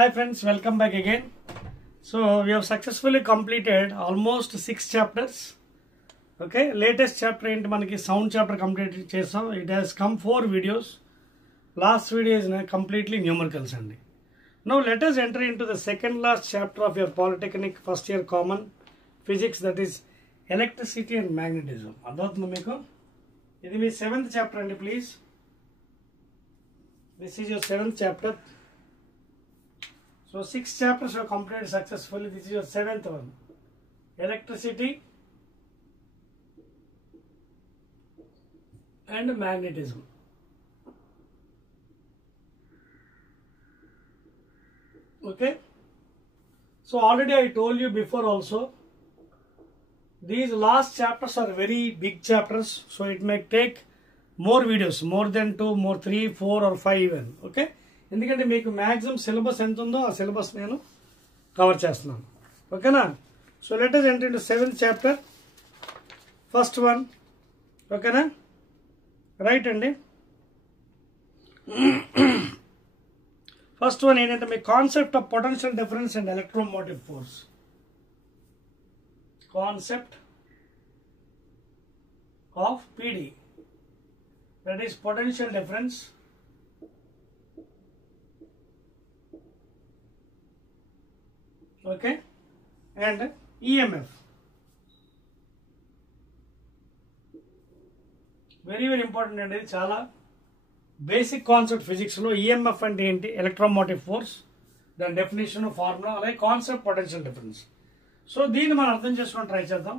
Hi friends, welcome back again. So we have successfully completed almost 6 chapters. Okay, latest chapter into manaki sound chapter completed chesam. It has come 4 videos. Last video is completely numericals andi. Now let us enter into the second last chapter of your Polytechnic first year common physics, that is electricity and magnetism. Advaatma meeku idi mee 7th chapter andi, please. This is your 7th chapter. So 6 chapters are completed successfully. This is your 7th one. Electricity and magnetism. Okay. So already I told you before also, these last chapters are very big chapters. So it may take more videos, more than 2, more 3, 4 or 5 even. Okay. ఎందుకంటే మీకు maximum syllabus ఎంత ఉందో ఆ syllabus నేను cover చేస్తున్నాను. ఓకేనా? So let us enter into 7th chapter. First one. ఓకేనా? Right అండి. ఫస్ట్ వన్ ఏంటంటే మీ concept of potential difference and electromotive force. Concept of PD, that is potential difference okay and EMF. very important అండి, చాలా basic concept physics లో. EMF అంటే ఏంటి, electromotive force, దాని డెఫినేషన్, ఫార్ములా, అలాగే కాన్సెప్ట్ పొటెన్షియల్ డిఫరెన్స్. సో దీన్ని మనం అర్థం చేసుకొని ట్రై చేద్దాం.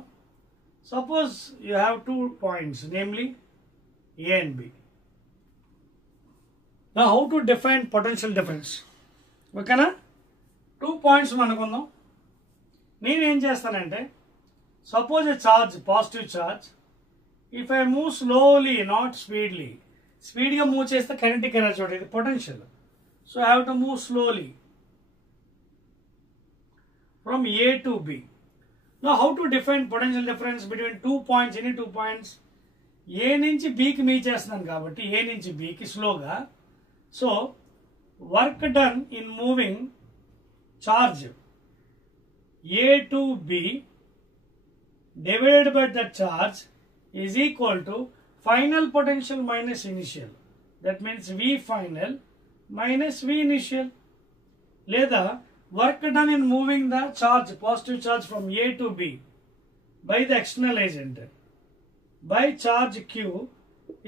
Suppose you have 2 points, namely A and B. Now how to define potential difference? ఓకేనా? 2 పాయింట్స్ అనుకుందాం. నేను ఏం చేస్తానంటే, suppose A charge, positive charge, if I move slowly not speedily, స్పీడ్గా మూవ్ చేస్తే కైనెటిక్ ఎనర్జీ ఉంటుంది, ఇది potential. So I have to move slowly from A to B. Now how to define potential difference between 2 points, any 2 points? A నుంచి Bకి move చేస్తున్నాను కాబట్టి A నుంచి Bకి స్లోగా. So work done in moving charge A to B divided by the charge is equal to final potential minus initial. That means V final minus V initial. Leda work done in moving the charge, positive charge from A to B by the external agent by charge Q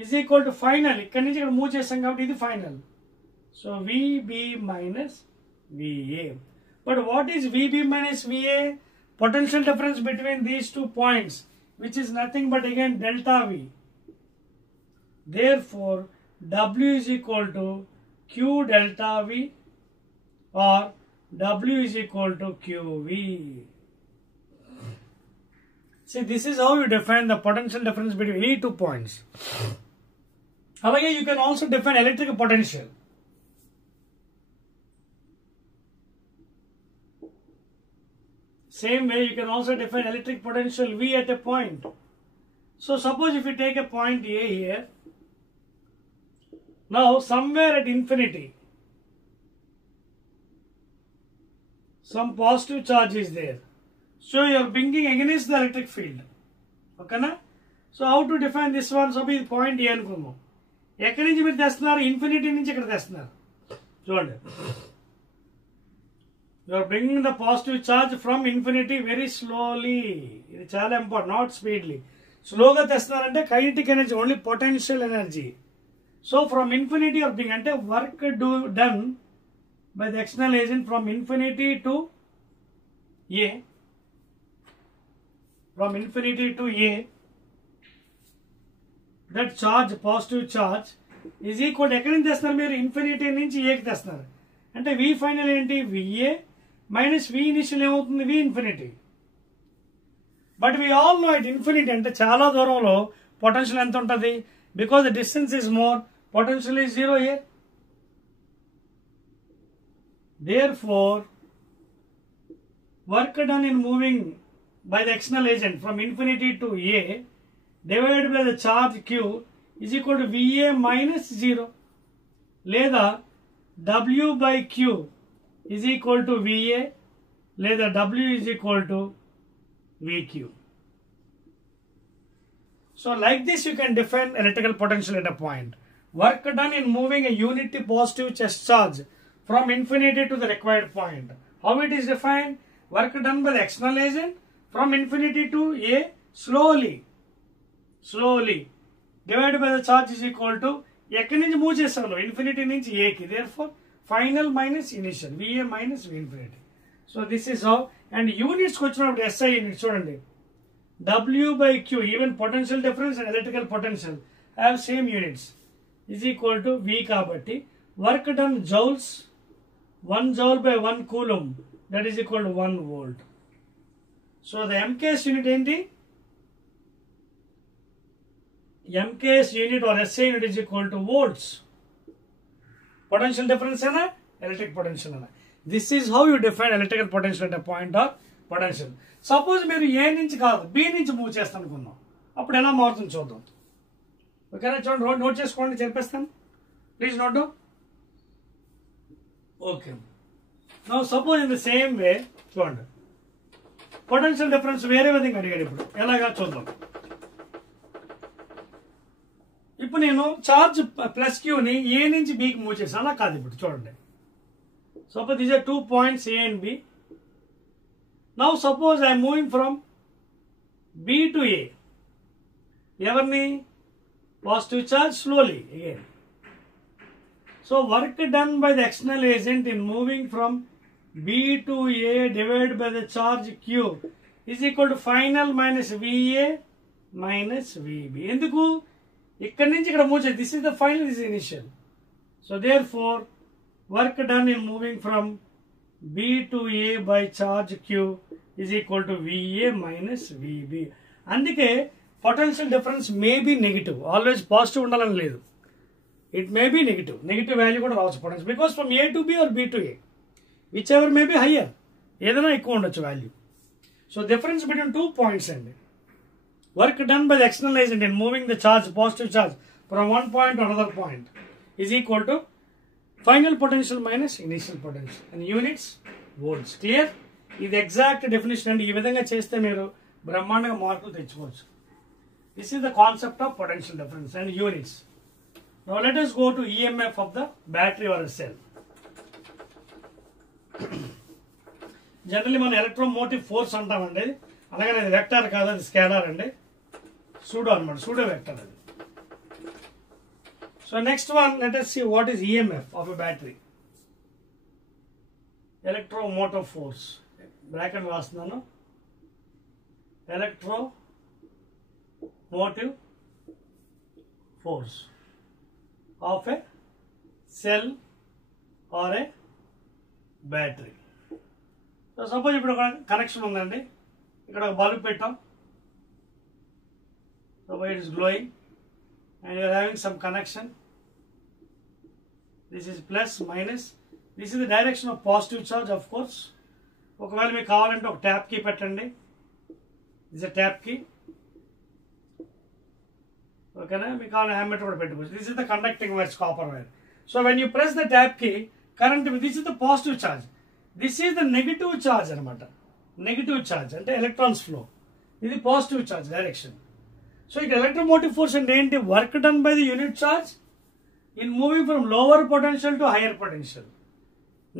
is equal to final. ikkadi nunchi ikkada move chesam kabatti idi final. So VB minus VA. But what is VB minus VA? Potential difference between these 2 points, which is nothing but again delta V. Therefore, W is equal to Q delta V or W is equal to QV. See, this is how you define the potential difference between any 2 points. However, you can also define electric potential. Same way, you can also define electric potential V at a point. So suppose if you take a point A here, now somewhere at infinity, some positive charge is there. So you are bringing against the electric field. Okay na? So how to define this one? So be point A anukunnam. Ekkadi nunchi meer testunaru, infinity nunchi ikkada testunaru. Chudandi. You are bringing the positive charge from infinity very slowly. It is చాలా important, not speedily. స్లోగా తెస్తున్నారంటే kinetic energy, only potential energy. So from infinity or bring అంటే work done by the external agent from infinity to A, from infinity to A, that charge, positive charge is equal, ఎక్కడి నుంచి తెస్తున్నారు మీరు, infinity నుంచి ఏకి తెస్తున్నారు. అంటే V final ఏంటి, విఏ మైనస్ వి ఇనిషియల్ ఏమవుతుంది, V infinity. But we all know it infinity అంటే చాలా దూరంలో పొటెన్షియల్ ఎంత ఉంటుంది, because the distance is more, potential is 0 here. Therefore, work done in moving by the external agent from infinity to A divided by the charge Q is equal to VA minus 0. లేదా W by Q is equal to VA లేదా W is equal to VQ. So like this you can define electrical potential at a point. Work done in moving a unity positive charge from infinity to the required point. How it is defined? Work done by the external agent from infinity to A slowly divided by the charge is equal to ఎక్కడి నుంచి move చేస్తాను infinity నుంచి ఏకి therefore final minus initial VA minus V infinity. So this is how, and units వచ్చినప్పుడు SI units చూడండి W by Q, even potential difference and electrical potential have same units, is equal to V కాబట్టి work done joules, 1 joule by 1 coulomb, that is equal to 1 volt. So the MKS unit ఏంటి? MKS unit or SI unit is equal to volts. Potential difference है ना, electric potential है ना. This is how you define electrical potential at a point of potential. Suppose మీరు A నుంచి కాదు B నుంచి move చేస్తాను అనుకున్నాం, అప్పుడు ఎలా మారుతుంది చూద్దాం. ఓకేనా, చూడండి నోట్ చేసుకోండి, చెప్పేస్తాను. Please note down. Okay, now suppose in the same way చూడండి పొటెన్షియల్ డిఫరెన్స్ వేరే విధంగా అడిగాడు. ఇప్పుడు ఎలాగా చూద్దాం. ఇప్పుడు నేను చార్జ్ ప్లస్ క్యూని ఏ నుంచి బీకి మూవ్ చేసాను, అలా కాదు. ఇప్పుడు చూడండి, suppose these are 2 points A and B. Now suppose I am moving from B to A. ఎవరిని? Positive charge slowly again. So work done by the external agent in moving from B to A divided by the charge Q is equal to final minus VA minus VB. ఎందుకు? ఇక్కడ నుంచి ఇక్కడ move చేయాలి. This is the final, this is initial. So therefore work done in moving from B to A by charge Q is equal to VA minus VB. అందుకే potential difference may be negative, always positive ఉండాలని లేదు. It may be negative value కూడా రావచ్చు potential, because from A to B or B to A, which ever may be higher, ఏదైనా ఎక్కువ ఉండొచ్చు value. So difference between 2 points అండి. Work done by the external agent in moving the charge, positive charge from one point to another point is equal to final potential minus initial potential and units volts. Clear? ఇది exact definition అండి. ఈ విధంగా చేస్తే మీరు బ్రహ్మాండంగా మార్కులు తెచ్చుకోవచ్చు. This is the concept of potential difference and units. Now let us go to EMF of the battery or a cell. Generally మనం ఎలక్ట్రోమోటివ్ ఫోర్స్ అంటామండి. అలాగే అది వెక్టార్ కాదు, అది స్కేలార్ అండి. సూడో అనమాట, సూడో వెక్టర్ అది. So next one, let us see what is EMF of a battery. Electromotive force, bracket రాస్తున్నాను. Electromotive force of a cell or a battery. So suppose ఇప్పుడు ఒక కనెక్షన్ ఉందండి, ఇక్కడ ఒక బల్బ్ పెట్టాం. Suppose it is glowing and you're having some connection. This is plus minus. This is the direction of positive charge. Of course ఒకవేళ మీకు కావాలంటే ఒక ట్యాప్ కీ పెట్టండి. This is tap key. ఓకేనా, మీకు కావాలని హ్యామ్మర్ కూడా పెట్టుకోవచ్చు. This is the conducting wires, copper wire. So when you press the tap key, current, this is the positive charge, this is the negative charge అనమాట. Negative charge అంటే electrons flow, ఇది positive charge direction. So ఇక్కడ electromotive force అంటే ఏంటి? Work done by the unit charge in moving from lower potential to higher potential.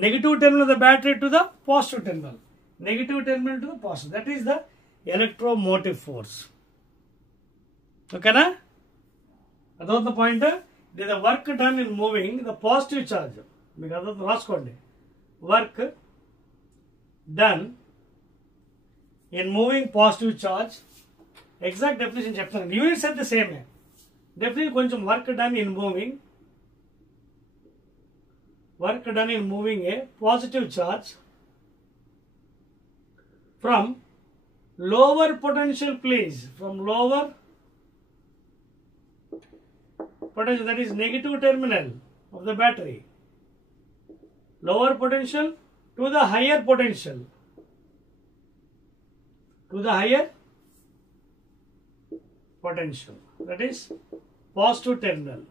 Negative terminal of the battery to the positive terminal, negative terminal to the positive. That is the electromotive force. ఓకేనా, అదొక point. ఇది the work done in moving the positive charge. మీకు అదొక రాసుకోండి. Work done in moving positive charge. Exact definition చెప్తాను, units అయితే సేమే. Definition కొంచెం work done in moving, work done in moving A positive charge from lower potential place, from lower potential, that is negative terminal of the battery, lower potential to the higher potential, to the higher potential, that is positive terminal.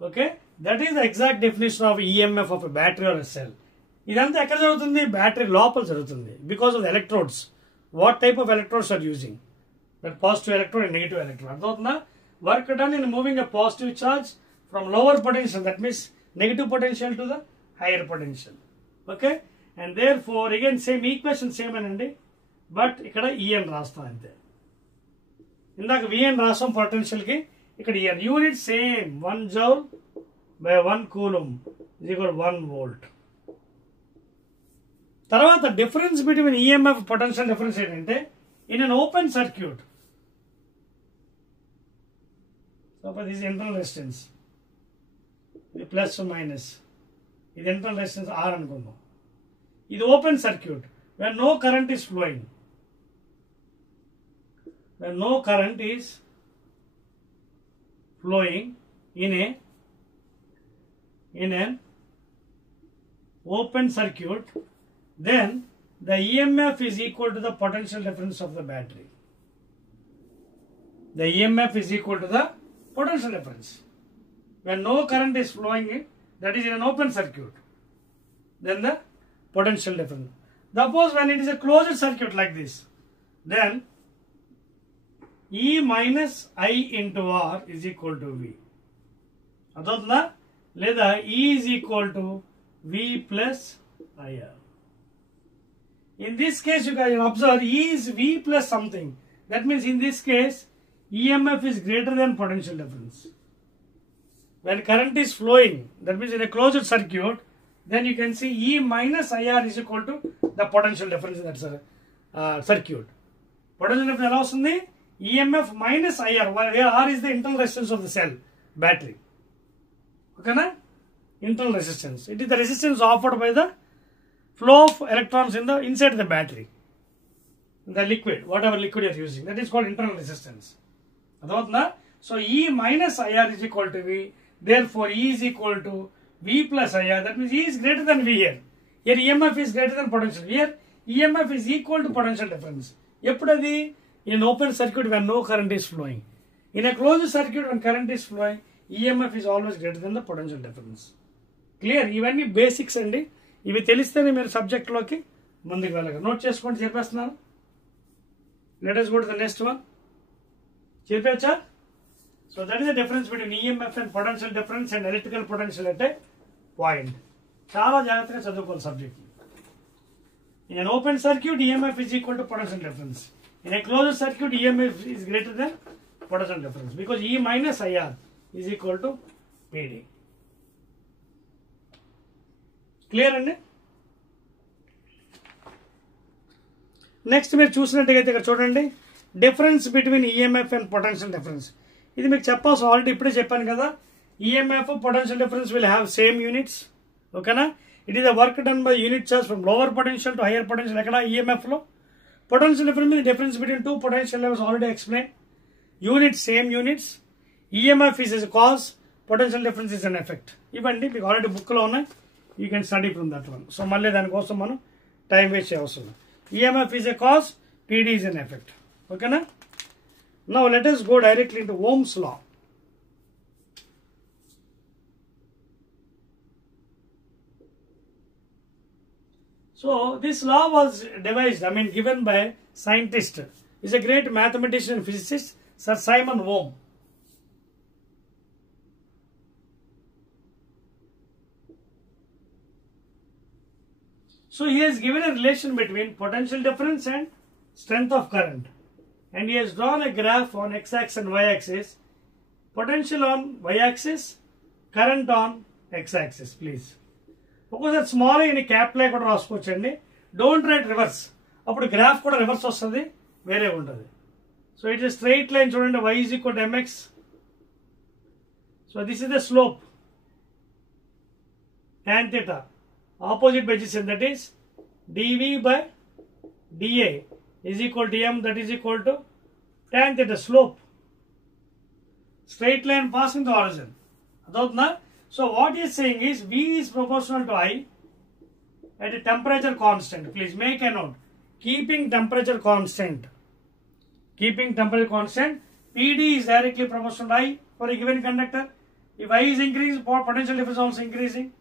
Okay, that is the exact definition of EMF of a battery or a cell. ఇదంతా ఎక్కడ జరుగుతుంది? Battery లోపల జరుగుతుంది. Because of the electrodes. What type of electrodes are using? That positive electrode and negative electrode. అర్థమవుతుందా? Work done in moving a positive charge from lower potential, that means negative potential to the higher potential. Okay, and therefore again same equation same అండి, but ఇక్కడ EN రాస్తాం అంతే. ఇందాక VN రాస్తాం potential కి, ఇక్కడ EN. Unit same 1 joule by 1 coulomb is equal to 1 volt. తర్వాత difference between EMF potential difference ఏంటంటే in an open circuit, suppose ఇది ఇంటర్నల్ రెసిస్టెన్స్, ఇది ప్లస్ మైనస్, ఇది ఇంటర్నల్ రెసిస్టెన్స్ R అనుకుందాం. ఇది open circuit when no current is flowing. When no current is flowing in an open circuit, then the EMF is equal to the potential difference of the battery. The EMF is equal to the potential difference. When no current is flowing in, that is in an open circuit, then the potential difference. Suppose when it is a closed circuit like this, then E minus I into R is equal to V. అదవుతుందా? లేదా E is equal to V plus IR. In this case, you can observe E is V plus something. That means in this case, EMF is greater than potential difference. When current is flowing, that means in a closed circuit, then you can see E minus IR is equal to the potential difference in that circuit. Potential difference ఎలా వస్తుంది? EMF minus IR, where R is the internal resistance of the cell, battery. Okay na? Internal resistance. It is the resistance offered by the flow of electrons in the inside the battery. The liquid, whatever liquid you are using, that is called internal resistance. అదవుతుందా? So E minus IR is equal to V. Therefore E is equal to V plus IR. That means E is greater than V here. Here EMF is greater than potential. Here EMF is equal to potential difference. ఎప్పుడది? In open circuit when no current is flowing. In a closed circuit when current is flowing, EMF is always greater than the potential difference. Clear? ఇవన్నీ basics అండి. ఇవి తెలిస్తేనే మీరు సబ్జెక్ట్లోకి ముందుకు వెళ్ళగలరు. Note చేసుకోండి, చెప్పేస్తున్నాను. Let us go to the next one. చెప్పచ్చా? So that is the difference between EMF and potential difference and electrical potential at a point. చాలా జాగ్రత్తగా చదువుకోవాలి subject. In an open circuit, EMF is equal to potential difference. In a closed circuit, EMF is greater than potential difference because E minus IR is equal to PD. Clear అండి? Next మీరు చూసినట్టుగైతే ఇక్కడ చూడండి, difference between EMF and potential difference. ఇది మీకు చెప్పాల్సి already ఇప్పుడే చెప్పాను కదా. EMF potential difference will have same units. ఓకేనా? It is the work done by unit charge from lower potential to higher potential. ఎక్కడ? ఈఎంఎఫ్లో. Potential difference mean difference between two potential levels already explain. Units same units. EMF is a cause, potential difference is an effect. ఇవ్వండి మీకు already బుక్లో ఉన్నాయి. You can study from that one. So మళ్ళీ దానికోసం మనం time waste చేయవలసిన. EMF is a cause, PD is an effect. Okay na? Now let us go directly into Ohm's law. So this law was devised, given by scientist. He's a great mathematician and physicist, Sir Simon Ohm. So he has given a relation between potential difference and strength of current, and he has drawn a graph on x-axis and y-axis. Potential on y-axis, current on x-axis. Please. ఒక్కోసారి small అని capital కూడా రాసుకోవచ్చండి. Don't write reverse. అప్పుడు graph కూడా reverse వస్తుంది, వేరే ఉంటుంది. So it is straight line. చూడండి, y is equal to mx. So this is the slope. tan theta. Opposite by adjacent, that is dv by dA is equal to m, that is equal to tan theta, slope. Straight line passing the horizon. So what he is saying is V is proportional to I at a temperature constant. Please make a note. Keeping temperature constant. Keeping temperature constant. PD is directly proportional to I for a given conductor. If I is increasing, potential difference also increasing.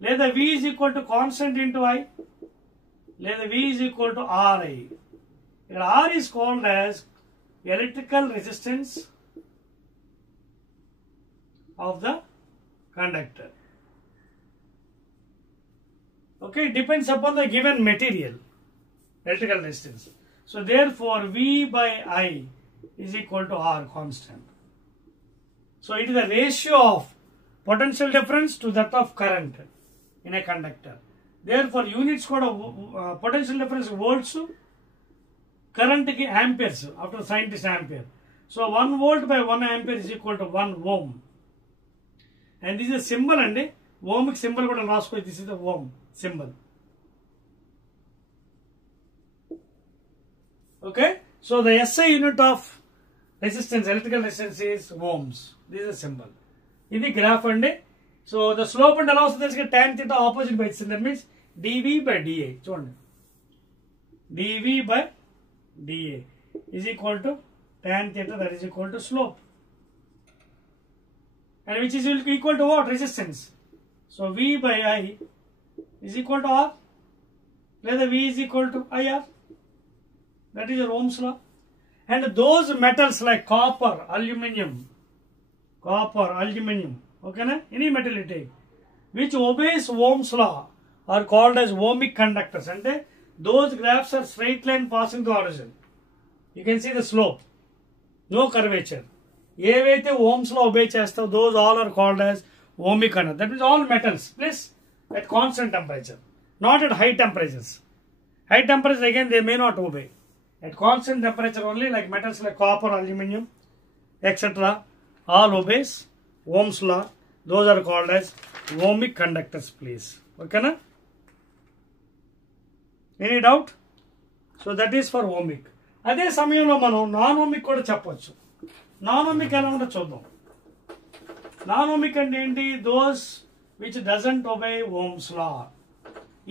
Let V is equal to constant into I. Let V is equal to Ri. Here R is called as electrical resistance of the conductor. Okay, it depends upon the given material, electrical resistance. So therefore V by I is equal to R constant. So it is the ratio of potential difference to that of current in a conductor. Therefore units code potential difference volts, current ki amperes after scientist ampere. So 1 volt by 1 ampere is equal to 1 ohm. And this is a symbol and ohmic symbol kuda rasko. This is the ohm symbol. Okay, so the SI unit of resistance, electrical resistance is ohms. This is a symbol. This is the graph and so the slope and also there is a tan theta opposite by itself. That means dV by dA. So dV by dA is equal to tan theta, that is equal to slope. And which is equal to what? Resistance. So V by I is equal to R. Let the V is equal to IR. That is your Ohm's law. And those metals like copper, aluminium, okay na? Any metal you take, which obeys Ohm's law are called as ohmic conductors. And those graphs are straight line passing the origin. You can see the slope, no curvature. Evaithe Ohm's law obey chestav, those all are called as ohmic conductors. That means all metals, please, at constant temperature, not at high temperatures. High temperatures again they may not obey. At constant temperature only, like metals like copper, aluminium, etc. all obeys Ohm's law. Those are called as ohmic conductors, please. Okay na? Any doubt? So that is for ohmic. అదే సమయంలో మనం non ohmic కూడా చెప్పొచ్చు. Non ohmic ఎలా ఉందో చూద్దాం. Non ohmic అంటే ఏంటి? Those which doesn't obey Ohm's law.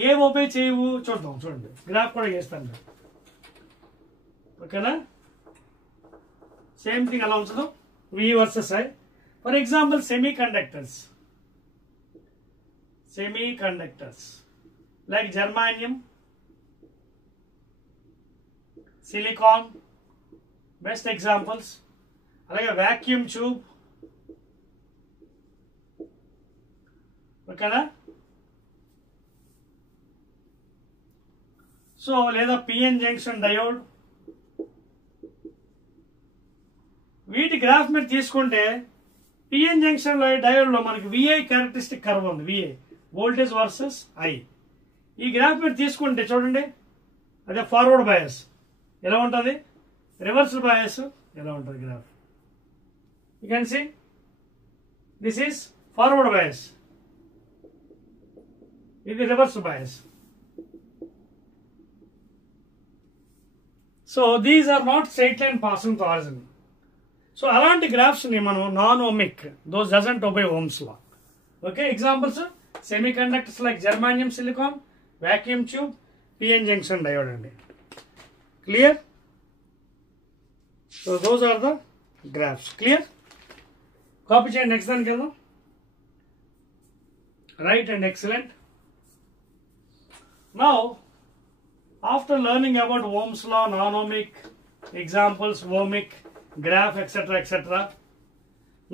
ఏ ఒబే చేయవు చూద్దాం. చూడండి, గ్రాఫ్ కూడా చేస్తాను. ఓకేనా? సేమ్ థింగ్ ఎలా ఉంచదు, V versus I. For example semiconductors like germanium, silicon, best examples. Like a vacuum tube, okay na? So leda PN junction diode. వీటి గ్రాఫ్ మీరు తీసుకుంటే PN జంక్షన్ లో డయోడ్ లో మనకి VI క్యారెక్టరిస్టిక్ కర్వ్ ఉంది. VI voltage versus I. ఈ graph మీరు తీసుకుంటే చూడండి, అదే ఫార్వర్డ్ బయాస్ ఎలా ఉంటుంది, రివర్స్ బయాస్ ఎలా ఉంటుంది graph. You can see this is forward bias, ఇది reverse bias. So these are not straight line passing to origin. So అలాంటి గ్రాఫ్స్ ని మనం non ohmic, those doesn't obey Ohm's law. Okay, examples semiconductors like germanium, silicon, vacuum tube, PN junction diode అండి. Clear? So those are the graphs. Clear? Copy change next one kya. Right, and excellent. Now, after learning about Ohm's law, non-ohmic, examples, ohmic, graph, etc.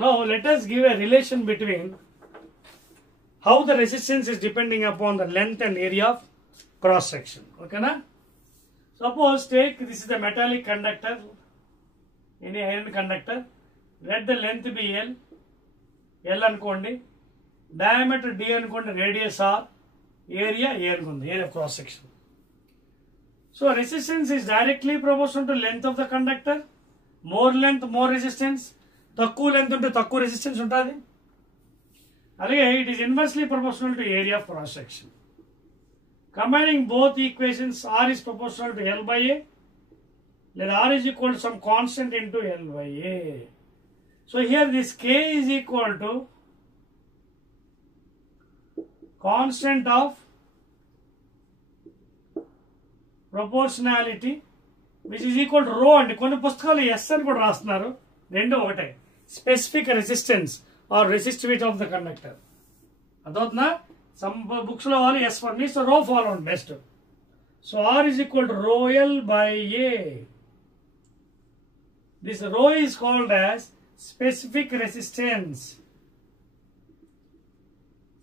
Now let us give a relation between how the resistance is depending upon the length and area of cross section. Okay na? Suppose take this is the metallic conductor, any iron conductor. Let the length be L అనుకోండి, diameter D అనుకోండి, radius R, area A అనుకోండి, area of cross section. So resistance is directly proportional to length of the conductor. More length, more resistance. తక్కువ length ఉంటే తక్కువ resistance ఉంటుంది. అలాగే it is inversely proportional to area of cross section. Combining both equations, R is proportional to L by A. Let R is equal to some constant into L by A. So here this K is equal to constant of proportionality, which is equal to rho. And కొన్ని పుస్తకాలు S అని కూడా రాస్తున్నారు, రెండు ఒకటే. Specific resistance or resistivity of the conductor. అదవుతుందా? Some books లో వాళ్ళు S1 means rho follow best. So R is equal to rho L by A. This rho is called as specific resistance.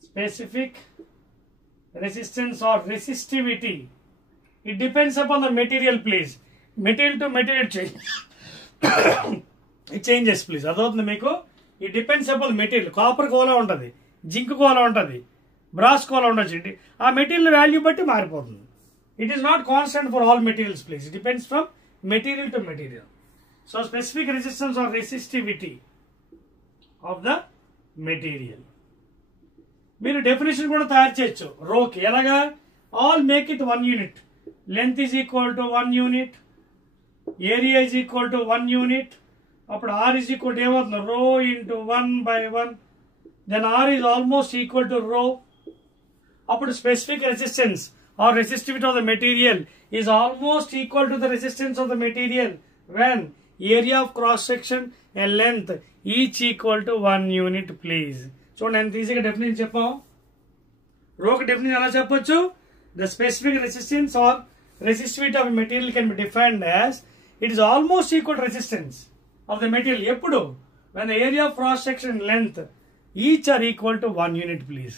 Specific resistance or resistivity. It depends upon the material, please. Material to material change. It changes, please. అదవుతుంది మీకు. It depends upon the material. Copper కోలా ఉంటుంది, zinc Kola ఉంటుంది, brass Kola ఉండొచ్చు. ఆ material value బట్టి మారిపోతుంది. It is not constant for all materials, please. It depends from material to material. So specific resistance or resistivity of the material. మీరు definition కూడా తయారు చేయొచ్చు రోకి. ఎలాగా? All make it 1 unit. Length is equal to 1 unit, area is equal to 1 unit. అప్పుడు R is equal to ఏమవుతుంది? Rho into 1/1. Then R is almost equal to rho. అప్పుడు specific resistance or resistivity of the material is almost equal to the resistance of the material when area of cross section and length each equal to 1 unit, please. చూడండి ఎంత ఈజీగా definition చెప్పాం. రోకి definition ఎలా చెప్పొచ్చు? The specific resistance or resistivity of a material can be defined as it is almost equal to resistance of the material. ఎప్పుడు? when the area of cross section and length each are equal to 1 unit, please.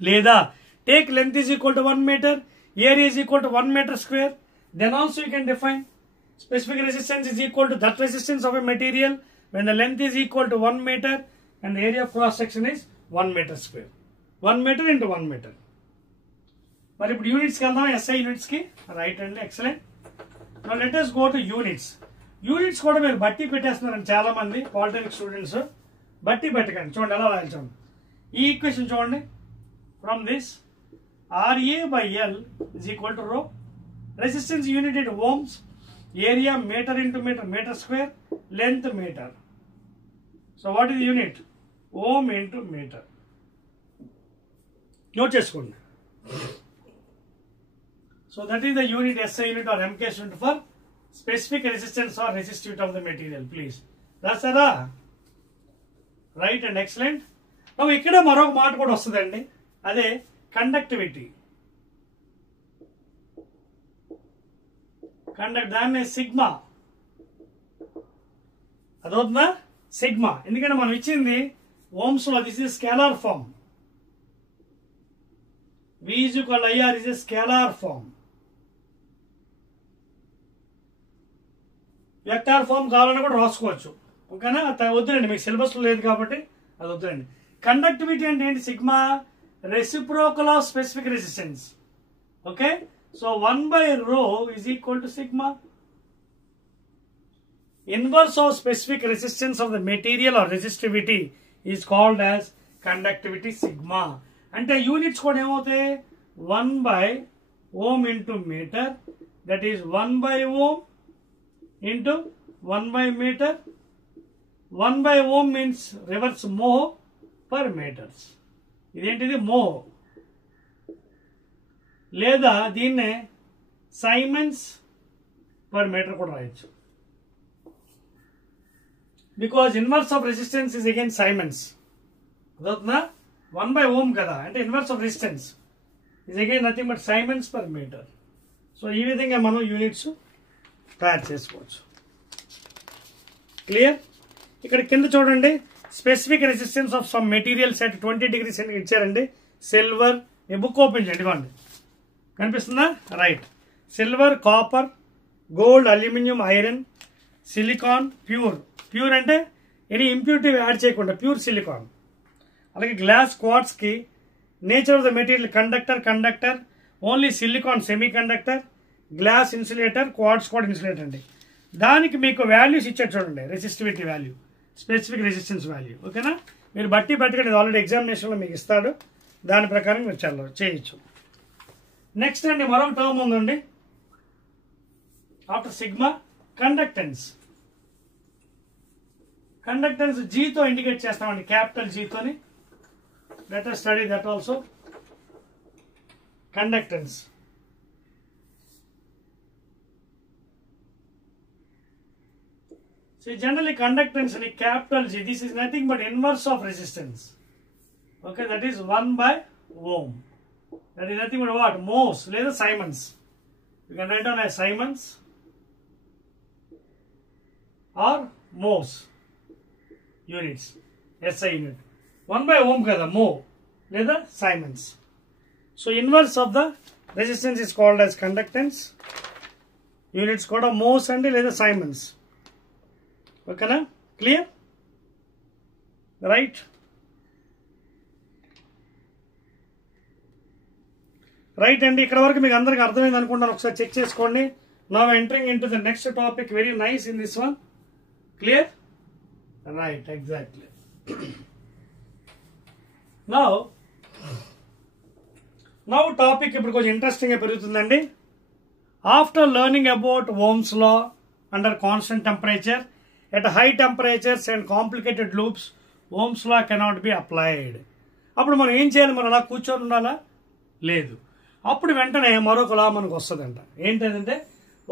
లేదా take length is equal to 1 meter, area is equal to 1 meter square. Then also you can define specific resistance is equal to that resistance of a material when the length is equal to 1 meter and the area of cross section is 1 meter square. 1 meter into 1 meter. మరి ఇప్పుడు యూనిట్స్కి వెళ్దాం, SI యూనిట్స్కి. Right అండి, excellent. Now let us go to units. Units కూడా మీరు బట్టి పెట్టేస్తున్నారండి చాలా మంది polytechnic students. బట్టి పెట్టకండి. చూడండి ఎలా రాయాలి చూడండి. ఈ ఈక్వేషన్ చూడండి. From this RA by L is equal to rho. Resistance unit in ohms, area meter into meter, meter square, length meter. So what is the unit? Ohm into meter. Note cheskondi. So that is the unit, SI unit or MK unit for specific resistance or resistivity of the material, please. That's it. Right and excellent. Now ikkada marok మాట కూడా వస్తుందండి. అదే conductivity. దాన్ని sigma. అదవుతుందా? Sigma. ఎందుకంటే మనం ఇచ్చింది Ohm's లో this is scalar form. V is equal to IR is a scalar form. Vector form కావాలని కూడా రాసుకోవచ్చు. ఓకేనా? వద్దులండి, మీకు సిలబస్ లో లేదు కాబట్టి అది వద్దులండి. కండక్టివిటీ అంటే ఏంటి? Sigma reciprocal of specific resistance. Okay, so 1 by rho is equal to sigma. Inverse of specific resistance of the material or resistivity is called as conductivity, sigma. అంటే యూనిట్స్ కూడా ఏమవుతాయి? 1 by ohm into meter, that is 1 by ohm into 1 by meter. 1 by ohm means reverse mho per meters. ఇదేంటిది? మో. లేదా దీన్నే Siemens per metre కూడా రాయొచ్చు. Because inverse of resistance is again siemens. అదవుతుందా? 1 by ohm కదా, అంటే inverse of resistance is again nothing but siemens per metre. So ఈ విధంగా మనం యూనిట్స్ తయారు చేసుకోవచ్చు. క్లియర్? ఇక్కడ కింద చూడండి, specific resistance of some materials at 20 degrees ఇచ్చారండి. సిల్వర్, మీ బుక్ ఓపెన్ చేయండి, ఇవ్వండి, కనిపిస్తుందా? Right. Silver, copper, gold, aluminium, iron, silicon, pure అంటే ఎనీ ఇంప్యూరిటీ యాడ్ చేయకుండా ప్యూర్ సిలికాన్. అలాగే గ్లాస్, క్వార్ట్స్కి nature of the material conductor only silicon semiconductor, glass insulator, quartz కూడా ఇన్సులేటర్ అండి. దానికి మీకు వాల్యూస్ ఇచ్చారు చూడండి, resistivity value, specific resistance value. ఓకేనా? మీరు బట్టి పట్టుకుని ఆల్రెడీ ఎగ్జామినేషన్లో మీకు ఇస్తాడు, దాని ప్రకారం మీరు చేయొచ్చు. నెక్స్ట్ అండి మరొక టర్మ్ ఉందండి ఆఫ్టర్ సిగ్మా, కండక్టెన్స్. జీతో ఇండికేట్ చేస్తామండి, క్యాపిటల్ జీతోని. Let us study that also. Conductance. So generally conductance in capital G, this is nothing but inverse of resistance. Okay, that is 1 by ohm. That is nothing but what? Mohs, లేదా Siemens. You can write down as Siemens or Mohs units. SI unit. 1 by ohm kada, mho, లేదా Siemens. So inverse of the resistance is called as conductance. Units kuda Mohs and లేదా Siemens. Okay na? Clear? Right? Right అండి, ఇక్కడ వరకు మీకు అందరికి అర్థమైంది అనుకుంటాను. ఒకసారి చెక్ చేసుకోండి. Now entering into the next topic, very nice in this one. Clear? Right, exactly. Now topic ఇప్పుడు కొంచెం ఇంట్రెస్టింగ్ గా పెరుగుతుందండి. After learning about Ohm's law under constant temperature, at high temperatures and complicated loops, Ohm's law cannot be applied. అప్పుడు మనం ఏం చేయాలి? మనం అలా కూర్చొని ఉండాలా? లేదు. అప్పుడు వెంటనే మరొక లా మనకు వస్తుందంట. ఏంటంటే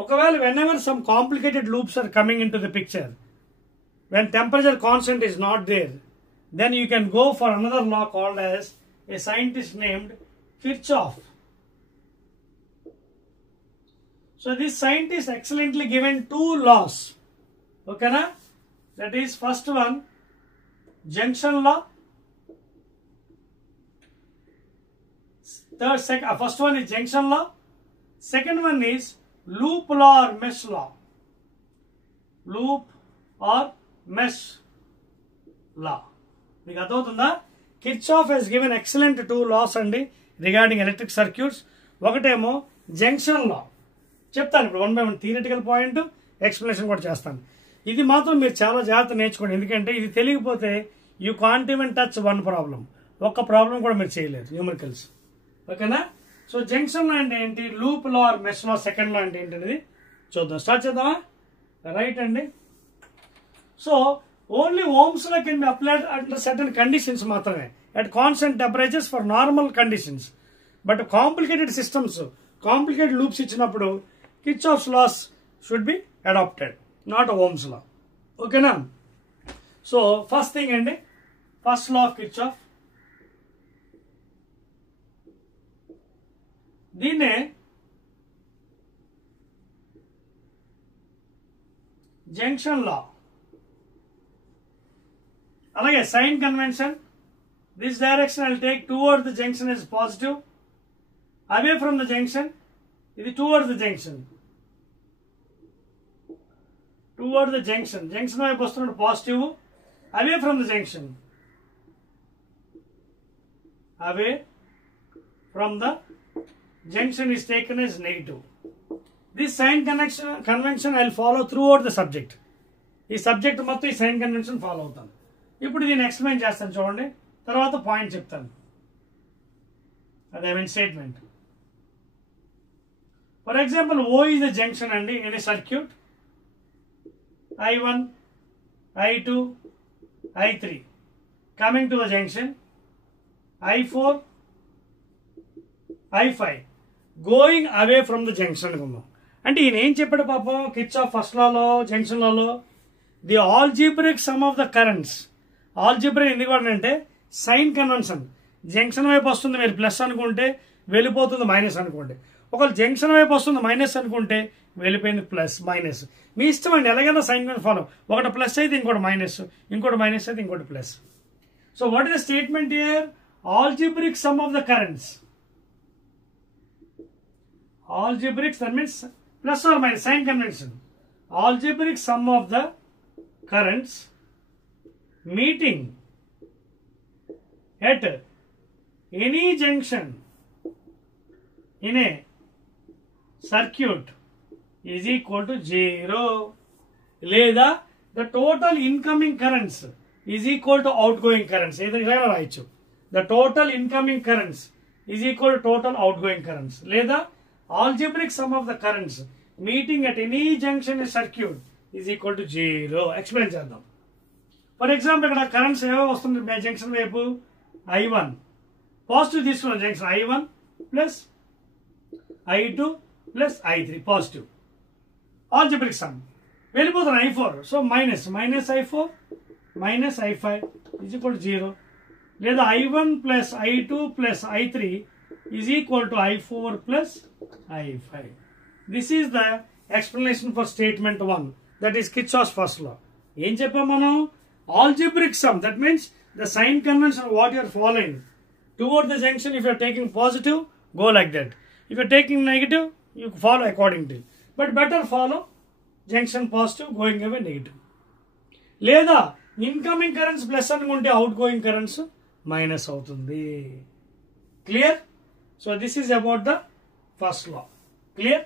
ఒకవేళ whenever some complicated loops are coming into the picture, when temperature constant is not there, then you can go for another law called as a scientist named Kirchhoff. So this scientist excellently given two laws. Okay na? That is first one, junction law. First one is junction law. Second one is loop law or mesh law. Loop or mesh law. మీకు అర్థమవుతుందా? Kirchhoff has given excellent two laws అండి regarding electric circuits. ఒకటేమో junction లా. చెప్తాను ఇప్పుడు 1 by 1 theoretical point, explanation కూడా చేస్తాను. ఇది మాత్రం మీరు చాలా జాగ్రత్త నేర్చుకోండి. ఎందుకంటే ఇది తెలియకపోతే you can't even touch one problem. ఒక్క ప్రాబ్లం కూడా మీరు చేయలేరు న్యూమరికల్స్. ఓకేనా? సో జంక్షన్ లా అంటే ఏంటి, loop law or mesh law second law అంటే ఏంటి అనేది చూద్దాం. స్టార్ట్ చేద్దామా? రైట్ అండి. So only Ohm's law can be applied under certain conditions మాత్రమే, at constant temperatures for normal conditions. But complicated systems, complicated loops ఇచ్చినప్పుడు Kirchhoff's laws should be adopted, not Ohm's law. Okay na? So first thing and first law of Kirchhoff, దీన్నే junction law. అలాగే sign convention, this direction I will take toward the junction is positive, away from the junction ఇది toward the junction. Toward the junction, junction వైపు వస్తున్న positive, away from the junction, away from the junction is taken as negative. This sign convention I will follow throughout the subject. ఈ subject మొత్తం ఈ sign convention follow అవుతాను. ఇప్పుడు దీన్ని explain చేస్తాను చూడండి, తర్వాత పాయింట్ చెప్తాను. అదే mean statement. For example O is the junction అండి in a circuit. I1, I2, I3 coming to the junction, I4, I5 going away from the junction. అంటే ఈయన ఏం చెప్పాడు పాపం Kirchhoff first Lalo junction Lalo, the algebraic sum of the currents. Algebraic ఎందుకు అంటే sign convention, junction వైపు వస్తుంది మీరు ప్లస్ అనుకుంటే వెళ్ళిపోతుంది మైనస్ అనుకోండి, ఒకవేళ జంక్షన్ వైపు వస్తుంది మైనస్ అనుకుంటే వెళ్ళిపోయింది ప్లస్ మైనస్. మీ ఇష్టం అండి, ఎలాగైనా సైన్ ఫాలో. ఒకటి ప్లస్ అయితే ఇంకోటి మైనస్, ఇంకోటి మైనస్ అయితే ఇంకోటి plus. So what is the statement here? Algebraic sum of the currents. Algebraic that means plus or minus, sign convention. Algebraic sum of the currents meeting at any junction in a circuit is equal to 0, లేదా the total incoming currents is equal to outgoing currents. ఏదైనా రాయొచ్చు. The total incoming currents is equal to total outgoing currents, లేదా algebraic sum of the currents meeting at any junction in circuit is equal to 0. Explain చేద్దాం. For example ఇక్కడ currents ఏవో వస్తుంది junction వైపు, I1 positive తీసుకున్నాం, junction I1 plus I2 plus I3 positive. Algebraic sum. వెళ్ళిపోతాను I4. So minus I4 minus I5 is equal to 0. లేదా I1 plus I2 plus I3 is equal to I4 plus I5. This is the explanation for statement 1, that is Kirchhoff's first law. ఏం చెప్పాం మనం? Algebraic sum, that means the sign convention what you are following toward the junction. If you are taking positive, go like that. If you are taking negative, you follow accordingly. But better follow junction positive, going away negative. లేదా incoming currents plus అనుకుంటే outgoing currents minus అవుతుంది. Clear? So this is about the first law. Clear?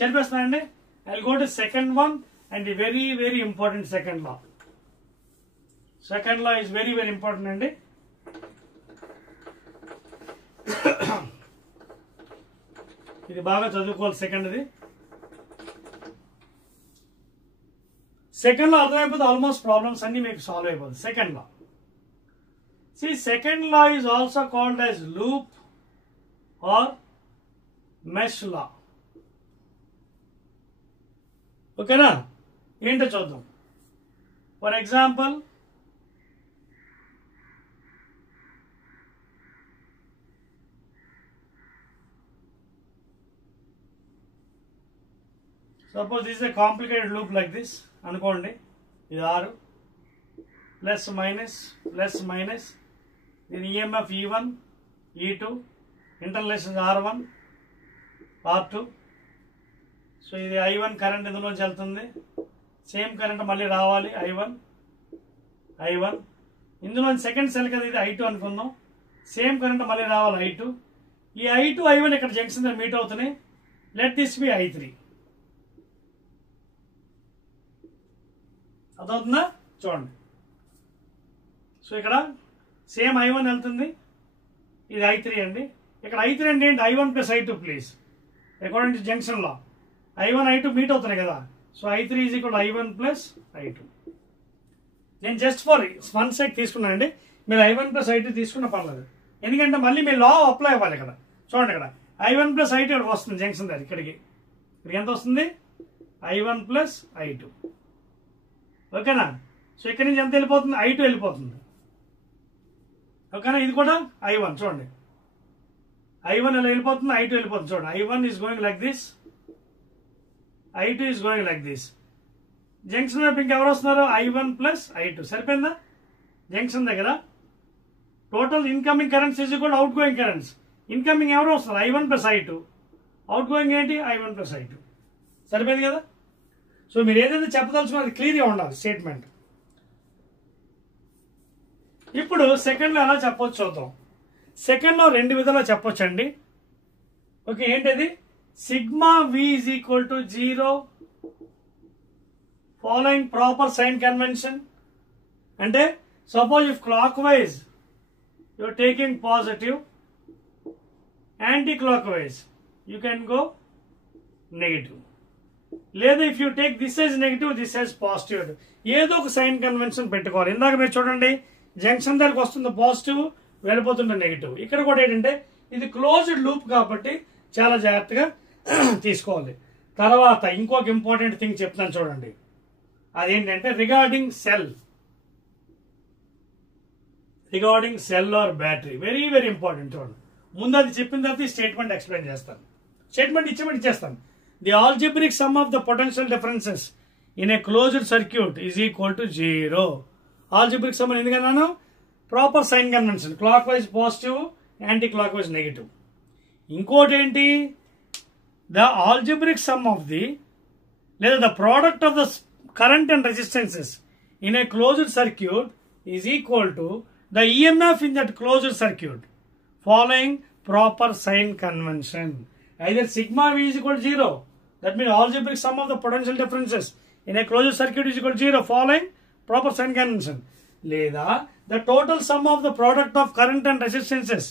చెప్పేస్తానండి. I will go to second one and very very important second law. Second law is very very important అండి. ఇది బాగా చదువుకోవాలి. Second law అర్థమైపోతే almost problems అన్ని మీకు solve అయిపోతుంది. Second law, second law is also called as loop or mesh law. ఓకేనా? ఏంటో చూద్దాం. For example, suppose this is a complicated loop like this అనుకోండి. ఇది R ప్లస్ మైనస్ దీని EMF E1 E2 ఇంటర్లేషన్స్ R1 R2. So ఇది I1 current ఇందులోంచి వెళ్తుంది. Same current మళ్ళీ రావాలి I1. ఇందులోంచి సెకండ్ సెల్ కదా, ఇది I2 అనుకుందాం. సేమ్ కరెంట్ మళ్ళీ రావాలి I2. ఈ I2 I1 ఇక్కడ జంక్షన్ దగ్గర మీట్ అవుతున్నాయి. Let this be I3. అదవుతుందా? చూడండి. సో ఇక్కడ సేమ్ I1 వెళ్తుంది, ఇది I3 అండి. ఇక్కడ I3 అంటే ఏంటి? I1 plus I2 please. According to junction law I1 I2 meet అవుతున్నాయి కదా. So I3 is equal I1 plus I2. నేను జస్ట్ ఫర్ వన్ సెక్ తీసుకున్నాను అండి. మీరు I1 ప్లస్ I2 తీసుకున్న పర్లేదు, ఎందుకంటే మళ్ళీ మీ లా అప్లై అవ్వాలి ఇక్కడ. చూడండి, ఇక్కడ I1 ప్లస్ I2 ఇక్కడికి వస్తుంది జంక్షన్ దగ్గర. ఇక్కడికి ఎంత వస్తుంది? I1 plus I2. ఓకేనా? సో ఇక్కడ నుంచి ఎంత వెళ్ళిపోతుంది? I2 వెళ్ళిపోతుంది. ఓకేనా? ఇది కూడా I1. చూడండి, I1 ఎలా వెళ్ళిపోతుంది, I2 వెళ్ళిపోతుంది. చూడండి, I1 is going like this, I2 is going like this. Junction వైపు ఇంకెవరు వస్తున్నారు? I1 plus I2. సరిపోయిందా? జంక్షన్ దగ్గర total incoming currents is equal out going currents. Incoming ఎవరు వస్తున్నారు? I1 plus I2. Out going ఏంటి? I1 plus I2. సరిపోయింది కదా? సో మీరు ఏదైతే చెప్పదలుచుకున్నది క్లియర్గా ఉండాలి స్టేట్మెంట్. ఇప్పుడు సెకండ్లో ఎలా చెప్పొచ్చు చూద్దాం. సెకండ్లో రెండు విధాలుగా చెప్పొచ్చు అండి. ఓకే, ఏంటది? Sigma V is equal to 0 following proper sign convention. అంటే suppose if clockwise you are taking positive, anticlockwise you can go negative. లేదా if you take this as negative, this as positive, ఏదో ఒక sign convention పెట్టుకోవాలి. ఇందాక మీరు చూడండి, junction దగ్గరకు వస్తుంది పాజిటివ్, వెళ్ళిపోతుంటే నెగిటివ్. ఇక్కడ కూడా ఏంటంటే ఇది క్లోజ్డ్ లూప్ కాబట్టి చాలా జాగ్రత్తగా తీసుకోవాలి. తర్వాత ఇంకొక ఇంపార్టెంట్ థింగ్ చెప్తాను చూడండి. అదేంటంటే regarding cell or battery. Very very important. చూడండి, ముందు అది చెప్పిన తర్వాత ఈ స్టేట్మెంట్ ఎక్స్ప్లెయిన్ చేస్తాను. స్టేట్మెంట్ ఇచ్చేస్తాను. The algebraic sum of the potential differences in a closed circuit is equal to 0. Algebraic sum ఎందుకన్నాను? Proper sign convention, clockwise positive, anticlockwise negative. ఇంకోటి ఏంటి? The algebraic sum of the, లేదా the product of the current and resistances in a closed circuit is equal to the EMF in that closed circuit following proper sign convention. Either sigma V is equal to 0. That means algebraic sum of the potential differences in a closed circuit is equal to 0 following proper sign convention. Leda the total sum of the product of current and resistances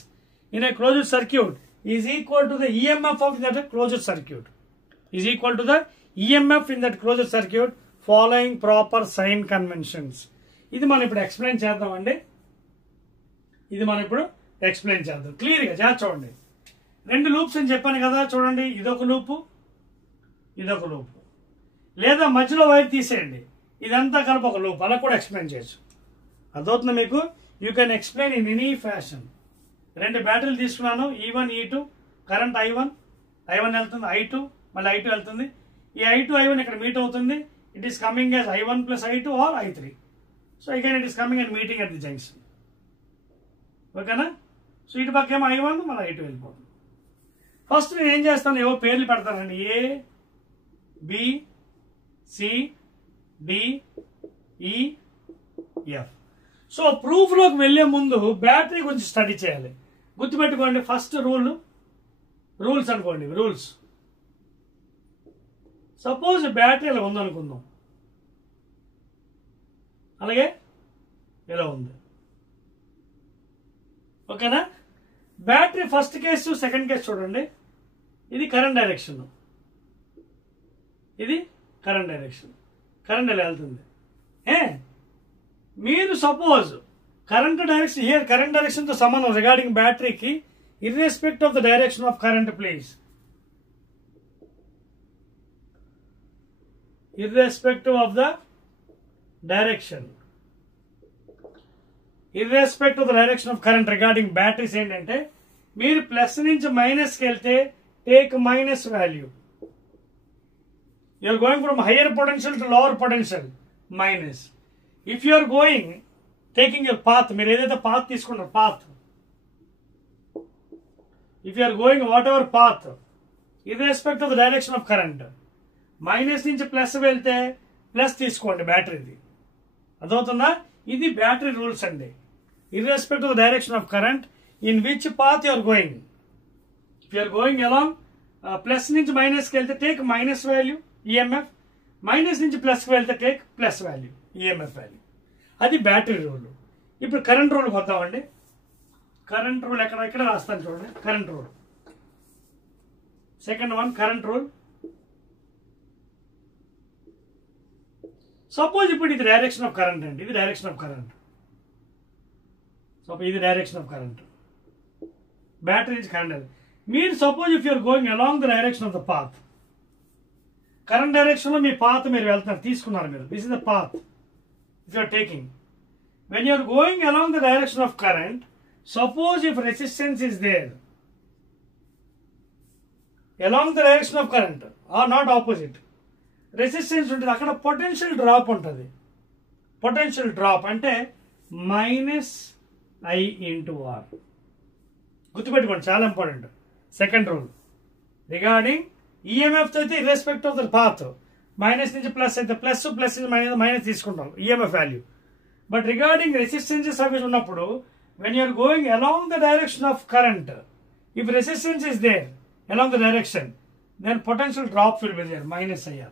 in a closed circuit is equal to the EMF of that closed circuit. Is equal to the EMF in that closed circuit following proper sign conventions. ఇది మనం ఇప్పుడు explain చేద్దామండి. క్లియర్గా జాగ్రత్త చూడండి. రెండు loops అని చెప్పాను కదా, చూడండి, ఇదొక లూపు, లేదా మధ్యలో వైర్ తీసేయండి, ఇదంతా కలిపి ఒక లూప్, అలా కూడా ఎక్స్ప్లెయిన్ చేయొచ్చు. అదవుతుంది మీకు. You can explain in any fashion. 2 బ్యాటరీలు తీసుకున్నాను, E1 E2, కరెంట్ I1 వెళ్తుంది, I2 మళ్ళీ I2 వెళ్తుంది. ఈ I2 I1 ఇక్కడ మీట్ అవుతుంది. It is coming as I1 plus I2 or I3. So again it is coming and meeting at the junction. ఓకేనా? So ఇటు పక్క ఏమో I1 మళ్ళీ I2 వెళ్ళిపోతుంది. ఫస్ట్ నేను ఏం చేస్తాను, ఏవో పేర్లు పెడతానండి, A B C D E F. So ప్రూఫ్లోకి వెళ్ళే ముందు బ్యాటరీ గురించి స్టడీ చేయాలి. గుర్తుపెట్టుకోండి, ఫస్ట్ రూల్స్ అనుకోండి. రూల్స్, సపోజ్ బ్యాటరీ ఇలా ఉందనుకుందాం, అలాగే ఇలా ఉంది. ఓకేనా? Battery first case second case చూడండి. ఇది కరెంట్ డైరెక్షన్, ఇది కరెంట్ డైరెక్షన్. కరెంట్ ఇలా వెళ్తుంది. మీరు suppose current direction here, current డైరెక్షన్తో సంబంధం రిగార్డింగ్ బ్యాటరీకి, irrespective of the direction of current please. Irrespective of the direction of current regarding batteries ఏంటంటే, మీరు ప్లస్ నుంచి మైనస్కి వెళ్తే take minus value. You're going from higher potential to lower potential, minus. If you're going taking your path, మీరు ఏదైతే path తీసుకుంటారు path, if you're going whatever path irrespective of the direction of current, minus నుంచి plus వెళ్తే plus తీసుకోండి బ్యాటరీది. అదవుతుందా? ఇది battery rules అండి. Irrespective of the direction of current in which path you're going. If you're going along plus నుంచి మైనస్కి వెళ్తే take minus value EMF, minus నుంచి ప్లస్కి వెళ్తే take plus value EMF value. అది బ్యాటరీ రూల్. ఇప్పుడు కరెంట్ రూల్కి వద్దామండి. కరెంట్ రూల్ ఎక్కడ రాస్తాను చూడండి. Current rule second one, current rule. Suppose ఇప్పుడు ఇది డైరెక్షన్ ఆఫ్ కరెంట్ అండి, ఇది డైరెక్షన్ ఆఫ్ కరెంట్. సపోజ్ ఇది డైరెక్షన్ ఆఫ్ కరెంట్, బ్యాటరీ నుంచి కరెంట్ అది. మీరు suppose if you're going along the direction of the path, current డైరెక్షన్లో మీ పాత్ మీరు వెళ్తున్నారు, తీసుకున్నారు మీరు, this is the path if you're taking. When you're going along the direction of current, suppose if resistance is there along the direction of current or not opposite, resistance ఉంటుంది, అక్కడ potential drop ఉంటుంది. Potential drop అంటే minus I into R. గుర్తుపెట్టుకోండి, చాలా important. Second rule regarding EMF అయితే irrespective of the path, minus నుంచి plus అయితే plus, plus నుంచి మైనస్ తీసుకుంటాం EMF value. But regarding resistances అవి ఉన్నప్పుడు, when you're going along the direction of current, if resistance is there along the direction, then potential drop will be there, minus IR.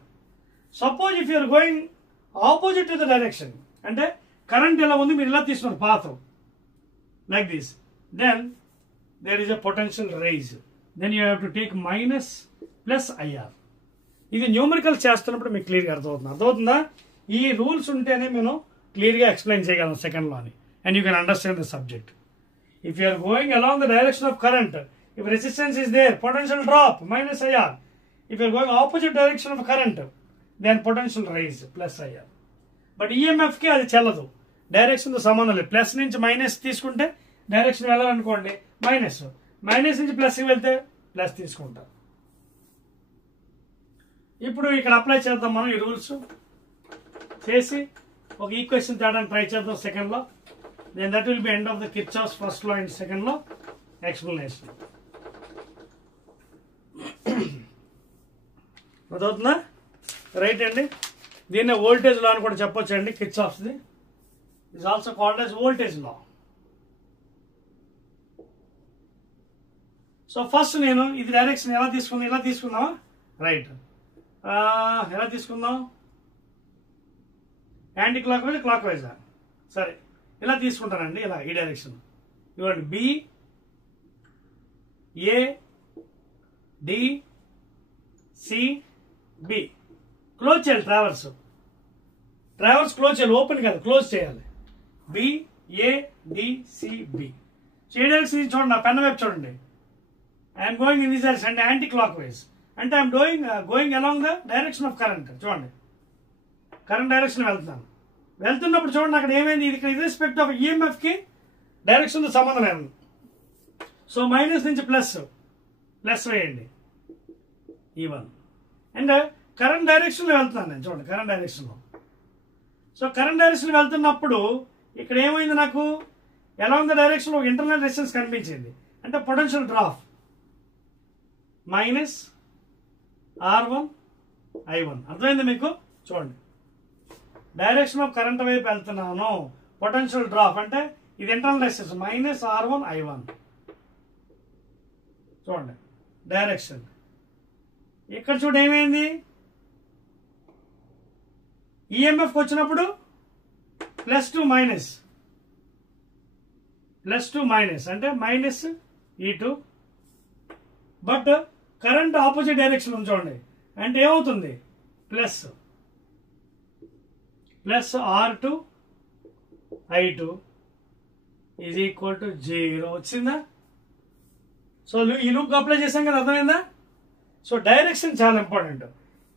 Suppose if you're going opposite to the direction, అంటే current ఎలా ఉంది మీరు ఇలా తీసుకున్నారు path like this, then there is a potential rise, then you have to take minus plus IR. ఇది numerical చేస్తున్నప్పుడు మీకు క్లియర్గా అర్థమవుతుందా? ఈ రూల్స్ ఉంటేనే మేము క్లియర్గా ఎక్స్ప్లెయిన్ చేయగలం సెకండ్లోని, and you can understand the subject. If you're going along the direction of current, if resistance is there, potential drop minus IR. If you're going opposite direction of current, then potential rise plus IR. But ఈఎంఎఫ్కి అది చెల్లదు, డైరెక్షన్తో సంబంధం లేదు. Plus నుంచి minus తీసుకుంటే direction వెళ్ళాలనుకోండి minus, minus నుంచి ప్లస్కి వెళ్తే ప్లస్ తీసుకుంటారు. ఇప్పుడు ఇక్కడ అప్లై చేద్దాం మనం ఈ రూల్స్ చేసి ఒక ఈక్వేషన్ తేడానికి ట్రై చేద్దాం సెకండ్లో. Then that will be end of the Kirchhoff's first law and సెకండ్లో ఎక్స్ప్లెనేషన్. అదవుతుందా? రైట్ అండి. దీన్ని వోల్టేజ్ లా అని కూడా చెప్పొచ్చు అండి. కిర్చాఫ్స్ది is also called as voltage law. So first నేను ఇది డైరెక్షన్ ఎలా తీసుకుందాం, ఇలా తీసుకుందామా? రైట్, ఎలా తీసుకుందాం? యాంటీ క్లాక్ వైజ్ క్లాక్ వైజా? సరే, ఇలా తీసుకుంటానండి. ఇలా ఈ డైరెక్షన్ ఇవ్వండి. B A D C B close చేయాలి. ట్రావర్స్ క్లోజ్ చేయాలి, ఓపెన్ కాదు, క్లోజ్ చేయాలి. B A D C B. So ఈ డైరెక్షన్ చూడండి, నా పెన్ వైపు చూడండి. I'm going in this direction అంటే యాంటీ క్లాక్ వైజ్, అంటే I'm going along the direction of current. చూడండి కరెంట్ డైరెక్షన్ వెళ్తున్నాను. వెళ్తున్నప్పుడు చూడండి అక్కడ ఏమైంది, ఇది ఇక్కడ రెస్పెక్ట్ ఆఫ్ ఈఎంఎఫ్కి డైరెక్షన్తో సంబంధం లేదు. సో మైనస్ నుంచి ప్లస్ వేయండి E1. అండ్ కరెంట్ డైరెక్షన్లో వెళ్తున్నాను నేను, చూడండి కరెంట్ డైరెక్షన్లో. సో కరెంట్ డైరెక్షన్ వెళ్తున్నప్పుడు ఇక్కడ ఏమైంది, నాకు అలాంగ్ ద డైరెక్షన్ ఒక ఇంటర్నల్ రెసిస్టెన్స్ కనిపించింది, అంటే potential drop minus R1 I1. అర్థమైంది మీకు? చూడండి డైరెక్షన్ ఆఫ్ కరెంట్ వైపు వెళ్తున్నాను, పొటెన్షియల్ డ్రాప్ అంటే ఇది internal resistance minus R1 I1. చూడండి డైరెక్షన్ ఇక్కడ చూడండి ఏమైంది, ఈఎంఎఫ్ వచ్చినప్పుడు ప్లస్ టు మైనస్ అంటే minus E2. But current opposite direction ఉంచండి అంటే ఏమవుతుంది, plus R2 I2 is equal to 0 వచ్చిందా? సో ఈ లూప్ అప్లై చేసాం కదా, అర్థమైందా? సో డైరెక్షన్ చాలా ఇంపార్టెంట్.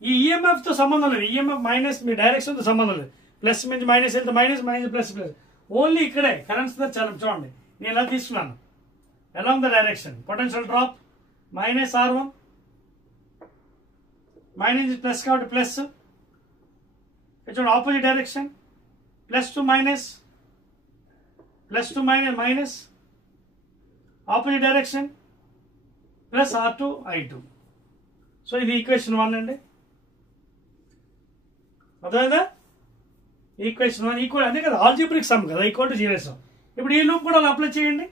ఈ ఈఎంఎఫ్తో సంబంధం లేదు, ఈఎంఎఫ్ మైనస్ మీ డైరెక్షన్తో సంబంధం లేదు. ప్లస్ నుంచి మైనస్ వెళ్తే మైనస్ ప్లస్ ఓన్లీ ఇక్కడే కరెంట్స్ చాలా. చూడండి నేను ఎలా తీసుకున్నాను, along the direction potential drop minus R1 minus plus కాబట్టి ప్లస్, చూడండి opposite direction plus to minus minus opposite direction plus R2 I2. So ఇది ఈక్వేషన్ 1 అండి, అర్థమైందా? ఈక్వేషన్ 1 ఈక్వల్ అదే కదా, ఆల్జీబ్రిక్ సమ్ కదా, ఈక్వల్ టు 0. ఇప్పుడు ఈ లూప్ కూడా అప్లై చేయండి.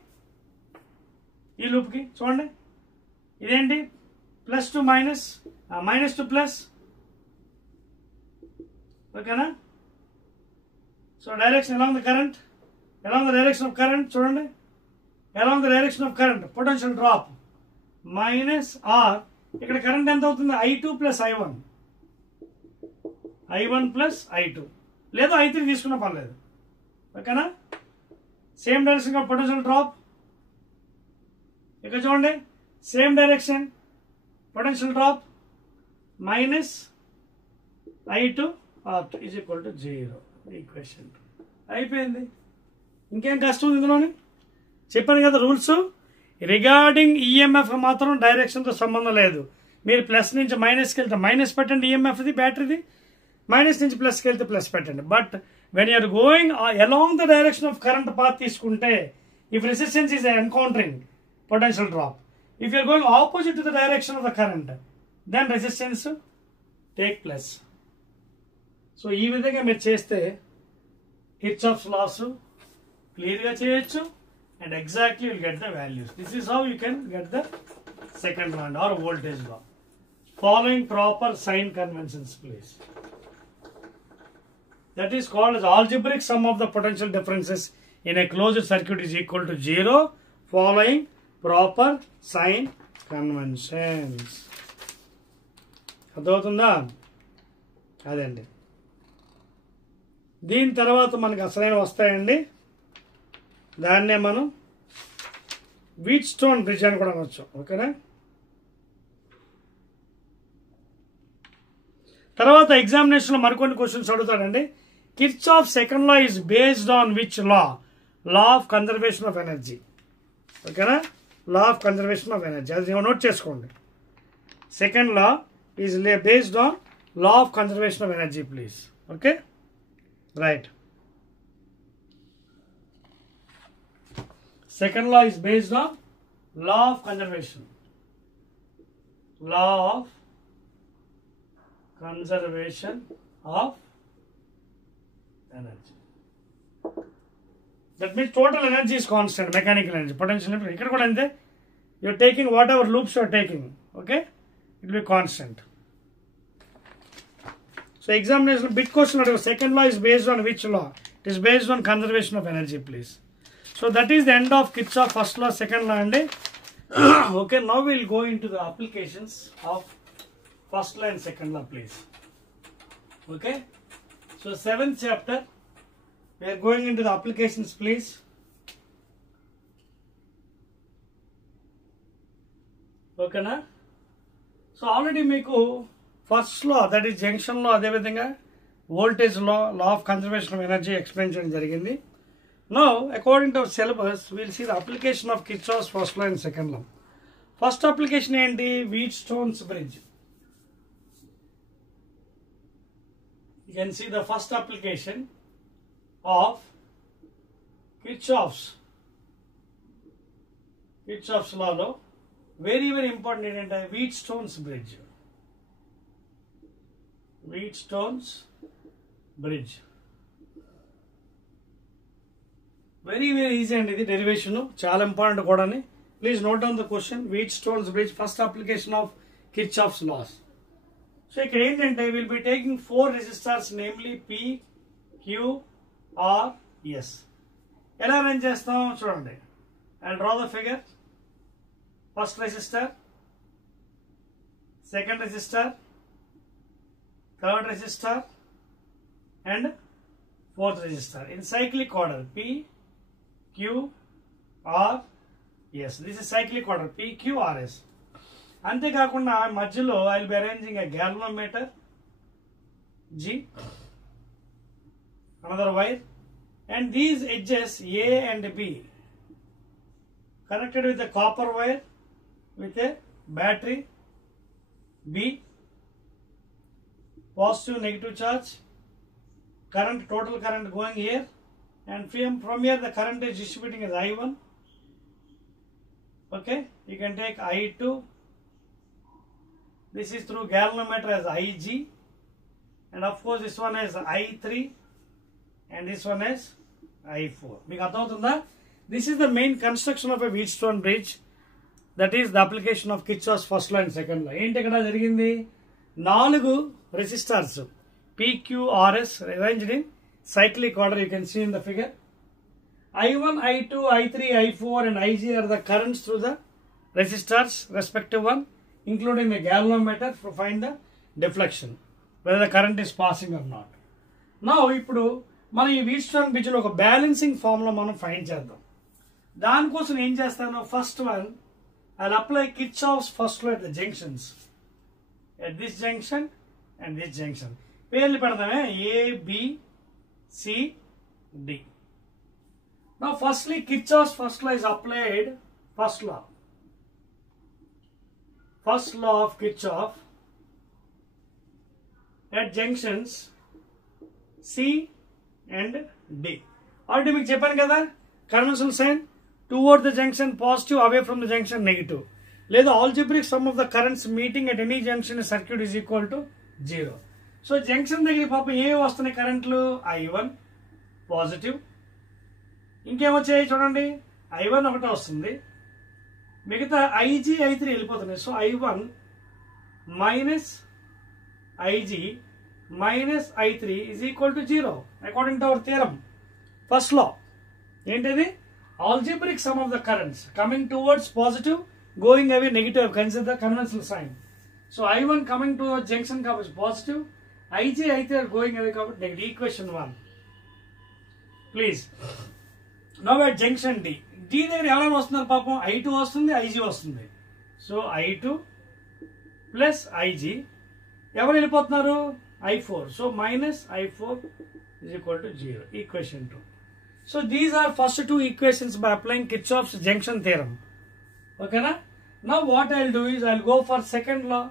ఈ లూప్కి చూడండి ఇదేంటి, plus to minus to plus, ఓకేనా? So direction along the current, along the direction of current చూడండి, along the direction of current potential drop minus R. ఇక్కడ కరెంట్ ఎంత అవుతుంది, I2 plus I1 plus I2, లేదా I3 తీసుకున్న పర్లేదు, ఓకేనా? Same direction of potential drop, ఇక్కడ చూడండి same direction potential drop minus I2 R2 is equal to 0. Equation అయిపోయింది. ఇంకేం కష్టం ఉంది ఇందులోని? చెప్పాను కదా రూల్స్. రిగార్డింగ్ ఈఎంఎఫ్ మాత్రం డైరెక్షన్తో సంబంధం లేదు. మీరు ప్లస్ నుంచి మైనస్కి వెళ్తే మైనస్ పెట్టండి, ఈఎంఎఫ్ది బ్యాటరీది, మైనస్ నుంచి ప్లస్కి వెళ్తే ప్లస్ పెట్టండి. But when you're going along the direction of current path తీసుకుంటే, if resistance is encountering potential drop, if you're going opposite to the direction of the current, then resistance take plus. So ఈ విధంగా మీరు చేస్తే Kirchhoff's loss క్లియర్గా చేయొచ్చు, and exactly you'll get the values. This is how you can get the second law or voltage law. Following proper sign conventions, please. That is called as algebraic sum of the potential differences in a closed circuit is equal to 0 following proper sign conventions. అర్థమవుతుందా? అదండి. దీని తర్వాత మనకు అసలైన వస్తాయండి, దాన్నే మనం wheat stone bridge అని కూడా అనొచ్చు, ఓకేనా? తర్వాత ఎగ్జామినేషన్లో మరికొన్ని క్వశ్చన్స్ అడుగుతాడండి. Kirchhoff second law is based on which law? Law of conservation of energy, ఓకేనా? Law of conservation of energy, అది నోట్ చేసుకోండి. Second law is based on law of conservation of energy, please. Okay, right. Second law is based on law of conservation. Law of conservation of energy. That means total energy is constant, mechanical energy, potential energy. Ikkada kuda ante, you are taking whatever loops you are taking, okay? It will be constant. So examination bit question, second law is based on which law? It is based on conservation of energy, please. So that is the end of Kirchhoff first law, second law, and okay, now we will go into the applications of first law and second law, please. Okay, so 7th chapter, we are going into the applications, please. Okay na? So already meeku first law, that is junction law, ade vidhanga voltage law, law of conservation of energy explain చేయడం జరిగింది. Now according to our syllabus will see the application of Kirchhoff's first law and second law. First application ఏంటి? Wheatstone's bridge. You can see the first application of Kirchhoff's law lo very important ఏంటంటే Wheatstone's bridge. Wheatstone's bridge very easy అండి. ఇది derivation చాలా important కూడా. Please note down the question. Wheatstone's bridge first application of Kirchhoff's laws. So ఇక్కడ ఏంటంటే will be taking 4 resistors, namely P, Q, R, S. ఎలా run చేస్తాం చూడండి. I draw the figure. First resistor, second resistor, third resistor and fourth resistor in cyclic order P, Q, R, S. This is cyclic order P, Q, R, S. అంతేకాకుండా మధ్యలో I will be arranging a galvanometer G, another wire, and these edges A and B connected with a copper wire with a battery B, positive negative charge, current, total current going here, and from here the current is distributing as I1. Okay, you can take I2. This is through galvanometer as Ig, and of course this one is I3 and this one is I4. మీకు అర్థమవుతుందా? This is the main construction of a Wheatstone bridge, that is the application of Kirchhoff's first law and second law. ఏంటి ఇక్కడ జరిగింది? 4 resistors PQRS arranged in cyclic order. You can see in the figure. I1, I2, I3, I4 and Ig are the currents through the resistors respective one, including the galvanometer to find the deflection, whether the current is passing or not. Now ఇప్పుడు మనం ఈ Wheatstone bridge లో ఒక balancing formula మనం find చేద్దాం. దానికోసం ఏం చేస్తాను? First one I'll apply Kirchhoff's first law at the junctions, at this junction and this junction. పేర్లు పెడదామే A, B, C, D. Now firstly Kirchhoff's first law is applied. First law of Kirchhoff at junctions C and D. Already మీకు చెప్పాను కదా, conventional sign toward the junction positive, away from the junction negative. లేదా algebraic sum of the currents meeting at any junction circuit is equal to 0. So junction దగ్గర పాపం ఏ వస్తున్నాయి కరెంట్లు? I1 positive, ఇంకేమొచ్చాయి చూడండి, I1 ఒకటే వస్తుంది, మిగతా Ig, I3 వెళ్ళిపోతున్నాయి. So I1 minus Ig minus I3 is equal to 0 according to our theorem. First law ఏంటిది? Algebraic sum of the currents coming towards positive, going away negative, consider the conventional sign. So I1 coming to junction కాబట్టి positive, Ig, I3 are going away కాబట్టి negative. Equation 1 please. Now at junction D. D దగ్గర ఎవరైనా వస్తున్నారు పాపం? I2 వస్తుంది, Ig వస్తుంది. So I2 plus Ig, ఎవరు వెళ్ళిపోతున్నారు? I4. So minus I4 is equal to 0. Equation 2. So these are first 2 equations by applying Kirchhoff's junction theorem. Okay na? Now what I'll do is I'll go for second law.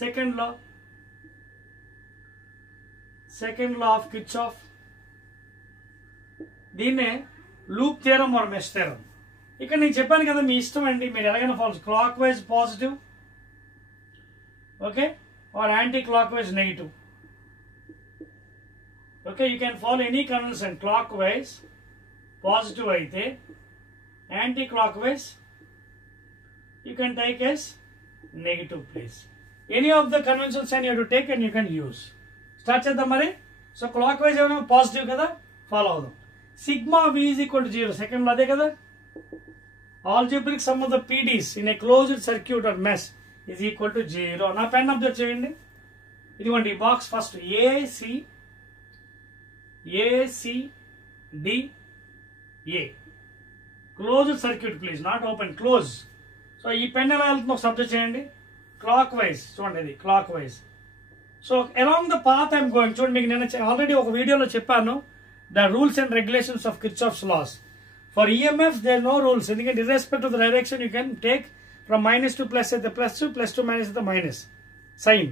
Second law of Kirchhoff. దీన్నే loop theorem or mesh theorem. ఇక్కడ నేను చెప్పాను కదా, మీ ఇష్టం అండి, మీరు ఎలాగైనా follow. Clockwise positive, okay, or anticlockwise negative. Okay, you can follow any convention. Clockwise positive అయితే, anticlockwise you can take as negative please. Any of the conventions and you to take and you can use. Start చేద్దాం మరి. So clockwise ఏమైనా positive కదా, follow అవుదాం. Sigma V is equal to 0. Second law అదే కదా. Algebraic sum of the PDs in a closed circuit or mesh is equal to 0. నా pen observe చేయండి. ఇదిగోండి box first A closed circuit please, not open, close. So ఈ pen ఎలా వెళ్తుందో ఒక observe చేయండి. క్లాక్ వైజ్ చూడండి, ఇది clockwise. So along the path I'm going. చూడండి, మీకు నేను ఆల్రెడీ ఒక వీడియోలో చెప్పాను the rules and regulations of Kirchhoff's laws. For EMF there no rules, ఎందుకంటే irrespective of the direction you can take from minus to plus అయితే plus, plus to minus అయితే minus sign.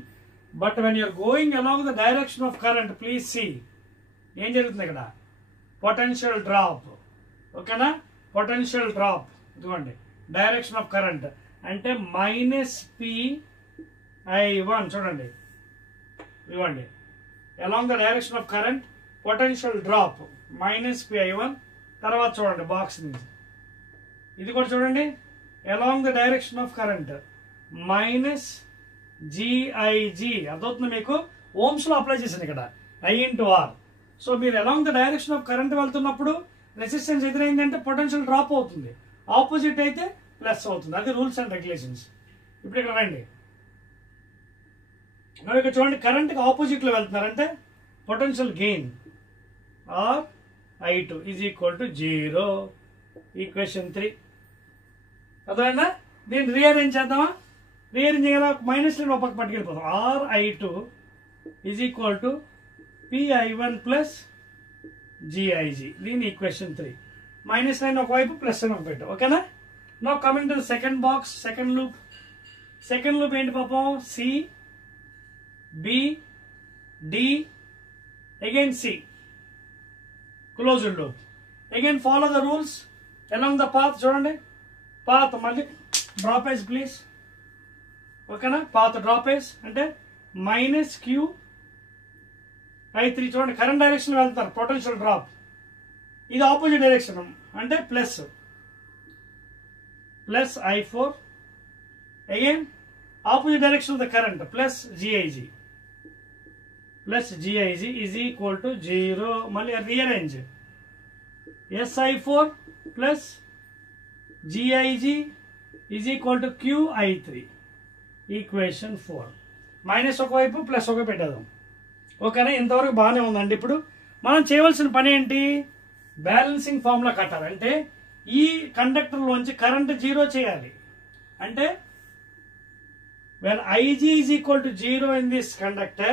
But when you're going along the direction of current, please see ఏం జరుగుతుంది ఇక్కడ, potential drop. ఓకేనా, potential drop. ఇదిగోండి direction of current అంటే minus PI1. చూడండి, ఇవ్వండి along the direction of current potential drop minus PI1. తర్వాత చూడండి బాక్స్ నుంచి ఇది కూడా చూడండి, along the direction of current minus GIG. అర్థవుతుంది మీకు, ఓమ్స్ లో అప్లై చేసింది ఇక్కడ I/R. సో మీరు along the direction of current వెళ్తున్నప్పుడు రెసిస్టెన్స్ ఎదురైందంటే పొటెన్షియల్ డ్రాప్ అవుతుంది, ఆపోజిట్ అయితే ప్లస్ అవుతుంది. అది రూల్స్ అండ్ రెగ్యులేషన్స్. ఇప్పుడు ఇక్కడ రండి, ఇక్కడ చూడండి కరెంట్కి ఆపోజిట్ లో వెళ్తున్నారంటే potential gain I2 is equal to 0. Equation 3 అర్థమైందా? దీన్ని రీఅరేంజ్ చేద్దామా? రీఅరేంజ్ చేయాలా? మైనస్ లైన్ ఒక పక్క పట్టుకెళ్ళిపోతాం. RI2 is equal to PI1 plus GIG. దీని ఈక్వేషన్ 3. మైనస్ లైన్ ఒకవైపు ప్లస్ లైన్ ఒకవైపు. ఓకేనా? Now coming to the second box, second loop. Second loop ఏంటి పాపం? C B D again C, closed loop. Again follow the rules along the path. చూడండి path మళ్ళీ డ్రాపేజ్ please. ఓకేనా, path డ్రాపేజ్ అంటే minus QI3. చూడండి current direction వెళ్తారు, potential drop. ఇది opposite direction అంటే plus I4. Again opposite direction of the current plus GIG. Plus GIG is equal to 0. మళ్ళీ rearrange SI4 plus GIG is equal to QI3. Equation 4. Minus ఒకవైపు plus ఒకవైపు పెట్టేద్దాం. ఓకేనా, ఇంతవరకు బాగానే ఉందండి. ఇప్పుడు మనం చేయవలసిన పని ఏంటి? బ్యాలెన్సింగ్ ఫార్ములా కట్టాలి. అంటే ఈ కండక్టర్లోంచి కరెంట్ 0 చేయాలి. అంటే when IG is equal to 0 in this conductor,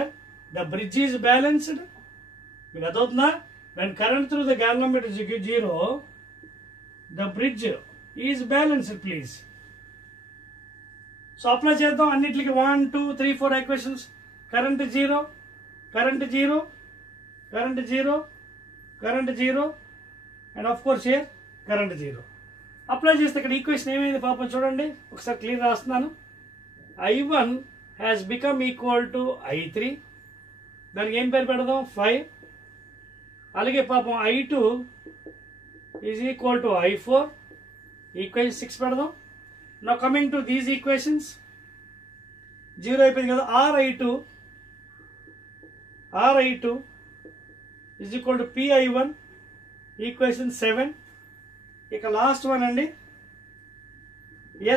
the bridge is balanced. మీకు అర్థమవుతుందా? When current through the galvanometer is equal to 0, the bridge is balanced, please. So apply చేద్దాం అన్నిటికి. 1 2 3 4 equations. Current 0, current 0, current 0, current 0 and of course here current 0. Apply చేస్తే ఇక్కడ equation ఏమైంది పాపం చూడండి, ఒకసారి క్లియర్ రాస్తున్నాను. I1 has become equal to I3. దానికి ఏం పేరు పెడదాం? 5. అలాగే పాపం I2 is equal to I4. Equation 6 పెడదాం. Now coming to these equations, 0 అయిపోయింది కదా. RI2 is equal to PI1. Equation 7. ఇక లాస్ట్ వన్ అండి,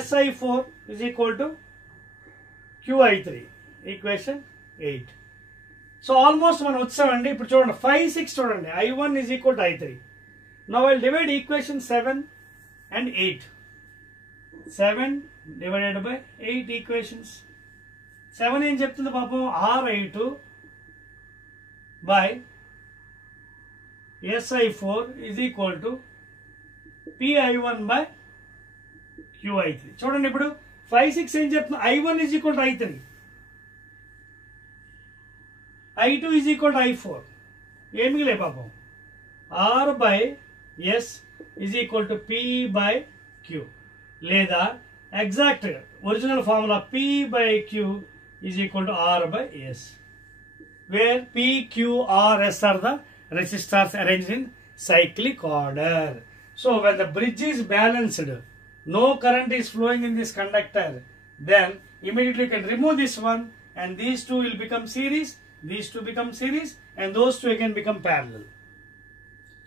SI4 is equal to QI3. Equation 8. So almost మనం వచ్చామండి. ఇప్పుడు చూడండి 5 6 చూడండి, I1 is equal to I3. Now I'll divide equation 7 and 8. 7 divided by 8 equations. 7 ఏం చెప్తుంది పాపం? RI2 by SI4 is equal to PI1 by QI3. చూడండి ఇప్పుడు 5 6 ఏం చెప్తుంది? I1 is equal to I3, I2 is equal to I4. ఏం మిగిలే పాపం? R by S is equal to P by Q. లేదా exact original formula P by Q is equal to R by S, where P, Q, R, S are the resistors arranged in cyclic order. So when the bridge is balanced, no current is flowing in this conductor, then immediately you can remove this one and these two will become series, these two become series and those two again become parallel.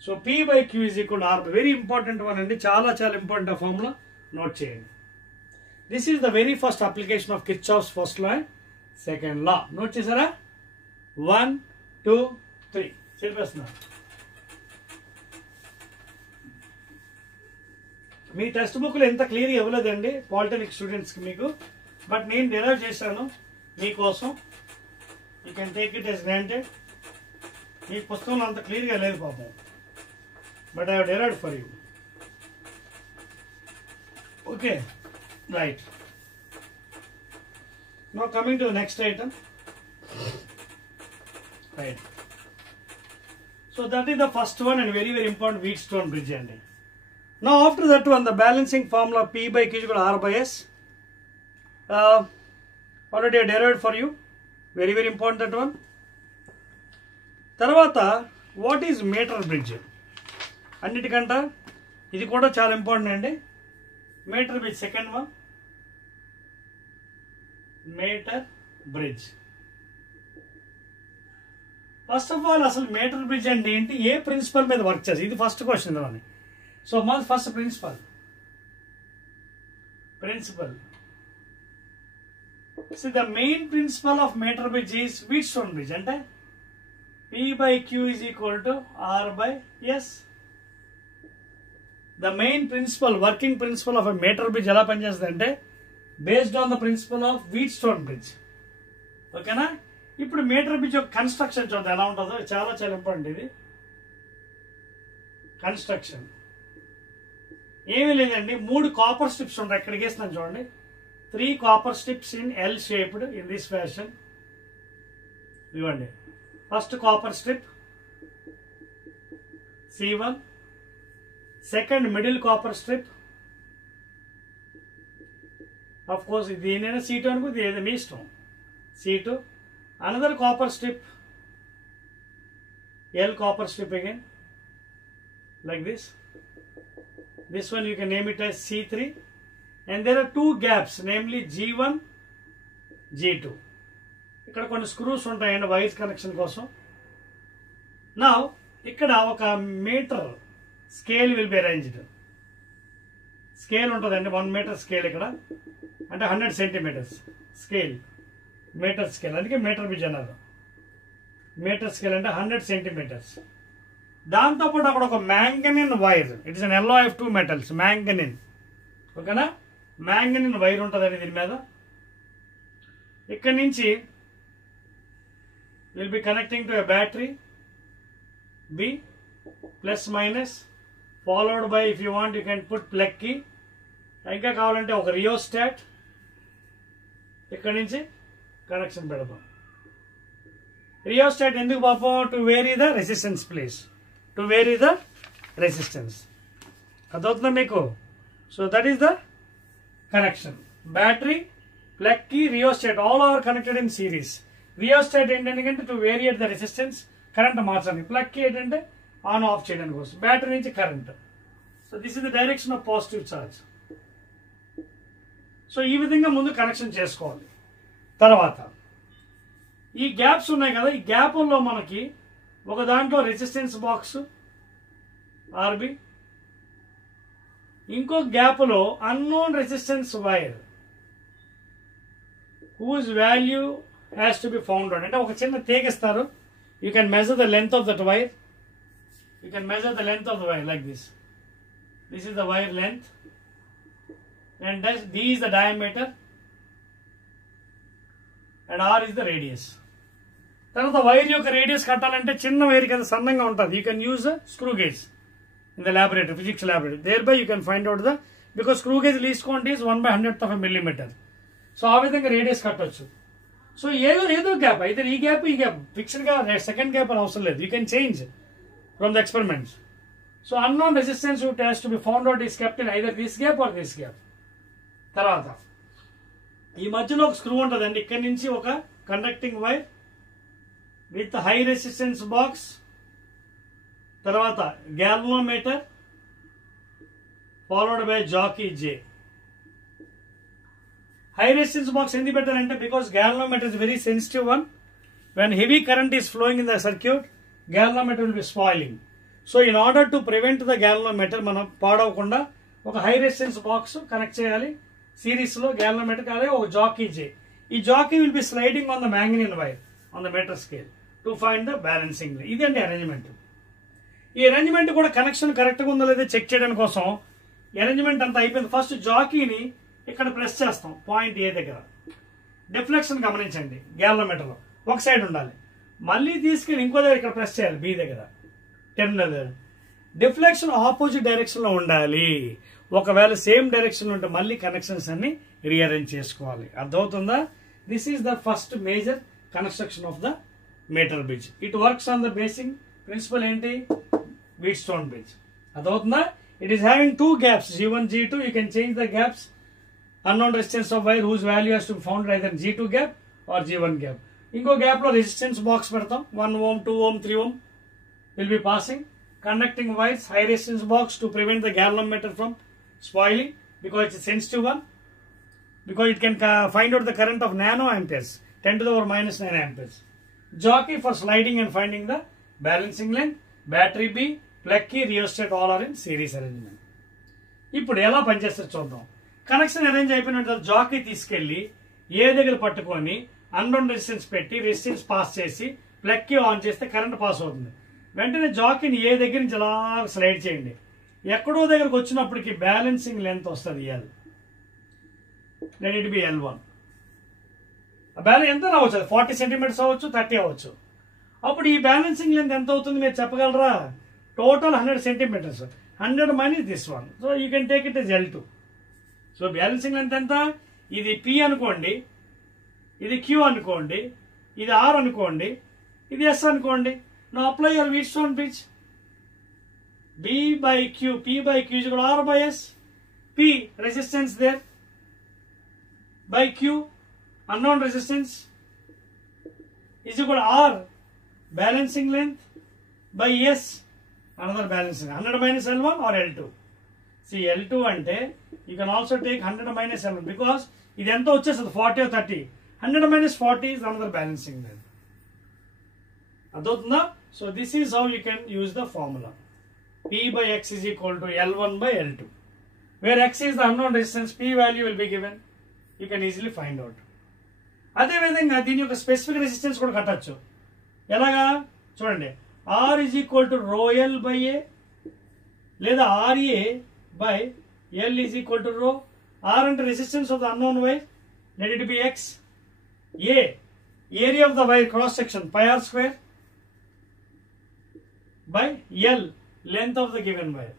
So P by Q is equal to R. Very important one and చాలా important formula. Note చేయండి. This is the very first application of Kirchhoff's first law and second law. Note చేసారా? 1 2 3 చెప్పేస్తున్నా. మీ text బుక్లో ఎంత క్లియర్గా ఇవ్వలేదండి polytechnic స్టూడెంట్స్కి మీకు, but నేను డెరైవ్ చేశాను మీకోసం. You can take it as granted. ఈ పుస్తకంలో అంత క్లియర్గా లేదు పాపం, but I have derived for you. Okay, right. Now coming to the next item. Right. So that is the first one and very important Wheatstone bridge ending. Now after that one, the balancing formula P by Q is equal to R by S. Already I derived for you. Very important that one. Tarvata, what is meter bridge? అన్నిటికంట ఇది కూడా చాలా important అండి. Meter bridge second one, meter bridge. First of all అసలు meter bridge అంటే ఏంటి, ఏ principle మీద వర్క్ చేస్తుంది, ఇది ఫస్ట్ క్వశ్చన్ ఇందులోని. సో మన first principle so the main principle of meter bridge is Wheatstone bridge. అంటే P by Q is equal to R by S. The main principle, working principle of a meter bridge ఎలా పనిచేస్తుంది అంటే based on the principle of Wheatstone bridge. ఓకేనా? ఇప్పుడు metre bridge యొక్క construction చూద్దాం ఎలా ఉంటుందో. చాలా చాలా ఇంపార్టెంట్ ఇది. కన్స్ట్రక్షన్ ఏమీ లేదండి, 3 కాపర్ స్ట్రిప్స్ ఉంటాయి. ఎక్కడికి వేస్తున్నాను చూడండి, 3 copper strips in L shaped in this fashion. ఇవ్వండి, first copper strip C1, second middle copper strip, of course దీనైనా C2 అనుకో, ఇది మీ ఇష్టం, C2. Another copper strip L copper strip again like this. This one you can name it as C3, and there are 2 gaps, namely G1, G2. ఇక్కడ కొన్ని screws ఉంటాయండి wire connection కోసం. నా ఇక్కడ ఒక meter scale will be arranged. Scale ఉంటుందండి, 1 meter scale ఇక్కడ, అంటే 100 సెంటీమీటర్స్ స్కేల్, మీటర్ స్కేల్, అందుకే మీటర్ బ్రిడ్జ్ అన్నారు. మీటర్ స్కేల్ అంటే 100 సెంటీమీటర్స్. దాంతోపాటు అక్కడ ఒక manganin wire, it is an LOF2 metals, manganin. ఓకేనా? మ్యాంగనిన్ వైర్ ఉంటుందండి దీని మీద. ఇక్కడ నుంచి will be connecting to a battery B plus minus, followed by if you want you can put plug key. ఇంకా కావాలంటే ఒక రియోస్టాట్. ఇక్కడ నుంచి కనెక్షన్ పెడతాం. రియోస్టాట్ ఎందుకు పాపం? To vary the resistance place, to vary the resistance. అదవుతుందా మీకు? So that is the connection. Battery, plug key, rheostat all are connected in series. Rheostat ఏంటంటే to variate the resistance, current మార్చడానికి. Plug key ఏంటంటే on off చేయడానికి కోసం. Battery నుంచి current. So this is the direction of positive charge. So ఈ విధంగా ముందు connection చేసుకోవాలి. తర్వాత ఈ గ్యాప్స్ ఉన్నాయి కదా, ఈ గ్యాప్లో మనకి ఒక దాంట్లో రెసిస్టెన్స్ బాక్స్ RB, ఇంకో గ్యాప్లో unknown resistance wire whose value has to be found out. అంటే ఒక చిన్న తీగిస్తారు. You can measure the length of that wire. You can measure the length of the wire like this. This is the wire length and D is the diameter and R is the radius. తర్వాత wire యొక్క radius కట్టాలంటే చిన్న wire కదా, సన్నంగా ఉంటుంది. You can use the screw gauge in the laboratory, physics laboratory. There by you can find out the, because screw gauge least quantity is 1/100th of a millimeter. So ఆ విధంగా radius కట్టవచ్చు. సో ఏదో gap అయితే ఈ gap fixed గా second gap అని అవసరం లేదు. You can change from the experiments. So unknown resistance which has to be found out is kept in either this gap or this gap. తర్వాత ఈ మధ్యలో ఒక స్క్రూ ఉంటుందండి. ఇక్కడి నుంచి ఒక conducting wire with high resistance box, తర్వాత galvanometer followed by jockey J. High resistance box ఎందుకు పెట్టారంటే because galvanometer is very sensitive one. When heavy current is flowing in the circuit, galvanometer will be spoiling. So in order to prevent the galvanometer, మనం పాడవకుండా ఒక high resistance box connect చేయాలి series లో galvanometer. అదే ఒక jockey J. ఈ jockey will be sliding on the manganin wire on the meter scale to find the balancing. ఇదండి arrangement. ఈ అరేంజ్మెంట్ కూడా కనెక్షన్ కరెక్ట్గా ఉందో లేదో చెక్ చేయడం కోసం అరేంజ్మెంట్ అంతా అయిపోయింది. ఫస్ట్ జాకీని ఇక్కడ ప్రెస్ చేస్తాం పాయింట్ A దగ్గర. డిఫ్లెక్షన్ గమనించండి గ్యాల్వనోమీటర్లో. ఒక సైడ్ ఉండాలి. మళ్ళీ తీసుకెళ్ళి ఇంకో దగ్గర ఇక్కడ ప్రెస్ చేయాలి, బి దగ్గర టెర్మినల్ దగ్గర. డిఫ్లెక్షన్ ఆపోజిట్ డైరెక్షన్లో ఉండాలి. ఒకవేళ సేమ్ డైరెక్షన్ ఉంటే మళ్ళీ కనెక్షన్స్ అన్ని రీఅరేంజ్ చేసుకోవాలి. అర్థమవుతుందా? This is the first major construction of the meter bridge. It works on the basic principle ఏంటి? Wheatstone bridge. అర్థమవుతుందా? It is having 2 gaps, G1, G2. You can change the gaps. Unknown resistance of wire whose value has to be found either G2 gap or G1 gap. ఇంకో gap లో resistance box పెడతాం. 1 ohm, 2 ohm, 3 ohm will be passing. Conducting wires, high resistance box to prevent the galvanometer from spoiling because it's a sensitive one, because it can find out the current of nano amperes, 10 to the power minus 9 amperes. Jockey for sliding and finding the balancing length. Battery B, plug key, rheostat all are in series arrangement. ఇప్పుడు ఎలా పనిచేస్తే చూద్దాం. Connection arrange అయిపోయిన తర్వాత Jackie తీసుకెళ్లి ఏ దగ్గర పట్టుకొని అన్డౌన్ resistance పెట్టి రెసిస్టెన్స్ పాస్ చేసి ప్లగ్ కీ ఆన్ చేస్తే కరెంట్ పాస్ అవుతుంది. వెంటనే జాకీని ఏ దగ్గర నుంచి అలా స్లైడ్ చేయండి. ఎక్కడో దగ్గరకు వచ్చినప్పటికి బ్యాలెన్సింగ్ లెంత్ వస్తుంది L. Let it be L1. Balance ఎంత రావచ్చు? 40 సెంటీమీటర్స్ అవ్వచ్చు, 30 అవ్వచ్చు. అప్పుడు ఈ బ్యాలెన్సింగ్ లెంత్ ఎంత అవుతుంది మీరు చెప్పగలరా? Total 100 centimeters. 100 minus this one. So you can take it as L2. So balancing length ఎంత? ఇది P అనుకోండి, ఇది Q అనుకోండి, ఇది R అనుకోండి, ఇది S అనుకోండి. Now apply your Wheatstone bridge. B by Q, P by Q is equal to R by S. P, resistance there, by Q, unknown resistance, is equal to R, balancing length, by S, another balancing. 100 minus L1 or L2. See, L2 ante, you can also take 100 minus L1 because ఇది ఎంత వచ్చేస్తుంది 40 or 30. 100 minus 40 is another balancing length. అర్థవుతుందా? So this is how you can use the formula. P by X is equal to L1 by L2. Where X is the unknown resistance, P value will be given. You can easily find out. అదే విధంగా దీని యొక్క specific resistance కూడా కట్టచ్చు. ఎలాగా చూడండి. R is equal to rho L by A లేదా RA by L is equal to rho. R అంటే resistance of the unknown wire. Let it be X. A, area of the wire cross section, pi R square by L, length of the given wire.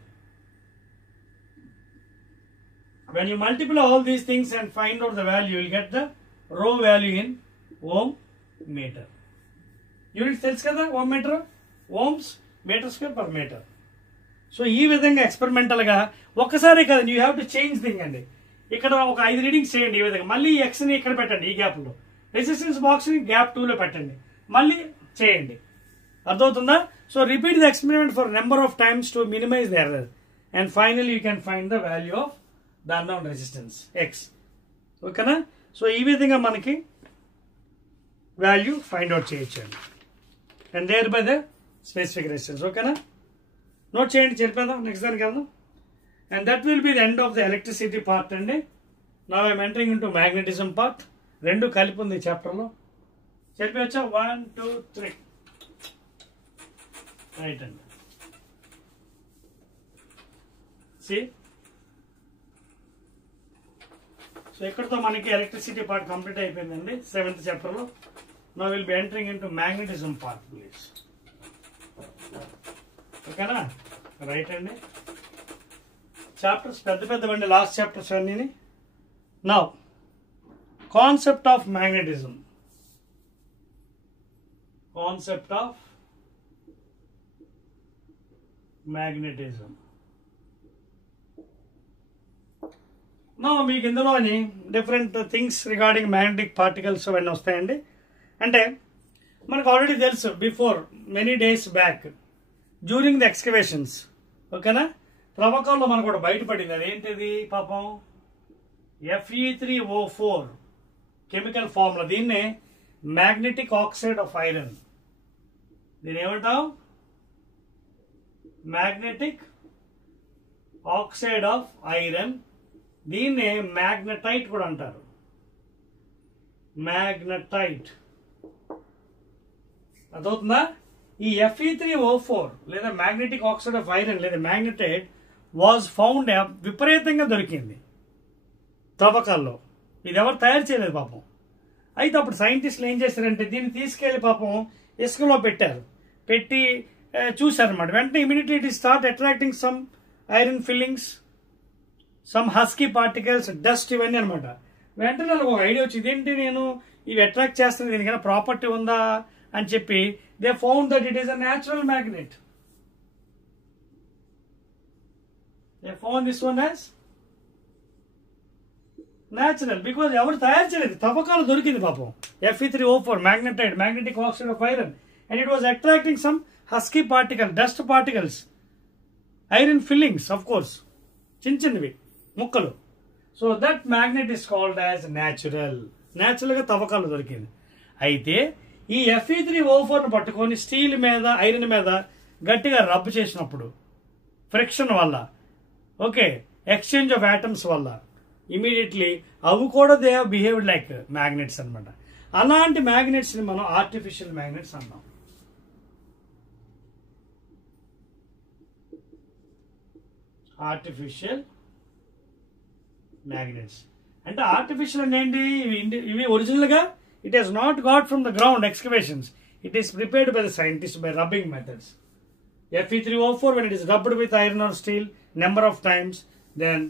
When you multiply all these things and find out the value, you will get the rho value in ohm meter. Units తెలుసు కదా, ohm meter, ohms, meter square per meter. So ఈ విధంగా experimental గా ఒక్కసారి కదండి, you have to change thing అండి. ఇక్కడ ఒక 5 రీడింగ్స్ చేయండి ఈ విధంగా. మళ్ళీ ఎక్స్ ని ఇక్కడ పెట్టండి, ఈ గ్యాప్ లో. రెసిస్టెన్స్ బాక్స్ ని గ్యాప్ 2 లో పెట్టండి, మళ్ళీ చేయండి. అర్థమవుతుందా? So repeat the experiment for number of times to minimize the error and final you can find the value of the unknown resistance X. ఓకేనా? సో ఈ విధంగా మనకి వాల్యూ ఫైండ్ అవుట్ చేయొచ్చండి. And there by the specific resistance. ఓకేనా? Note చేయండి, చెప్పేద్దాం, next దానికి వెళ్దాం. And that will be the end of the electricity part అండి. Now I'm entering into magnetism part. రెండు కలిపి ఉంది ఈ చాప్టర్లో. చెప్పవచ్చా? 1, 2, 3. రైట్ అండి. సి, సో ఇక్కడతో మనకి ఎలక్ట్రిసిటీ పార్ట్ కంప్లీట్ అయిపోయిందండి 7th చాప్టర్లో. Now will be entering into magnetism part please. ఓకేనా? రైట్ అండి. చాప్టర్స్ పెద్దవండి, లాస్ట్ చాప్టర్స్ అన్నీ. Now concept of magnetism. Concept of magnetism. మీకు ఇందులోని different things regarding magnetic particles అవన్నీ వస్తాయండి. అంటే మనకు ఆల్రెడీ తెలుసు, before many days back during the excavations, ఓకేనా, త్రవ్వకాల్లో మనకు కూడా బయటపడింది. అదేంటిది పాపం? Fe3O4 chemical formula. దీన్నే మ్యాగ్నెటిక్ ఆక్సైడ్ ఆఫ్ ఐరన్. దీని ఏమంటాం? Magnetic oxide of iron. దీన్నే మ్యాగ్నటైట్ కూడా అంటారు. మ్యాగ్నటైట్. అదవుతుందా? ఈ Fe3O4 లేదా మ్యాగ్నెటిక్ ఆక్సైడ్ ఆఫ్ ఐరన్ లేదా మ్యాగ్నటైట్ వాజ్ ఫౌండ్, విపరీతంగా దొరికింది తవ్వకాల్లో. ఇది ఎవరు తయారు చేయలేదు పాపం. అయితే అప్పుడు సైంటిస్టులు ఏం చేశారంటే దీన్ని తీసుకెళ్లి పాపం ఇసుకలో పెట్టారు, పెట్టి చూసారనమాట. వెంటనే immediately it start attracting some iron fillings, some husky particles, dust, ఇవన్నీ అనమాట. వెంటనే వాళ్ళకి ఒక ఐడియా వచ్చింది, ఇదేంటి నేను ఇవి అట్రాక్ట్ చేస్తుంది, దీనికైనా ప్రాపర్టీ ఉందా అని చెప్పి they found that it is a natural magnet. They found this one as natural, because ఎవరు తయారు చేయలేదు, తవ్వకాలు దొరికింది పాపం. Fe3O4 magnetite, magnetic oxide of iron, and it was attracting some husky particle, dust particles, iron fillings, of course, చిన్నవి ముక్కలు. So that magnet is called as natural. న్యాచురల్గా తవ్వకాలు దొరికింది. అయితే ఈ Fe3O4ను పట్టుకొని స్టీల్ మీద, ఐరన్ మీద గట్టిగా రబ్ చేసినప్పుడు ఫ్రిక్షన్ వల్ల, ఓకే, ఎక్స్చేంజ్ ఆఫ్ ఆటమ్స్ వల్ల ఇమీడియట్లీ అవి కూడా they have behaved like magnets అనమాట. అలాంటి మ్యాగ్నెట్స్ ని మనం ఆర్టిఫిషియల్ మ్యాగ్నెట్స్ అన్నాం. ఆర్టిఫిషియల్ మ్యాగ్నెట్స్ అంటే ఆర్టిఫిషియల్ అంటే ఏంటి? ఇవి ఒరిజినల్ గా it is not got from the ground excavations, it is prepared by the scientist by rubbing methods. Fe3O4 when it is rubbed with iron or steel number of times, then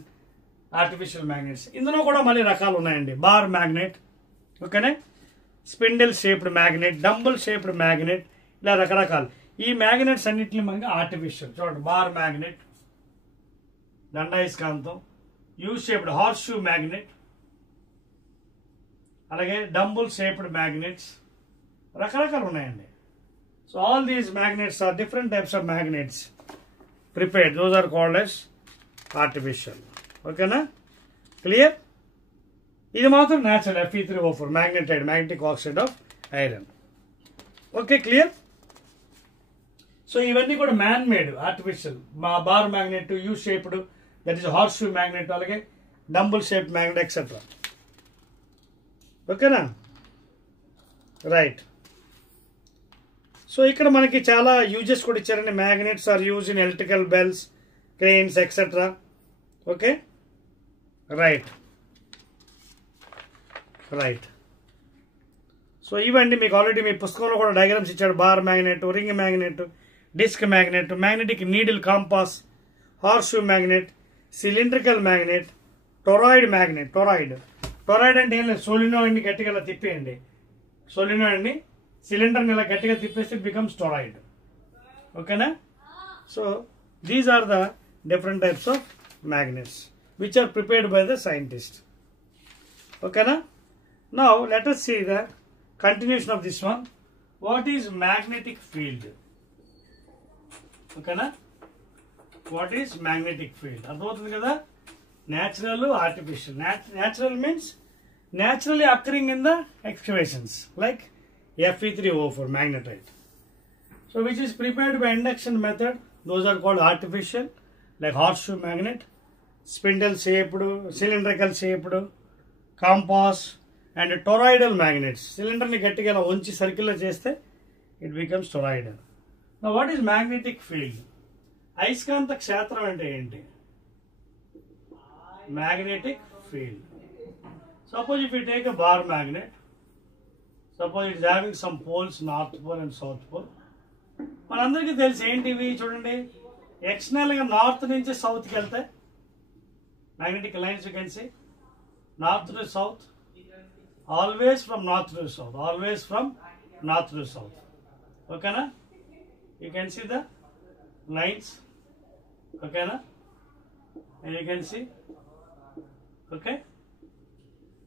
artificial magnets. ఇందులో కూడా మళ్ళీ రకాలు ఉన్నాయండి. Bar magnet, ఓకేనే, spindle shaped magnet, dumbbell shaped magnet, ఇలా రకరకాలు. ఈ magnets అన్నింటినీ మనకి ఆర్టిఫిషియల్. చూడండి, బార్ మ్యాగ్నెట్, దండాయస్కాంతం, U shaped horse shoe magnet, అలాగే డంబుల్ షేప్డ్ మ్యాగ్నెట్స్, రకరకాలు ఉన్నాయండి. So all these magnets are different types of magnets prepared, those are called as artificial. ఓకేనా, క్లియర్? ఇది మాత్రం natural Fe3O4 magnetite, magnetic oxide of iron. Okay, clear? So ఇవన్నీ కూడా man made artificial. మా bar magnet, U shaped, that is horse shoe magnet, అలాగే dumbbell shape magnet etcetera. ఓకేనా, right. So ఇక్కడ మనకి చాలా యూజెస్ కూడా ఇచ్చారండి. Magnets are use in electrical bells, cranes etcetera. Okay, right right. So ఇవండి మీకు ఆల్రెడీ మీ పుస్తకంలో కూడా డయాగ్రామ్స్ ఇచ్చాడు. Bar magnet, ring magnet, disk magnet, magnetic needle compass, horse shoe magnet, cylindrical magnet, toroid magnet. Toroid అంటే ఏం లేదు, సోలినాయిడ్ని గట్టిగా ఇలా తిప్పేయండి. సోలినాయిడ్ని, సిలిండర్ని ఇలా గట్టిగా తిప్పేస్తే ఇట్ బికమ్స్ టొరాయిడ్. ఓకేనా? So these are the different types of magnets which are prepared by the scientist. Okay na? Now let us see the continuation of this one. What is magnetic field? Okay na? What is magnetic field? అర్థమవుతుంది కదా? Natural, artificial. Natural means naturally occurring in the excavations like Fe3O4 magnetite. So which is prepared by induction method. Those are called artificial, like horseshoe magnet, spindle shaped, cylindrical shaped, compass, and toroidal magnets. Cylinder ni గట్టిగా ఇలా ఉంచి circular చేస్తే it becomes toroidal. Now what is magnetic field? అయస్కాంత క్షేత్రం అంటే ఏంటి? Magnetic field. Suppose if you take a bar magnet, suppose it is having some poles, north pole and south pole. మనందరికీ తెలిసి ఏంటివి చూడండి, ఎక్స్టర్నల్ గా నార్త్ నుంచి సౌత్ కి వెళ్తే magnetic lines you can see, north to south, always from north to south, always from north to south. Okay na? You can see the lines. Okay na? And you can see. Okay?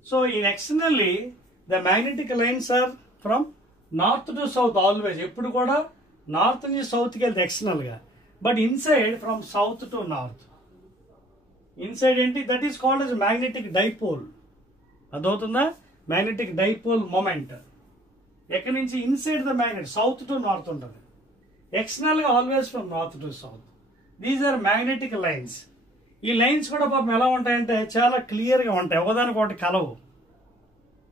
So in externally the magnetic lines are from north to south always. ఎప్పుడు కూడా north నుంచి south కి వెళ్తే external గా, but inside from south to north. Inside ఏంటి? That is called as magnetic dipole. అదవుతుందా? Magnetic dipole moment. ఎక్కడి నుంచి? Inside the magnet, south to north ఉంటుంది. ఎక్స్టర్నల్ గా always from north to south. These are magnetic lines. ఈ lines కూడా పాపం ఎలా ఉంటాయంటే చాలా క్లియర్ గా ఉంటాయి, ఒకదానికి ఒకటి కలవు.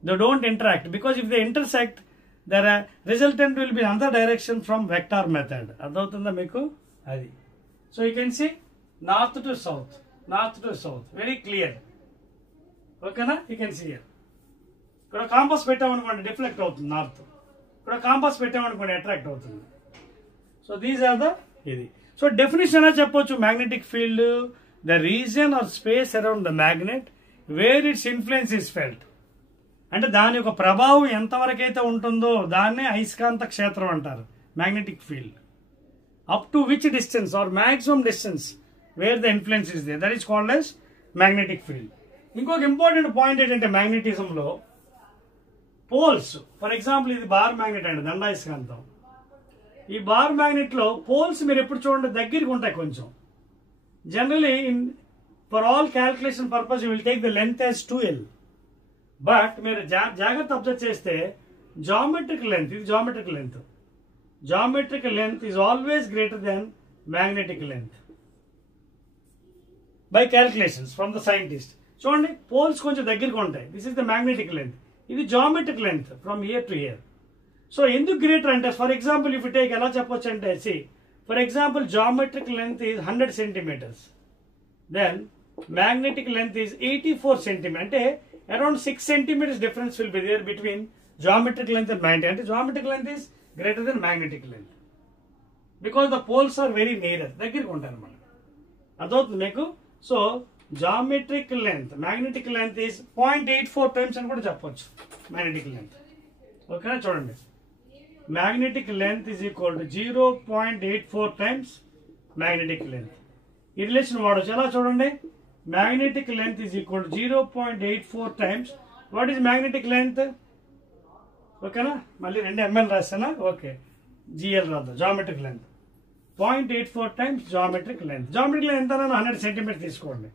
They don't interact because if they intersect their resultant will be another direction from vector method. అర్థమవుతుందా మీకు? అది. So you can see north to south, north to south, very clear. Okay na? You can see here. ఇక్కడ compass పెట్టామనుకోండి deflect అవుతుంది north, ఇక్కడ compass పెట్టామనుకోండి attract అవుతుంది. So these are the ఇది. సో డెఫినేషన్ ఎలా చెప్పొచ్చు, magnetic field the region or space around the magnet where its influence is felt. అంటే దాని యొక్క ప్రభావం ఎంతవరకు అయితే ఉంటుందో దాన్నే అయస్కాంత క్షేత్రం అంటారు, magnetic field. Up to which distance or maximum distance where the influence is there, that is called as magnetic field. ఇంకొక ఇంపార్టెంట్ పాయింట్ ఏంటంటే మ్యాగ్నెటిజంలో పోల్స్, ఫర్ ఎగ్జాంపుల్ ఇది బార్ మ్యాగ్నెట్ అండి, దండాయస్కాంతం. ఈ బార్ మ్యాగ్నెట్ లో పోల్స్ మీరు ఎప్పుడు చూడండి దగ్గరికి ఉంటాయి కొంచెం. Generally for all calculation purpose you will take the length as 2L. But మీరు జాగ్రత్త అబ్జర్వ్ చేస్తే జామెట్రిక్ లెంత్, ఇది geometric length, geometric length is always greater than magnetic length by calculations from the scientist. చూడండి poles కొంచెం దగ్గరికి ఉంటాయి, this is the magnetic length, ఇది geometric length from ear to ear. So ఎందుకు greater అంటే, for example if you take ఎలా చెప్పొచ్చు అంటే, for example geometric length is 100 centimeters, then magnetic length is 84 centimeters. అంటే around 6 centimeters difference will be there between geometric length and magnetic. అంటే geometric length is greater than magnetic length because the poles are very near, దగ్గరికి ఉంటాయి అన్నమాట. అర్థమవుతుంది మీకు? So geometric length, magnetic length is 0.84 times అని కూడా చెప్పొచ్చు magnetic length. ఓకేనా? చూడండి, magnetic length is equal to 0.84 times magnetic length. ఈ రిలేషన్ వాడచ్చు ఎలా చూడండి, magnetic length is equal to 0.84 times what is magnetic length. ఓకేనా? మళ్ళీ 2 ml రాస్తానా? ఓకే, GL రాద్దాం. Geometric length 0.84 times geometric length. Geometric length ఎంత? 100 centimeters తీసుకోండి.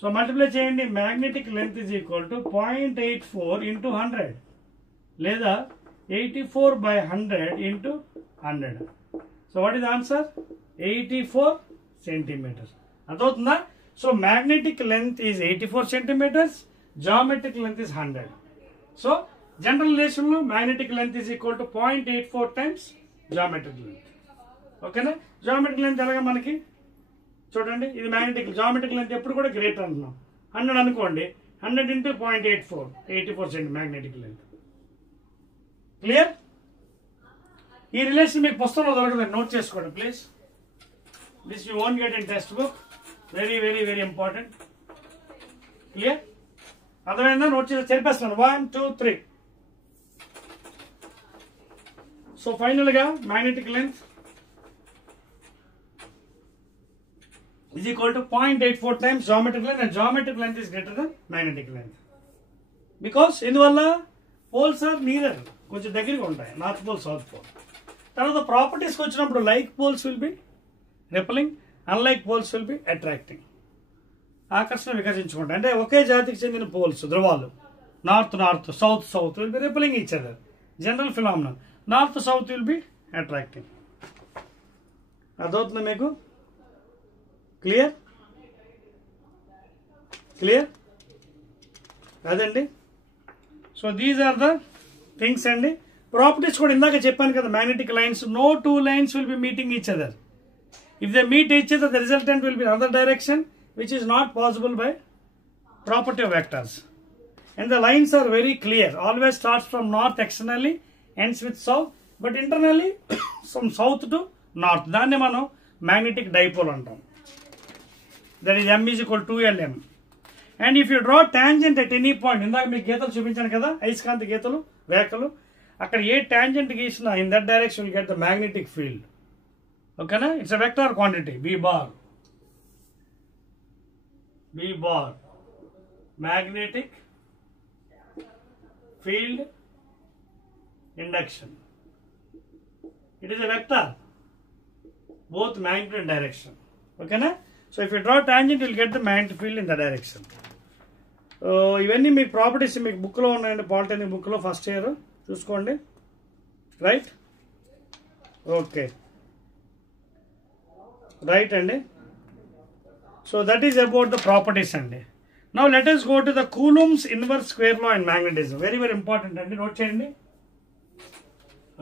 సో మల్టిప్లై చేయండి, magnetic length is equal to 0.84 into 100 లేదా 84/100 into 100. So what is answer? 84 centimeters. అర్థమవుతుందా? So magnetic length is 84 centimeters, geometric length is 100. So general relation లో magnetic length is equal to 0.84 times geometric length. ఓకేనా? Geometric length ఎలాగా మనకి చూడండి, ఇది magnetic, geometric length ఎప్పుడు కూడా గ్రేటర్ అంటున్నాం. 100 అనుకోండి, 100 into 0.84, 84 cm magnetic length. Clear? ఈ రిలేషన్ మీకు పుస్తకంలో దొరకదు, నోట్ చేసుకోండి please. This you won't get in text book. Very very very important. Clear? అర్థమైందా? నోట్ చేసి చెప్పేస్తున్నాను. 1 2 3. సో ఫైనల్ గా magnetic length is equal to 0.84 times geometric length, and geometric length is greater than magnetic length. Because ఇందువల్ల poles or near, కొంచెం దగ్గరగా ఉంటాయి, north pole south pole. తర్వాత ప్రాపర్టీస్కి వచ్చినప్పుడు like poles will be repelling, unlike poles will be attracting. ఆకర్షణ వికసించుకుంటాయి. అంటే ఒకే జాతికి చెందిన పోల్స్, ధ్రువాలు, north north, south south will be repelling each other. General phenomenal. North south will be attracting. అర్థమవుతుందా మీకు? క్లియర్? క్లియర్ అదండి. So these are the things అండి. ప్రాపర్టీస్ కూడా ఇందాక చెప్పాను కదా, magnetic lines, no 2 lines will be meeting each other. If they meet each other the resultant will be other direction which is not possible by property of vectors. And the lines are very clear. Always starts from north externally, ends with south, but internally from south to north. దాన్ని మనం magnetic dipole అంటాం. That is M is equal to 2LM. And if you draw tangent at any point, ఇందాక మీకు గీతలు చూపించాను కదా, అయస్కాంత గీతలు, రేఖలు, అక్కడ ఏ టాంజెంట్ గీసినా in that direction you get the magnetic field. ఓకేనా? It's a vector quantity, B bar. Magnetic field induction. It is a vector, both magnitude and direction. ఓకేనా? So if you draw tangent, you will get the magnetic field in the direction. ఇవన్నీ మీకు properties మీకు బుక్లో ఉన్నాయండి, polytechnic బుక్లో first year చూసుకోండి. Right? Okay, right అండి. So that is about the properties అండి. Now let us go to the Coulomb's inverse square law in magnetism. Very very important అండి, నోట్ చేయండి.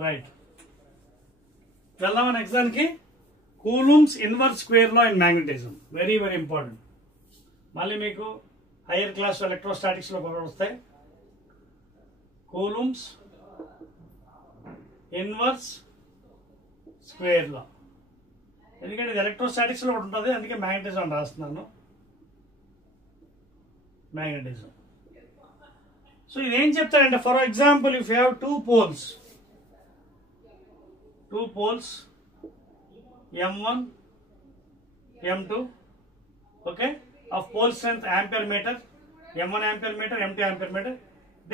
రైట్, వెళ్దామని ఎగ్జామ్కి. Coulomb's inverse square law in magnetism. Very very important. మళ్ళీ మీకు hire class electrostatics లో కూడా వస్తాయి. Coulombs inverse square law. ఎందుకంటే ఇది ఎలక్ట్రోస్టాటిక్స్లో ఒకటి ఉంటుంది, అందుకే మ్యాగ్నెటిజం అని రాస్తున్నాను. మ్యాగ్నెటిజం. సో ఇదేం చెప్తారంటే, for example if you have two poles M1 M2, okay, of pole strength ampere meter, M1 ampere meter, M2 ampere meter,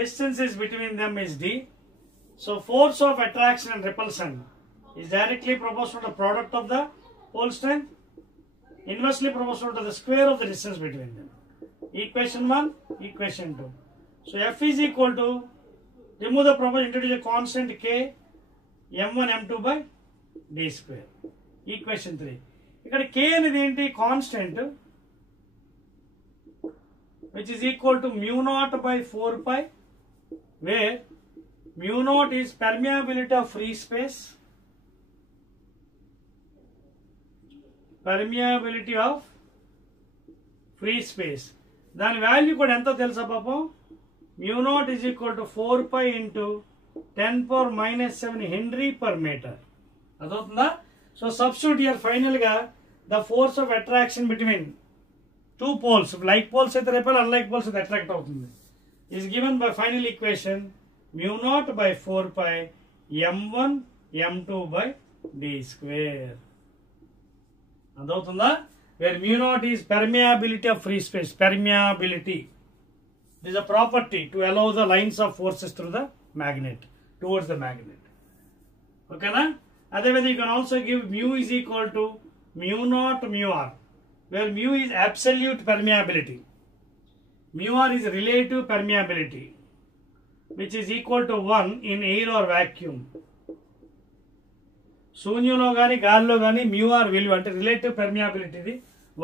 distance is between them is d. So force of attraction and repulsion is directly proportional to the product of the pole strength, inversely proportional to the square of the distance between them. Equation 1, equation 2. So F is equal to, remove the proportion, introduce a constant K, M1 M2 by d square. Equation 3. ఇక్కడ K అనేది ఏంటి? Constant, which is equal to mu naught by 4 pi, where mu naught is permeability of free space, దాని value కూడా ఎంతో తెలుసా పాపం? mu naught is equal to 4 pi into 10⁻⁻7 Henry per meter. అదవుతుందా? So substitute here final గా the force of attraction between two poles, like poles అయితే repel, unlike poles అయితే attract అవుతుంది, is given by final equation mu naught by 4 pi M1 M2 by d square. అదవుతుందా? Where mu naught is permeability of free space. Permeability is a property to allow the lines of forces through the magnet towards the magnet. Okay na? Otherwise you can also give mu is equal to mu naught mu r, where mu is absolute permeability, mu r is relative permeability, which is equal to 1 in air or vacuum. శూన్యంలో కానీ గాలిలో కానీ mu r విలువ అంటే relative పెర్మియాబిలిటీది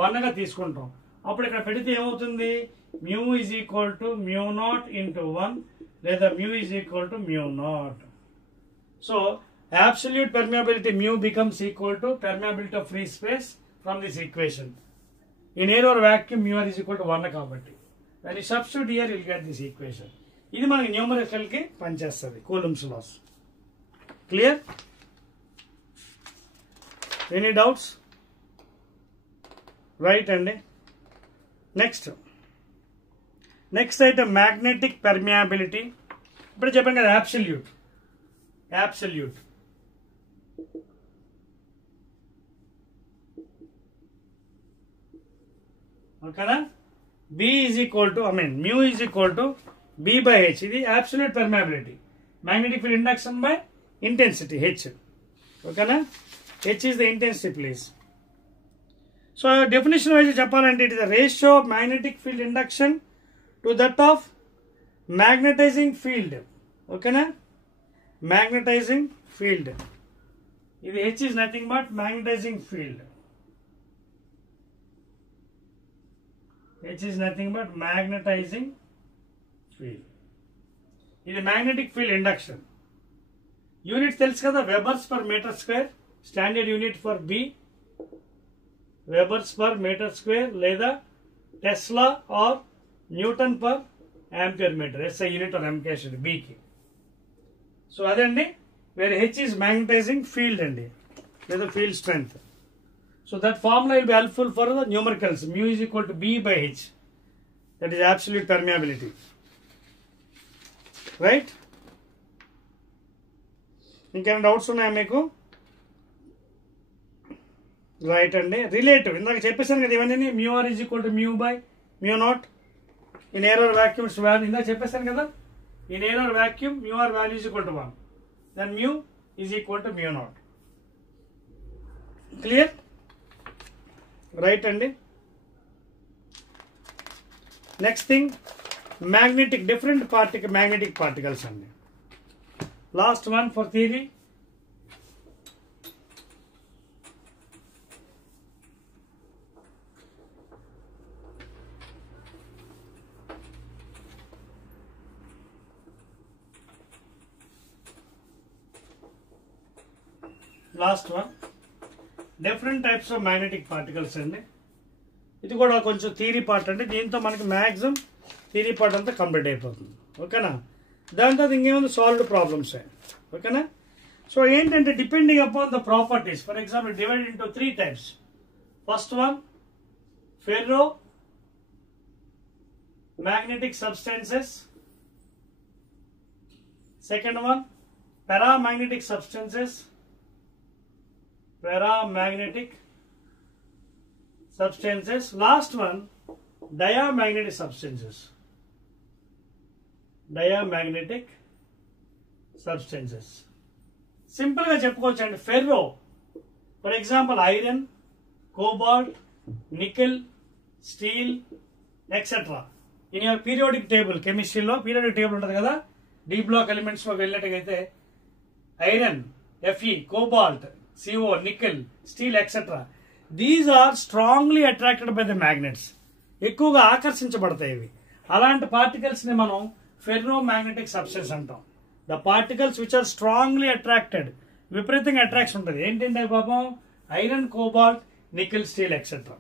1 గా తీసుకుంటాం. అప్పుడు ఇక్కడ పెడితే ఏమవుతుంది? mu is equal to mu naught into 1, లేదా mu is equal to mu naught. So absolute permeability mu becomes equal to permeability of free space from this equation. In air or vacuum mu r is equal to 1 కాబట్టి when you substitute here you will get this equation. ఇది మనకి numerical కి పనిచేస్తుంది, Coulomb's laws. Clear? Any doubts? Right అండి. Next item magnetic permeability. ఇప్పుడు చెప్పండి కదా, absolute ఓకేనా? B is equal to, mu is equal to B by H. ఇది absolute permeability, magnetic field induction by intensity H. ఓకేనా? H is the intensity please. So definition wise చెప్పాలంటే it is the ratio of magnetic field induction to that of magnetizing field. ఓకేనా? magnetizing field. ఇది H is nothing but magnetizing field. H is nothing but magnetizing field. ఇది magnetic field induction. Unit తెలుసు కదా, webers per meter square. Standard unit for B webers per meter square, లేదా tesla or newton per ampere meter, SI unit or ఎంకేషన్ B కి. So అదండి where H is magnetizing field అండి, లేదా field strength. So that formula will be helpful for the numericals. Mu is equal to B by H. That is absolute permeability. Right? ఇంకేమైనా doubts ఉన్నాయా మీకు? Right అండి. Relative ఇందాక చెప్పేసాను కదా, ఇవన్నీ mu r is equal to mu by mu naught. In air or vacuum value ఇందాక చెప్పేసాను కదా, in air or vacuum mu r value is equal to 1. Then mu is equal to mu naught. Clear? Right అండి. Next thing magnetic, different magnetic particles అండి. Last one for theory. Last one different types of magnetic particles అండి. ఇది కూడా కొంచెం theory part అండి. దీంతో మనకి maximum theory part అంతా కంప్లీట్ అయిపోతుంది. ఓకేనా? దాని తర్వాత ఇంకేముంది సాల్వ్డ్ ప్రాబ్లమ్స్. ఓకేనా? సో ఏంటంటే depending upon the properties, for example divide into 3 types. First one ferro magnetic substances, second one paramagnetic substances, last one diamagnetic substances. Simple గా చెప్పుకోవచ్చండి. Ferro for example iron, cobalt, nickel, steel etcetera. In your periodic table, కెమిస్ట్రీలో periodic table ఉంటుంది కదా, D block elements లో వెళ్ళినట్టుగైతే iron, Fe, cobalt, CO, nickel, steel etcetera, these are strongly attracted by the magnets. ఎక్కువగా ఆకర్షించబడతాయి ఇవి. అలాంటి particles ని మనం ఫెర్రో మ్యాగ్నెటిక్ సబ్స్టెన్స్ అంటాం. The particles which are strongly attracted, విపరీతంగా అట్రాక్షన్ ఉంటుంది. ఏంటంటే పాపం iron, cobalt, nickel, steel etcetera.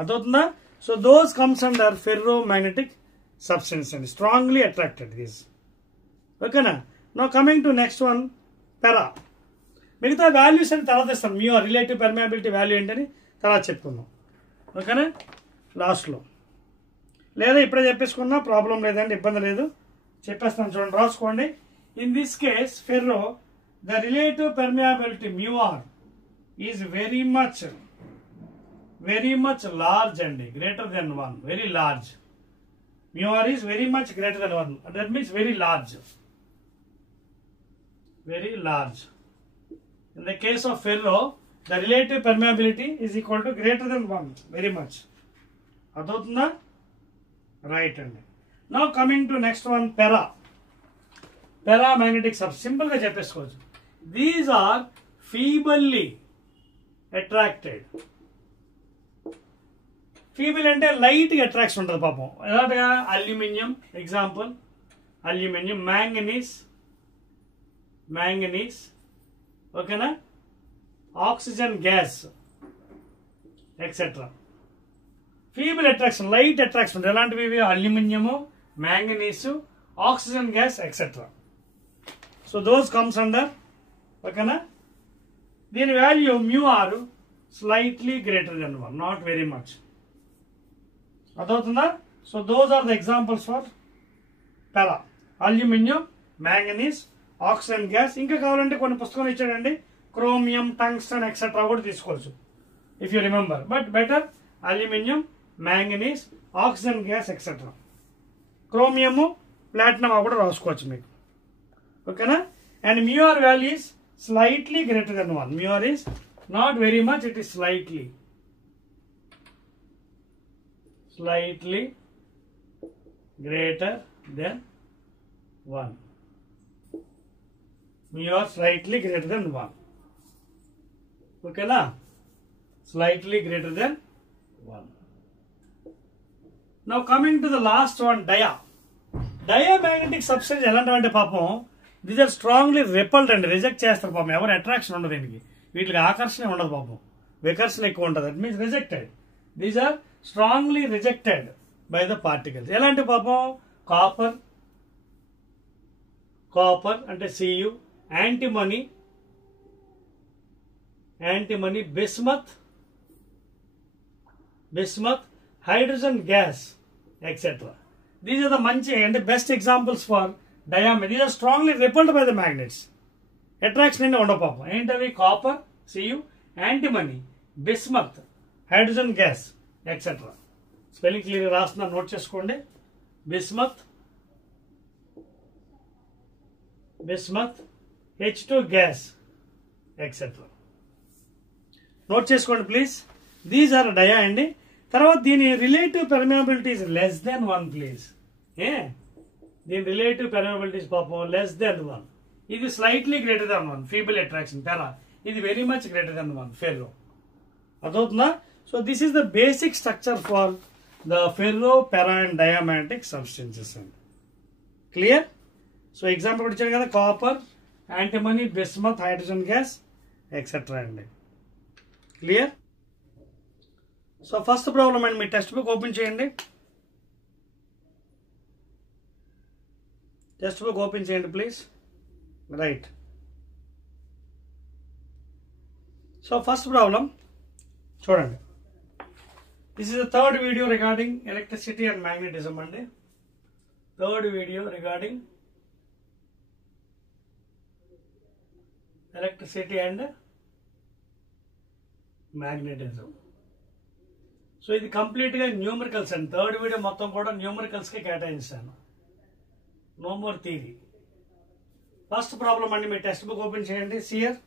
అర్థమవుతుందా? So those comes under ferromagnetic substance and strongly attracted these. Okay na? Now coming to next one, para. మిగతా values అని తర్వాత ఇస్తాం. మీ relative permeability value ఏంటని తర్వాత చెప్పుకుందాం. ఓకేనా? లాస్ట్లో లేదా ఇప్పుడే చెప్పేసుకున్నా ప్రాబ్లం లేదండి, ఇబ్బంది లేదు, చెప్పేస్తాను చూడండి, రాసుకోండి. In this case ferro the relative permeability μr is very much large and greater than 1, very large. μr is very much greater than 1, that means very large. In the case of ferro, the relative permeability is equal to greater than 1, very much. అర్థమవుతుందా? రైట్ అండి. Now coming to next one, paramagnetic substance. సింపుల్ గా చెప్పేసుకోవచ్చు. These are feebly attracted. Feeble అంటే light గా attraction ఉంటుంది పాపం. ఎలాంటిగా అల్యూమినియం, ఎగ్జాంపుల్ అల్యూమినియం, మ్యాంగనీస్, ఓకేనా, oxygen gas etcetera. Feeble attraction, light attraction ఉంటుంది. ఎలాంటివి? Aluminium, manganese, oxygen gas etcetera. So those comes under. ఓకేనా? దీని value μr slightly greater than 1, not very much. అర్థమవుతుందా? So those are the examples for para. Aluminium, manganese, oxygen gas. ఇంకా కావాలంటే కొన్ని పుస్తకాలు ఇచ్చాడండి, క్రోమియం, టంగ్స్టన్ ఎక్సెట్రా కూడా తీసుకోవచ్చు if you remember. But better aluminium, manganese, oxygen gas etcetera. Chromium, platinum కూడా రాసుకోవచ్చు మీకు. ఓకేనా? And μr value is slightly greater than 1. μr is not very much, it is slightly greater than 1. μr slightly greater than 1. Okay na? Slightly greater than 1. Now coming to the last one, diamagnetic substance ఎలాంటివంటే పాపం these are strongly repelled and reject చేస్తారు పాపం. ఎవరు attraction ఉండదు దీనికి, వీటికి ఆకర్షణ ఉండదు పాపం, వికర్షణ ఎక్కువ ఉంటుంది. That means rejected. These are strongly rejected by the particles. ఎలాంటి పాపం? కాపర్ అంటే Cu, antimony, bismuth, hydrogen gas etcetera. These are the మంచి అంటే best examples for diamond. These are strongly repelled by the magnets. Attraction in ఉండవు పాపం. ఏంటవి? Copper, Cu, antimony, bismuth, hydrogen gas etcetera. Spelling clear రాస్తున్నా, note చేసుకోండి. Bismuth, H2 gas etcetera. Note చేసుకోండి please. These are dia అండి. తర్వాత దీని relative permeability is less than 1 please. దీని రిలేటివ్ పెర్మియబిలిటీస్ పాపం లెస్ దెన్ 1. ఇది slightly greater than 1 feeble attraction para. ఇది very much greater than 1 ferro. అర్థమవుతుందా? So this is the basic structure for the ferro, para and diamagnetic substances అండి. Clear? So example కూడా ఇచ్చారు కదా, copper, antimony, bismuth, hydrogen gas etcetera అండి. Clear? So first problem అండి, మీ text book open చేయండి. Text book open చేయండి please. Right. So first problem చూడండి. This is the third video regarding electricity and magnetism అండి. Third video regarding electricity and magnetism. So ఇది కంప్లీట్గా numericals అండి. Third video మొత్తం కూడా న్యూమరికల్స్కి కేటాయించాను. No more theory. First problem అండి, మీ టెక్స్ట్ బుక్ ఓపెన్ చేయండి. See here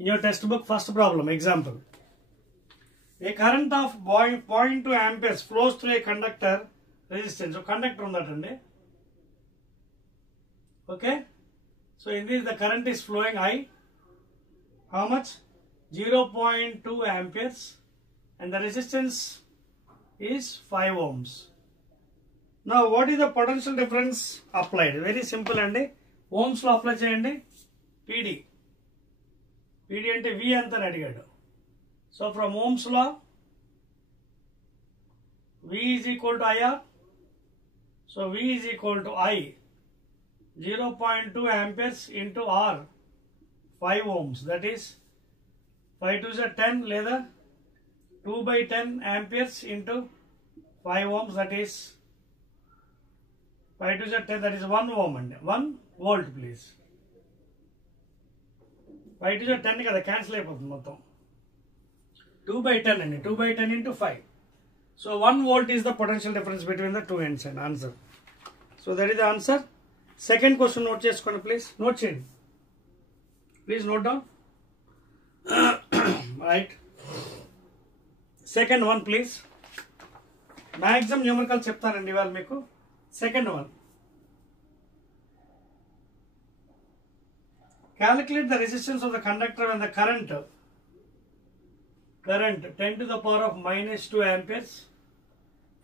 in your text book first problem example. A current of 0.2 amperes flows through a conductor resistance. Conductor ఉందటండి. Okay. So in this the current is flowing I. How much? 0.2 amperes and the resistance is 5 ohms. Now what is the potential difference applied? Very simple అండి. ohms లో apply చేయండి. PD అంటే V ఎంత అని అడిగాడు. So from ohms law V is equal to IR. So V is equal to I 0.2 amperes into R 5 ohms, that is 5 to 10 లేదా 2/10 amperes into 5 ohms, that is 5 to 10, that is 1 ohm అండి. 1 volt please. 5 to 10 కదా, cancel అయిపోతుంది మొత్తం. 2/10 అండి. 2/10 into 5. So 1 volt is the potential difference between the two ends and answer. So that is the answer. Second question note చేసుకోండి please. Note చేయండి please. Note down. Right. Second one please. Maximum numerical చెప్తానండి ఇవాళ మీకు. Second one, calculate the resistance of the conductor when the current 10 to the power of -2 amperes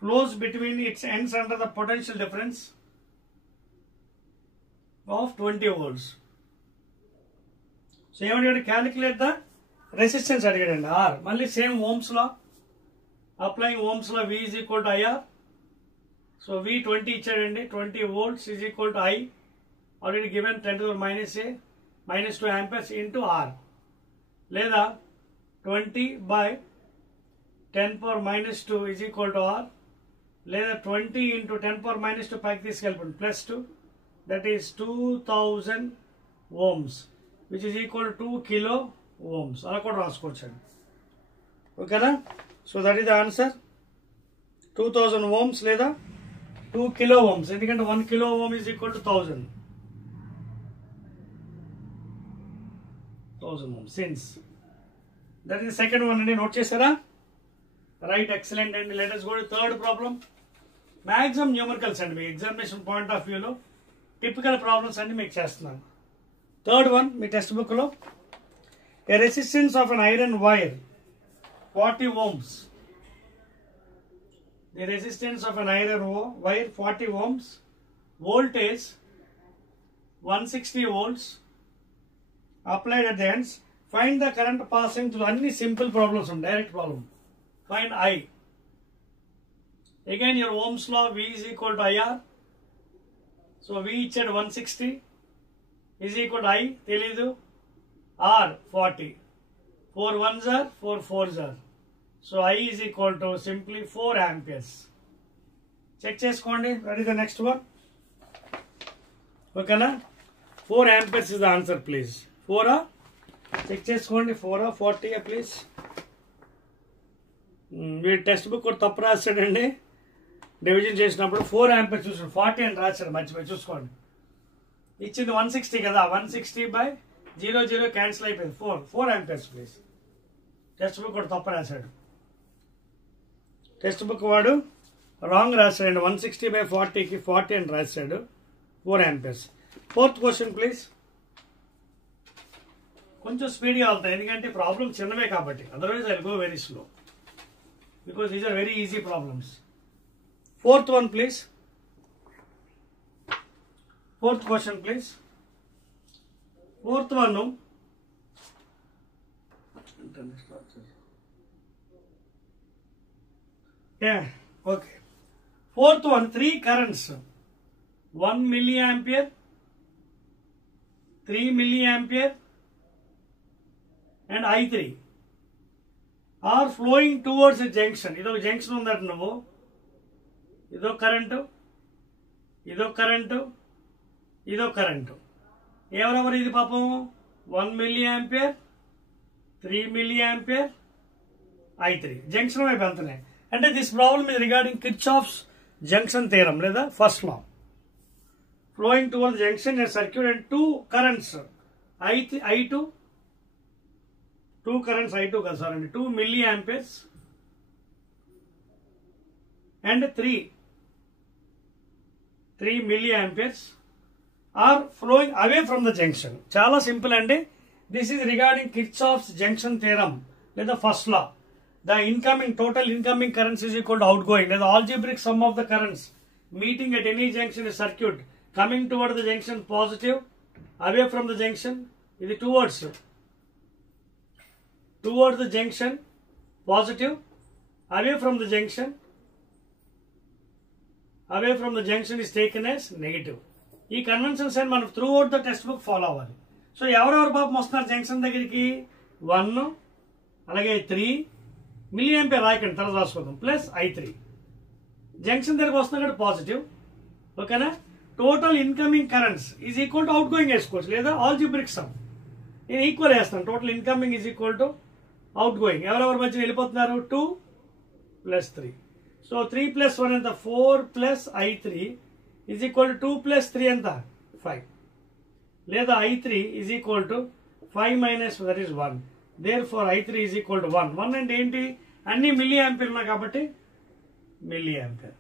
flows between its ends under the potential difference of 20 volts. So ఏమంటే calculate the resistance అడిగాడండి. R మళ్ళీ same ohms law, applying ohms law. V is equal to IR. So V 20 ఇచ్చాడండి. 20 volts is equal to I, already given 10 to the -2 amperes into R, లేదా 20 by 10 power -2 is equal to R, లేదా 20 into 10 power -2 పైకి తీసుకెళ్ళిపోండి +2, that is 2000 ohms, which is equal to 2 kilo ohms. అలా కూడా రాసుకోవచ్చండి. ఓకేనా? So that is the answer. 2000 ohms లేదా 2 kilo ohms, ఎందుకంటే 1 kilo ohm is equal to 1000 ohms. Since that is the second one అండి. Note చేశారా? Right. Excellent అండి. Let us go to third problem. Maximum numericals అండి. మీ examination point of వ్యూలో typical problems అన్ని మీకు చేస్తున్నాను. థర్డ్ వన్ మీ టెక్స్ట్ బుక్ లో, a resistance of an iron wire 40 ohms. The resistance of an iron wire 40 ohms, voltage 160 volts applied at the ends. Find the current passing through. Any simple problems, direct problem. Find I. Again your Ohm's law, V is equal to IR. So V at 160 is equal to I, telidu, R 40. 4 1s are 4 4s are. So I is equal to simply 4 amperes. Check cheskondi. That is the next one. Okay na? 4 amperes is the answer please. 4 check చేసుకోండి. 4 40 please. మీరు text book కూడా తప్పు రాశాడండి. Division చేసినప్పుడు 4 amperes చూసాడు, 40 అని రాశాడు, మర్చిపోయి చూసుకోండి. ఇచ్చింది 160 కదా, 160 by 0 క్యాన్సిల్ అయిపోయింది. 4 amperes ప్లీజ్. టెక్స్ట్ బుక్ కూడా తప్పు రాశాడు. టెక్స్ట్ బుక్ వాడు రాంగ్ రాశాడు. 160 by 40కి 40 అని రాశాడు. 4 amperes. Fourth question please. కొంచెం స్పీడ్గా వెళ్తాయి ఎందుకంటే ప్రాబ్లమ్ చిన్నవే కాబట్టి. Otherwise I will go very slow because these are very easy problems. Fourth one please. Fourth question please. Fourth one okay. Fourth one, 3 currents 1 milliampere, 3 milliampere and I3 are flowing towards a junction. ఇదో junction ఉందట నువ్వు, ఇదో current, ఇదో current, ఇదో current. ఎవరెవరు ఇది పాపం? 1 milliampere, 3 milliampere, I3 junction వైపు వెళ్తున్నాయి. అంటే this problem is regarding Kirchhoff's junction theorem లేదా first law. Flowing towards junction in a circuit and two currents I2, two currents I2 sorry 2 milliamperes and 3 milliamperes are flowing away from the junction. Chala simple andi. This is regarding Kirchhoff's junction theorem లేదా first law. The total incoming currents is equal to outgoing. The algebraic sum of the currents meeting at any junction in a circuit coming toward the junction positive, away from the junction is towards the junction positive, away from the junction is taken as negative. ఈ conventions అని మనం through out the text book follow అవ్వాలి. So ఎవరెవరు పాపం వస్తున్నారు junction దగ్గరికి? 1 అలాగే 3 milliampere రాయకండి, తర్వాత రాసుకోదాం, ప్లస్ I3 జంక్షన్ దగ్గరికి వస్తున్నా పాజిటివ్. ఓకేనా? Total incoming currents is equal to out going వేసుకోవచ్చు లేదా ఆల్జిబ్రిక్ సమ్. నేను ఈక్వల్ వేస్తాను. Total incoming is equal to out going. ఎవరెవరి మధ్య వెళ్ళిపోతున్నారు? 2 + 3. సో 3 + 1 ఎంత? 4 + I3 ఈజ్ ఈక్వల్ టు 2 + 3 ఎంత? 5. లేదా I3 is equal to 5 - that is 1. Therefore I3 is equal to 1. 1 అంటే ఏంటి? అన్ని మిల్లీ యాంపియర్ ఉన్నాయి కాబట్టి మిల్లీ యాంపియర్.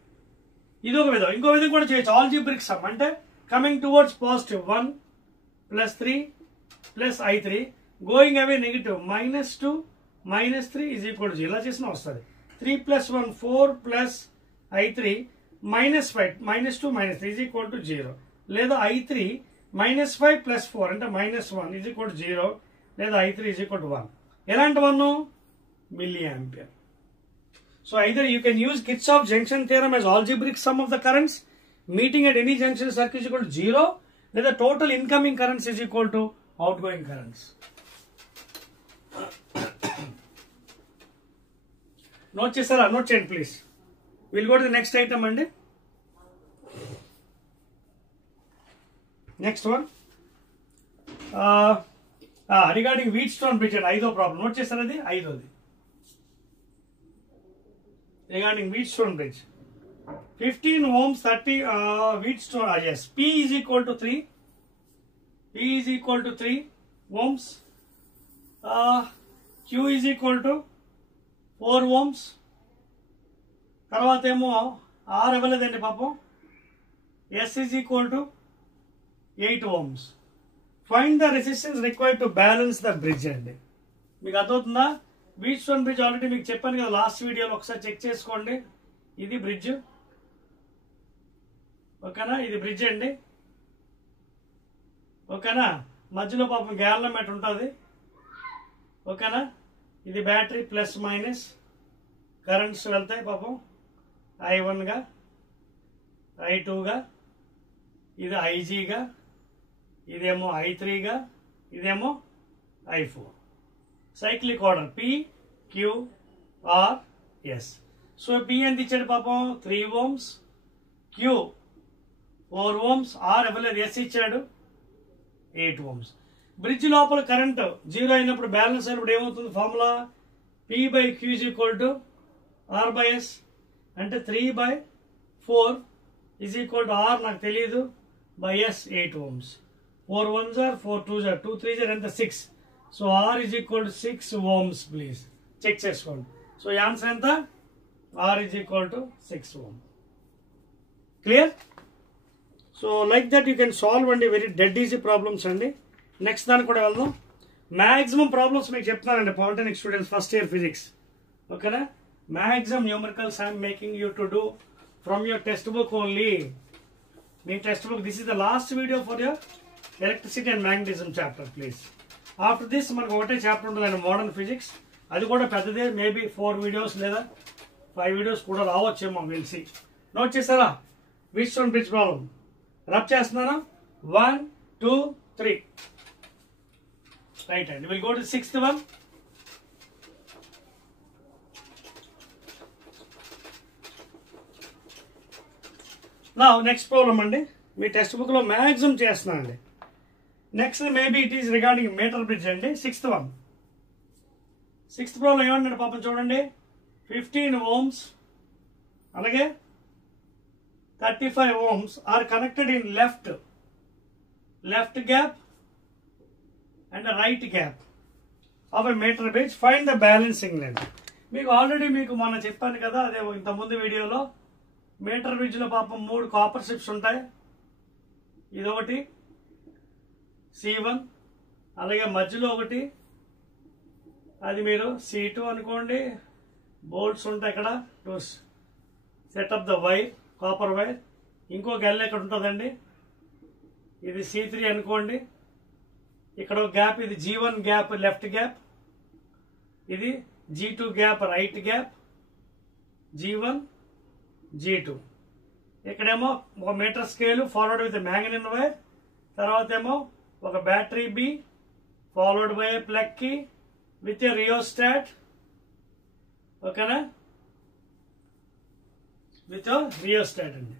ఇదొక విధం. ఇంకో విధం కూడా చేయొచ్చు. ఆల్జిబ్రిక్ సమ్ అంటే coming towards positive 1 + 3 + I3 going away negative -2 -3 is equal to 0. ఇలా చేసినా వస్తుంది. 3 + 1 4 + I3 -5 -2 -3 ఈజ్ ఈక్వల్ టు 0. లేదా I3 -5 + 4 అంటే -1 ఈజ్ ఈక్వల్ టు 0. లేదా I3 ఈజ్ ఈక్వల్ టు 1. ఎలాంటి 1? Milli ampere. So either you can use Kirchhoff junction theorem as algebraic sum of the currents meeting at any junction circuit is equal to 0. Then the total incoming currents is equal to outgoing currents. Note chesara, note change please. We'll go to the next item and next one. Regarding Wheatstone bridge and ఐదో problem. Note chesara adi ఐదోది. Regarding Wheatstone bridge, 15 ohms 30 Wheatstone, yes, P is equal to 3 ohms, Q is equal to 4 ohms. తర్వాత ఏమో R ఇవ్వలేదండి పాపం. S is equal to 8 ohms. Find the resistance required to balance the bridge అండి. మీకు అర్థమవుతుందా? Wheatstone bridge already మీకు చెప్పాను కదా లాస్ట్ వీడియోలో, ఒకసారి చెక్ చేసుకోండి. ఇది బ్రిడ్జ్. ఓకేనా? ఇది బ్రిడ్జ్ అండి. ఓకేనా? మధ్యలో పాపం గ్యాలనమేట్ ఉంటుంది. ఓకేనా? ఇది బ్యాటరీ +- కరెంట్స్ వెళ్తాయి పాపం. I1గా, I2గా, ఇది IG గా, ఇదేమో I3గా, ఇదేమో I4. Cyclic order P Q R S. So P ఎంత ఇచ్చాడు పాపం? 3 ohms, Q 4 ohms, R ఇవ్వలేదు, S ఇచ్చాడు 8 ohms. బ్రిడ్జ్ లోపల కరెంట్ 0 అయినప్పుడు బ్యాలెన్స్ అయినప్పుడు ఏమవుతుంది? Formula P/Q is equal to R/S అంటే 3/4 is equal to R నాకు తెలియదు by S 8 ohms. 4 1s are 4 2s are 2 3s are ఎంత 6. So R is equal to 6 ohms please. Check చేసుకోండి. So answer ఎంత? R is equal to 6 ohm. Clear? So like that you can solve and very dead easy problems అండి. Next దానికి కూడా వెళ్దాం. Maximum problems మీకు చెప్తున్నానండి polytechnic students first year physics. ఓకేనా? Maximum numericals I'm making you to do from your text book only. మీ text book this is the last video for your electricity and magnetism chapter please. After this మనకు ఒకటే chapter ఉంటుంది modern physics. అది కూడా పెద్దదే, maybe 4 videos లేదా 5 videos కూడా రావచ్చేమో, విల్ సీ. నోట్ చేస్తారా? Wheatstone bridge problem. రబ్ చేస్తున్నాను. 1 2 3 రైట్ అండి. Will go to 6th one. నా నెక్స్ట్ ప్రాబ్లం అండి, మీ టెక్స్ట్ బుక్లో మ్యాక్సిమం చేస్తున్నానండి. Next maybe it is regarding meter bridge అండి. 6th one. 6th ప్రాబ్లం ఏమంటాడు పాపం చూడండి. 15 ohms అలాగే 35 ohms are connected in left gap and right gap of a meter bridge. Find the balancing length. మీకు already మొన్న చెప్పాను కదా, అదే ఇంతకుముందు వీడియోలో. మీటర్ బ్రిడ్జ్లో పాపం 3 కాపర్ స్ట్రిప్స్ ఉంటాయి. ఇదొకటి C1, అలాగే మధ్యలో ఒకటి, అది మీరు C2 అనుకోండి. బోల్ట్స్ ఉంటాయి ఇక్కడ to set up the wire, copper wire. ఇంకొక ఎల్ ఇక్కడ ఉంటుందండి, ఇది C3 అనుకోండి. ఇక్కడ ఒక గ్యాప్, ఇది G1 గ్యాప్ లెఫ్ట్ గ్యాప్, ఇది G2 gap right gap, G1 G2. ఇక్కడేమో ఒక meter scale followed with manganese wire, తర్వాత ఏమో ఒక battery B followed by plug key with a rheostat. ఓకేనా, విత్ రియోస్టాట్ అండి.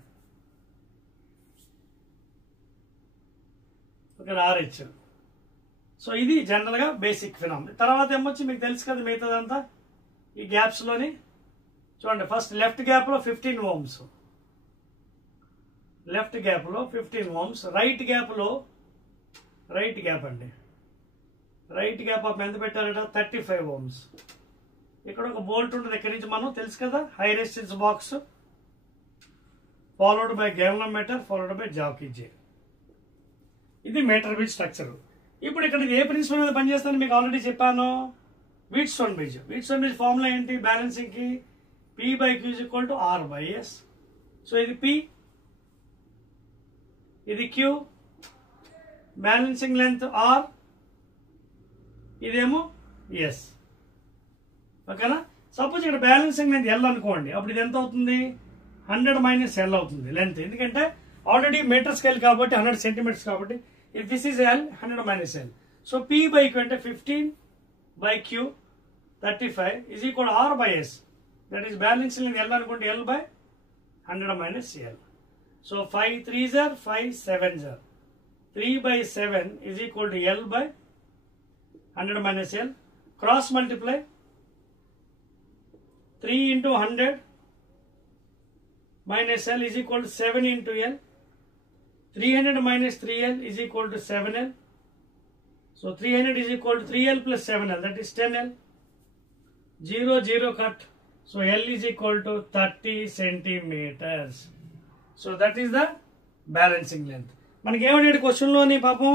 ఓకేనా, RH. సో ఇది జనరల్గా బేసిక్ ఫినామినా. తర్వాత ఏమొచ్చి మీకు తెలుసు కదా మిగతాదంతా ఈ గ్యాప్స్లోని. చూడండి, ఫస్ట్ లెఫ్ట్ గ్యాప్లో 15 ohms, లెఫ్ట్ గ్యాప్లో 15 ohms. రైట్ గ్యాప్ అండి, రైట్ గ్యాప్ ఆఫ్ ఎంత పెట్టారట 35 ohms. ఇక్కడ ఒక బోల్ట్ ఉంటుంది, ఇక్కడి నుంచి మనం తెలుసు కదా high resistance box followed by galvanometer followed by jockey J. ఇది మీటర్ బ్రిడ్జ్ స్ట్రక్చర్. ఇప్పుడు ఇక్కడ ఏ ప్రిన్సిపల్ మీద పనిచేస్తాను మీకు ఆల్రెడీ చెప్పాను. Wheatstone bridge. Wheatstone bridge formula ఏంటి బ్యాలెన్సింగ్ కి? P/Q = R/S. సో ఇది P, ఇది Q, బ్యాలెన్సింగ్ లెంత్ R, ఇదేమో S. ఓకేనా. సపోజ్ ఇక్కడ బ్యాలెన్సింగ్ లెంత్ L అనుకోండి, అప్పుడు ఇది ఎంత అవుతుంది? 100 - L అవుతుంది లెంత్. ఎందుకంటే ఆల్రెడీ మీటర్ స్కేల్ కాబట్టి 100 సెంటీమీటర్స్ కాబట్టి, if this is L 100 - L. So P/Q అంటే 15/Q 35 = R/S. That is balancing length L అనుకోండి, L/100 - L. So 5 3s are 5 7s are 3/7 = L/100 - L. Cross multiply 3 × 100 - L = 7 × L. 300 - 3L = 7L. So 300 = 3L + 7L, that is 10L. 0 0 cut. So L = 30 centimeters. So that is the balancing length. మనకి ఏమన్నాడు క్వశ్చన్లోని పాపం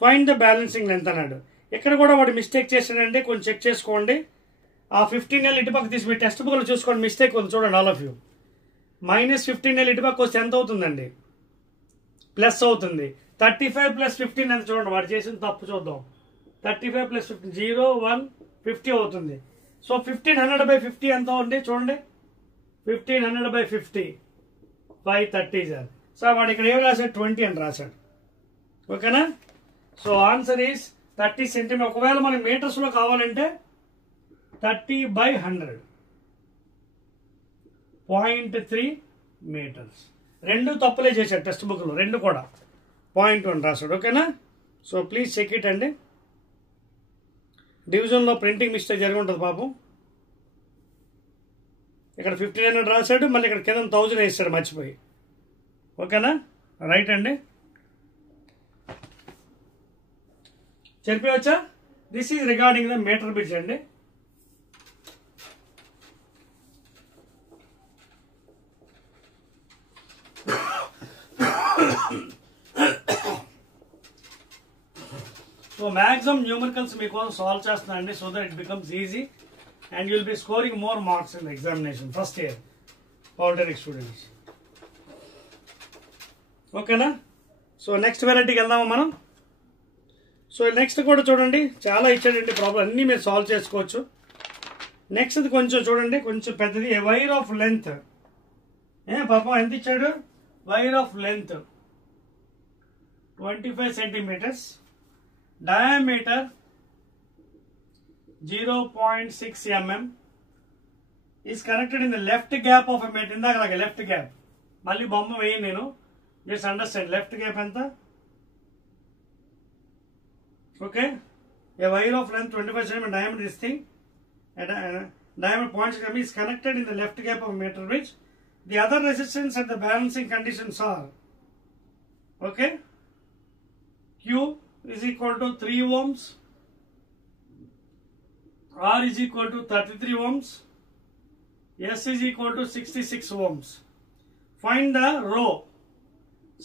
find the balancing length అన్నాడు. ఇక్కడ కూడా వాడు mistake చేశాడంటే కొంచెం check చేసుకోండి. ఆ 15L ఇటుపక్క తీసి మీ టెక్స్ట్ బుక్లో చూసుకోండి, మిస్టేక్ ఉంది చూడండి ఆల్ ఆఫ్ యూ. -15L ఇటుపక్క వస్తే ఎంత అవుతుందండి? ప్లస్ అవుతుంది. 35 + 15 అని చూడండి, వాడు చేసిన తప్పు చూద్దాం. 35 + 15 0 1 50 అవుతుంది. సో 1500/50 ఎంత ఉంది చూడండి. 1500/50 530 సార్. సో వాడు ఇక్కడ ఏం రాశాడు? 20 అని రాశాడు. ఓకేనా. So answer is 30 centimeter. ఒకవేళ మనకి మీటర్స్లో కావాలంటే 30/100 0.3 మీటర్స్. రెండు తప్పులే చేశాడు టెక్స్ట్ బుక్లో, రెండు కూడా 0.1 రాశాడు. ఓకేనా. సో ప్లీజ్ చెక్ ఇట్ అండి. డివిజన్లో ప్రింటింగ్ మిస్టేక్ జరిగి ఉంటుంది పాపం. ఇక్కడ 1500 రాశాడు, మళ్ళీ ఇక్కడ కింద 1000 వేసాడు మర్చిపోయి. ఓకేనా, రైట్ అండి. చెప్పవచ్చా? This is regarding the meter bridge అండి. సో మ్యాక్సిమం న్యూమరికల్స్ మీకోసం సాల్వ్ చేస్తున్నానండి, so that it becomes easy and you'll be scoring more marks in examination first year polytechnic students. ఓకేనా. సో నెక్స్ట్ వెరైటీకి వెళ్దాము మనం. సో నెక్స్ట్ కూడా చూడండి, చాలా ఇచ్చాడండి ప్రాబ్లం, అన్నీ మీరు సాల్వ్ చేసుకోవచ్చు. నెక్స్ట్ కొంచెం చూడండి, కొంచెం పెద్దది. ఏ వైర్ ఆఫ్ లెంత్, పాపం ఎంత ఇచ్చాడు? wire of length 25 centimeters, diameter 0.6 mm is connected in the left gap of a meter. ఇందాక అలాగే left gap. మళ్ళీ బొమ్మ వేయను నేను, just understand left gap ఎంత. Okay, a wire of length 25 cm diameter, this thing diameter 0.6 mm is connected in the left gap of a meter, which the other resistance at the balancing conditions are, okay, Q is equal to 3 ohms, R is equal to 33 ohms, S is equal to 66 ohms. Find the rho,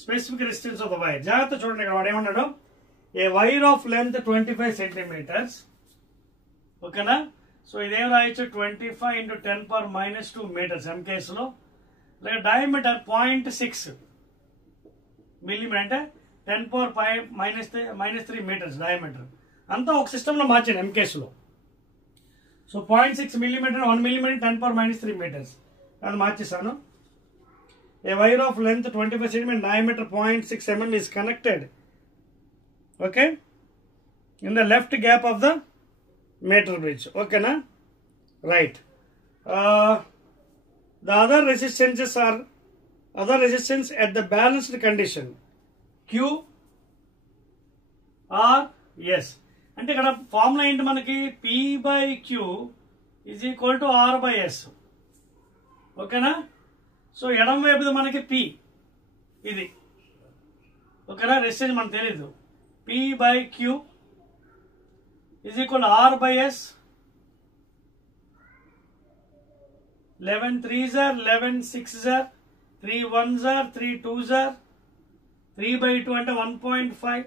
specific resistance of the wire. జాగ్రత్త చూడండి, ఇక్కడ వాడు ఏమన్నాడు, ఏ wire of length 25 centimetres, ఓకేనా. So ఇదేం రాయొచ్చు, 25 × 10⁻² metres m కేసులో. అలాగే డయామీటర్ 0.6 మిల్లీమీటర్ అంటే 10⁻³ మీటర్స్ డయామీటర్. అంతా ఒక సిస్టంలో మార్చాను m కేసులో. So 0.6 millimeter, 1 millimeter, 10⁻³ meters. అది మార్చేసాను. A wire of length 25 cm, diameter 0.6 mm is connected, okay, in the left gap of the meter bridge. Okay, na? Right. The other resistances are resistance at the balanced condition. Q, R, S. అంటే ఇక్కడ formula ఏంటి మనకి, P/Q is equal to R/S. ఓకేనా. So ఎడం వైపుది మనకి P, ఇది ఓకేనా. Resistance మనకు తెలీదు. P/Q is equal R/S. 11 3s are 11 6s are 3 1s are 3 2s are 3/2 అంటే 1.5.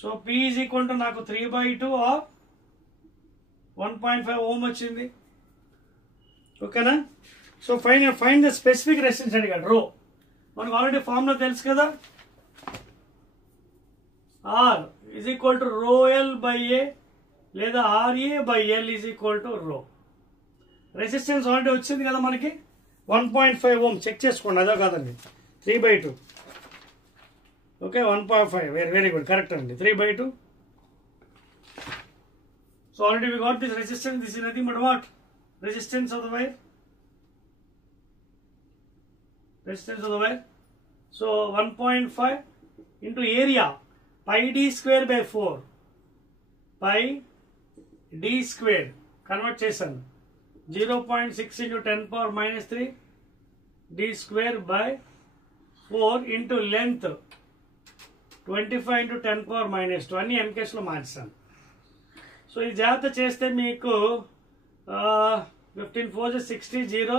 So P is equal to నాకు 3/2 ఆర్ 1.5 ఓం వచ్చింది. ఓకేనా. So find the specific resistance అడిగాడు, రో. మనకు ఆల్రెడీ ఫార్ములా తెలుసు కదా, are is equal to ρl/a లేదా RA/L ఈజ్ ఈక్వల్ టు రో. రెసిస్టెన్స్ ఆల్రెడీ వచ్చింది కదా మనకి, 1.5 ఓం. చెక్ చేసుకోండి, అదో కాదండి, 3/2. ఓకే, 1.5. వెరీ గుడ్, కరెక్ట్ అండి, 3/2. So already we got this resistance. This is nothing but what, resistance of the wire. Resistance of the wire. So 1.5 into area, πd²/4. πd² convert చేశాను, 0.6 × 10⁻³ d²/4 into length 25 × 10⁻². అన్ని ఎంకేస్లో మార్చాను. So ఇది జాగ్రత్త చేస్తే మీకు 15 4s 60, 0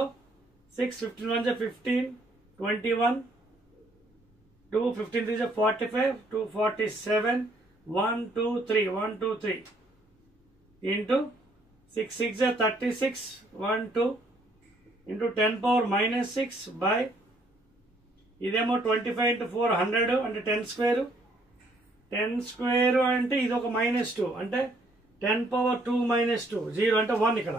6, 15 1s 15, 21, 2 15 3s 45, 2 47, 1 2 3 1 2 3 into 6 6 36, 1 2 into 10⁻⁻6 by ఇదేమో 25 × 4 100 అంటే 10². 10² అంటే ఇది ఒక -2 అంటే 10⁻2 - 2, 0 అంటే 1 ఇక్కడ.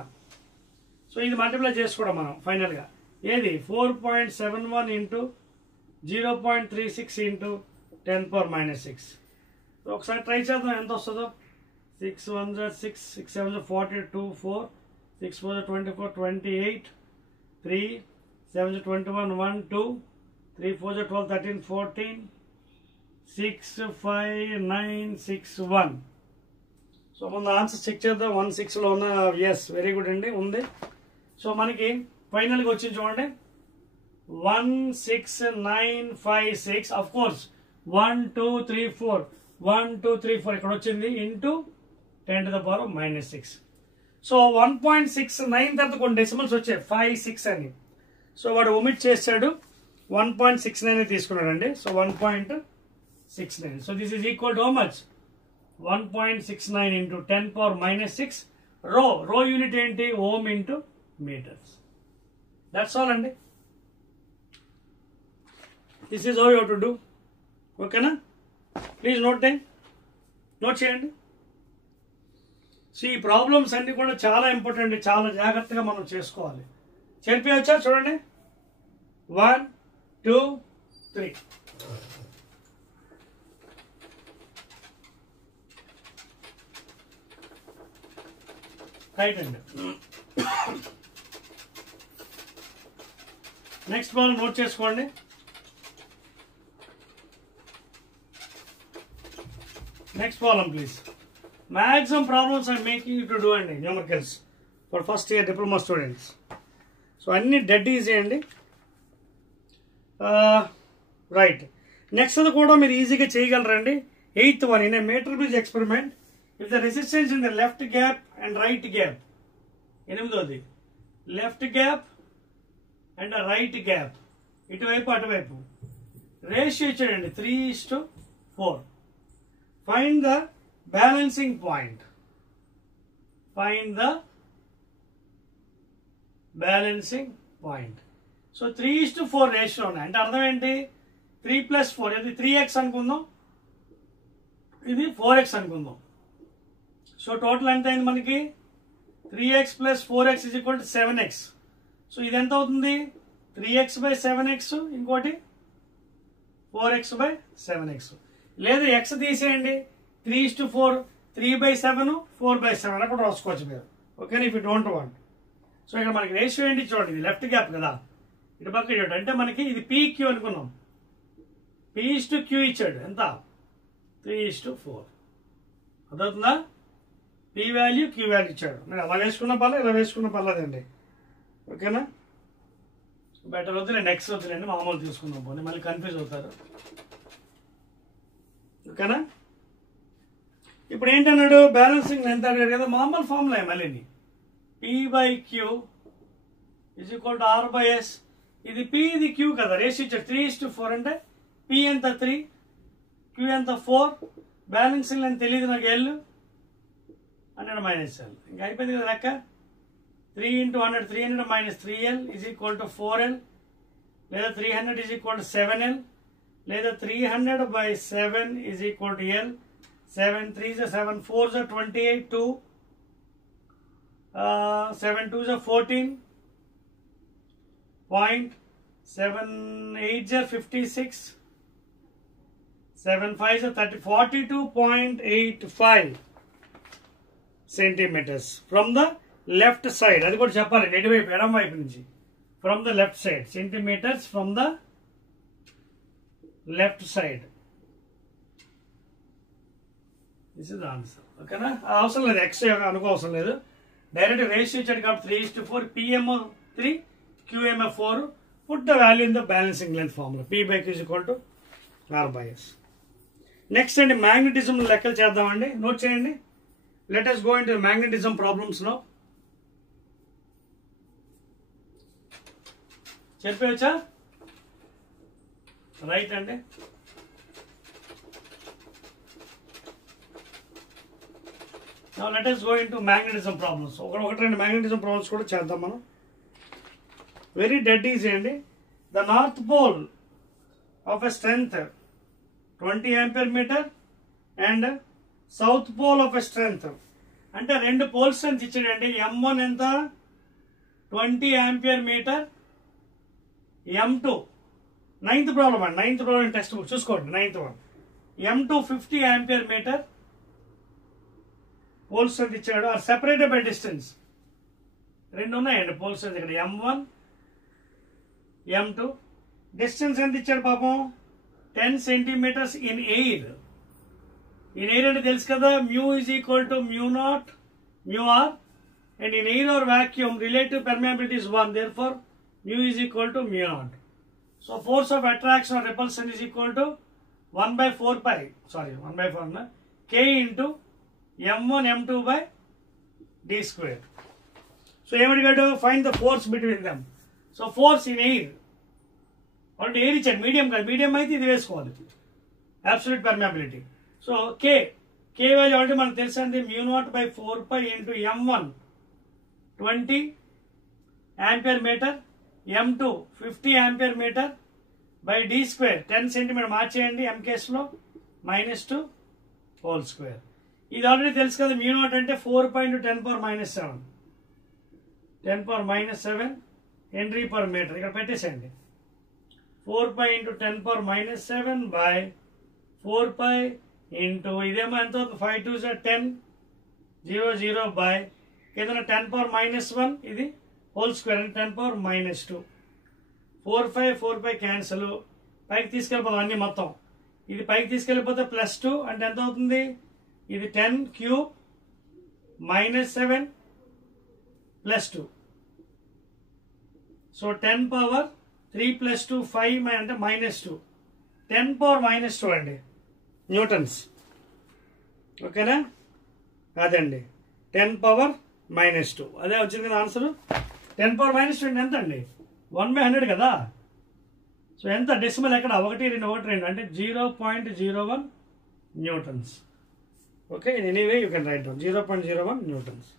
సో ఇది మల్టిప్లై చేసుకోవడం మనం ఫైనల్గా. ఏది 4.71 × 0.36 × 10⁻�6. సో ఒకసారి ట్రై చేద్దాం ఎంత వస్తుందో. 6 1s 6, 6 7s 42, 4 6 4s 24, 28, 3 7s 21, 1 2 3 4s 12, 13, 14, 6 5 9 6 1. So ముందు ఆన్సర్ చెక్ చేద్దాం. 1 6లో ఉన్న, ఎస్, వెరీ గుడ్ అండి, ఉంది. సో మనకి ఫైనల్గా వచ్చింది చూడండి, 16956. అఫ్ కోర్స్ 1 2 3 4 1 2 3 4 ఇక్కడ వచ్చింది ఇంటూ 10⁻⁻6. సో 1.69 తర్వాత కొన్ని డెసిమల్స్ వచ్చాయి, 5 6 అని. సో వాడు ఒమిట్ చేశాడు, 1.69 తీసుకున్నాడండి. So 1.69. So this is equal to how much, 1.69 × 10⁻⁻6. Rho unit ఏంటి, ohm into metres. That's all అండి. This is how you to do. ఓకేనా. ప్లీజ్ నోట్ చేయండి. సో ఈ ప్రాబ్లమ్స్ అన్ని కూడా చాలా ఇంపార్టెంట్, చాలా జాగ్రత్తగా మనం చేసుకోవాలి. చెప్పేయచ్చా చూడండి, 1 2, 3. Right hand. Next problem note చేసుకోండి. Next problem please. Maximum problems I'm making you to do and numericals for first year diploma students. So అన్ని dead easy అండి. Right. Next అది కూడా మీరు ఈజీగా చేయగలరండి. 8th one, in a meter bridge experiment, if the resistance in the left gap and right gap, ఎనిమిదోది left gap and a right gap, ఇటువైపు అటువైపు ratio ఇచ్చాడండి 3:4. Find the balancing point. Find the balancing point. So 3:4 ratio ఉన్నాయి అంటే అర్థం ఏంటి 3 + 4 ఇది 3x అనుకుందాం ఇది 4x అనుకుందాం. సో టోటల్ ఎంత అయింది మనకి 3x + 4x = 7x. సో ఇది ఎంత అవుతుంది 3x/7x ఇంకోటి 4x/7x. లేదా x తీసేయండి 3:4 3/7 4/7 అక్కడ రాసుకోవచ్చు మీరు. ఓకేనా if you don't want. So ఇక్కడ మనకి రేషియో ఏంటి చూడండి ఇది లెఫ్ట్ గ్యాప్ కదా ఇటు పక్క ఇటు అంటే మనకి ఇది PQ అనుకున్నాం P/Q ఇచ్చాడు ఎంత 3:4. అదవుతుందా P వాల్యూ Q వాల్యూ ఇచ్చాడు మీరు అలా వేసుకున్న పర్లేదు ఇలా వేసుకున్న పర్లేదండి. ఓకేనా బెటర్ వద్దులే నెక్స్ట్ వద్దులేండి మామూలు తీసుకుందాం పోనీ మళ్ళీ కన్ఫ్యూజ్ అవుతారు. ఓకేనా ఇప్పుడు ఏంటన్నాడు బ్యాలెన్సింగ్ ఎంత అడిగాడు కదా మామూలు ఫార్ములా మళ్ళీ P/Q = R/S. ఇది P ఇది Q కదా రేషియో ఇచ్చాడు 3:4 అంటే P ఎంత 3 Q ఎంత 4 బ్యాలెన్సింగ్ అని తెలియదు నాకు L 100 - L ఇంకా అయిపోయింది కదా లెక్క 3 × 100 300 - 3L = 4L లేదా 300 = 7L లేదా 300/7 = L. 7 3s are 7 4s are 28 2 7 2s are 14 point 7 8s are 56 7 5s are 30 42.85 centimeters from the left side. అది కూడా చెప్పాలి ఎడమవైపు ఎడమ వైపు నుంచి from the left side centimeters from the left side. This is the answer. ఓకేనా అవసరం లేదు ఎక్స్ అనుకోవసరం లేదు డైరెక్ట్ రేషియో ఇచ్చాడు కాబట్టి 3:4 PM 3 QM 4 put the value in the balancing length formula P/Q = R/S. Next అండి మ్యాగ్నెటిజం లెక్కలు చేద్దామండి నోట్ చేయండి. Let us go into magnetism problems now. చెప్పవచ్చా రైట్ అండి Now let us go into magnetism problems. ఒకటి రెండు magnetism problems కూడా చేద్దాం మనం. Very dead easy అండి. The north pole of a strength 20 ampere meter and south pole of a strength అంటే రెండు పోల్ స్ట్రెంత్ ఇచ్చాడండి M1 ఎంత 20 ampere meter M2 9th problem అండి 9th ప్రాబ్లం టెక్స్ట్ బుక్ చూసుకోండి 9th one M2 50 ampere meter pole strength ఇచ్చాడు are separated by distance రెండు ఉన్నాయండి pole strength ఇక్కడ M1 M2 డిస్టెన్స్ ఎంత ఇచ్చాడు పాపం 10 centimeters in air. In air అంటే తెలుసు కదా μ = μ0 μr and in air or vacuum relative permeability is 1 therefore μ = μ0. So force of attraction or repulsion is equal to 1/4 K into M1 M2 by d square. So ఏమడిగాడు find the force between them. So force in air అంటే air ఇచ్చాడు medium కాదు medium అయితే ఇది వేసుకోవాలి absolute permeability. So K value already మనకు తెలుసండి μ0/4 into M1 20 ampere meter M2 50 ampere meter by d square 10 centimeter మార్చేయండి M కేసులో -2 whole square. ఇది ఆల్రెడీ తెలుసు కదా μ0 అంటే 4.10⁻⁷ హెన్రీ పర్ మీటర్ ఇక్కడ పెట్టేసేయండి. 4 pi into 10 power minus 7 by 4 pi into ఇదేమో ఎంత 5 2 10 0 0 by ఏదైనా 10 power minus 1 ఇది హోల్ స్క్వేర్ అంటే 10 power minus 2 4 pi క్యాన్సల్ పైకి తీసుకెళ్ళిపోతాం అన్ని మొత్తం ఇది పైకి తీసుకెళ్ళిపోతే ప్లస్ 2 అంటే ఎంత అవుతుంది ఇది 10 cube minus 7 plus 2 so 10 power 3 plus 2 5 అంటే minus 2 10 power minus 2 అండి న్యూటన్స్ ఓకేనా అదండి 10 power minus 2 అదే వచ్చింది కదా ఆన్సర్ 10 power minus 2 ఎంత అండి 1/100 కదా సో ఎంత డెసిమల్ ఎక్కడ 1 2 1 2 అంటే 0.01 Newton's okay in any way you can write down 0.01 newtons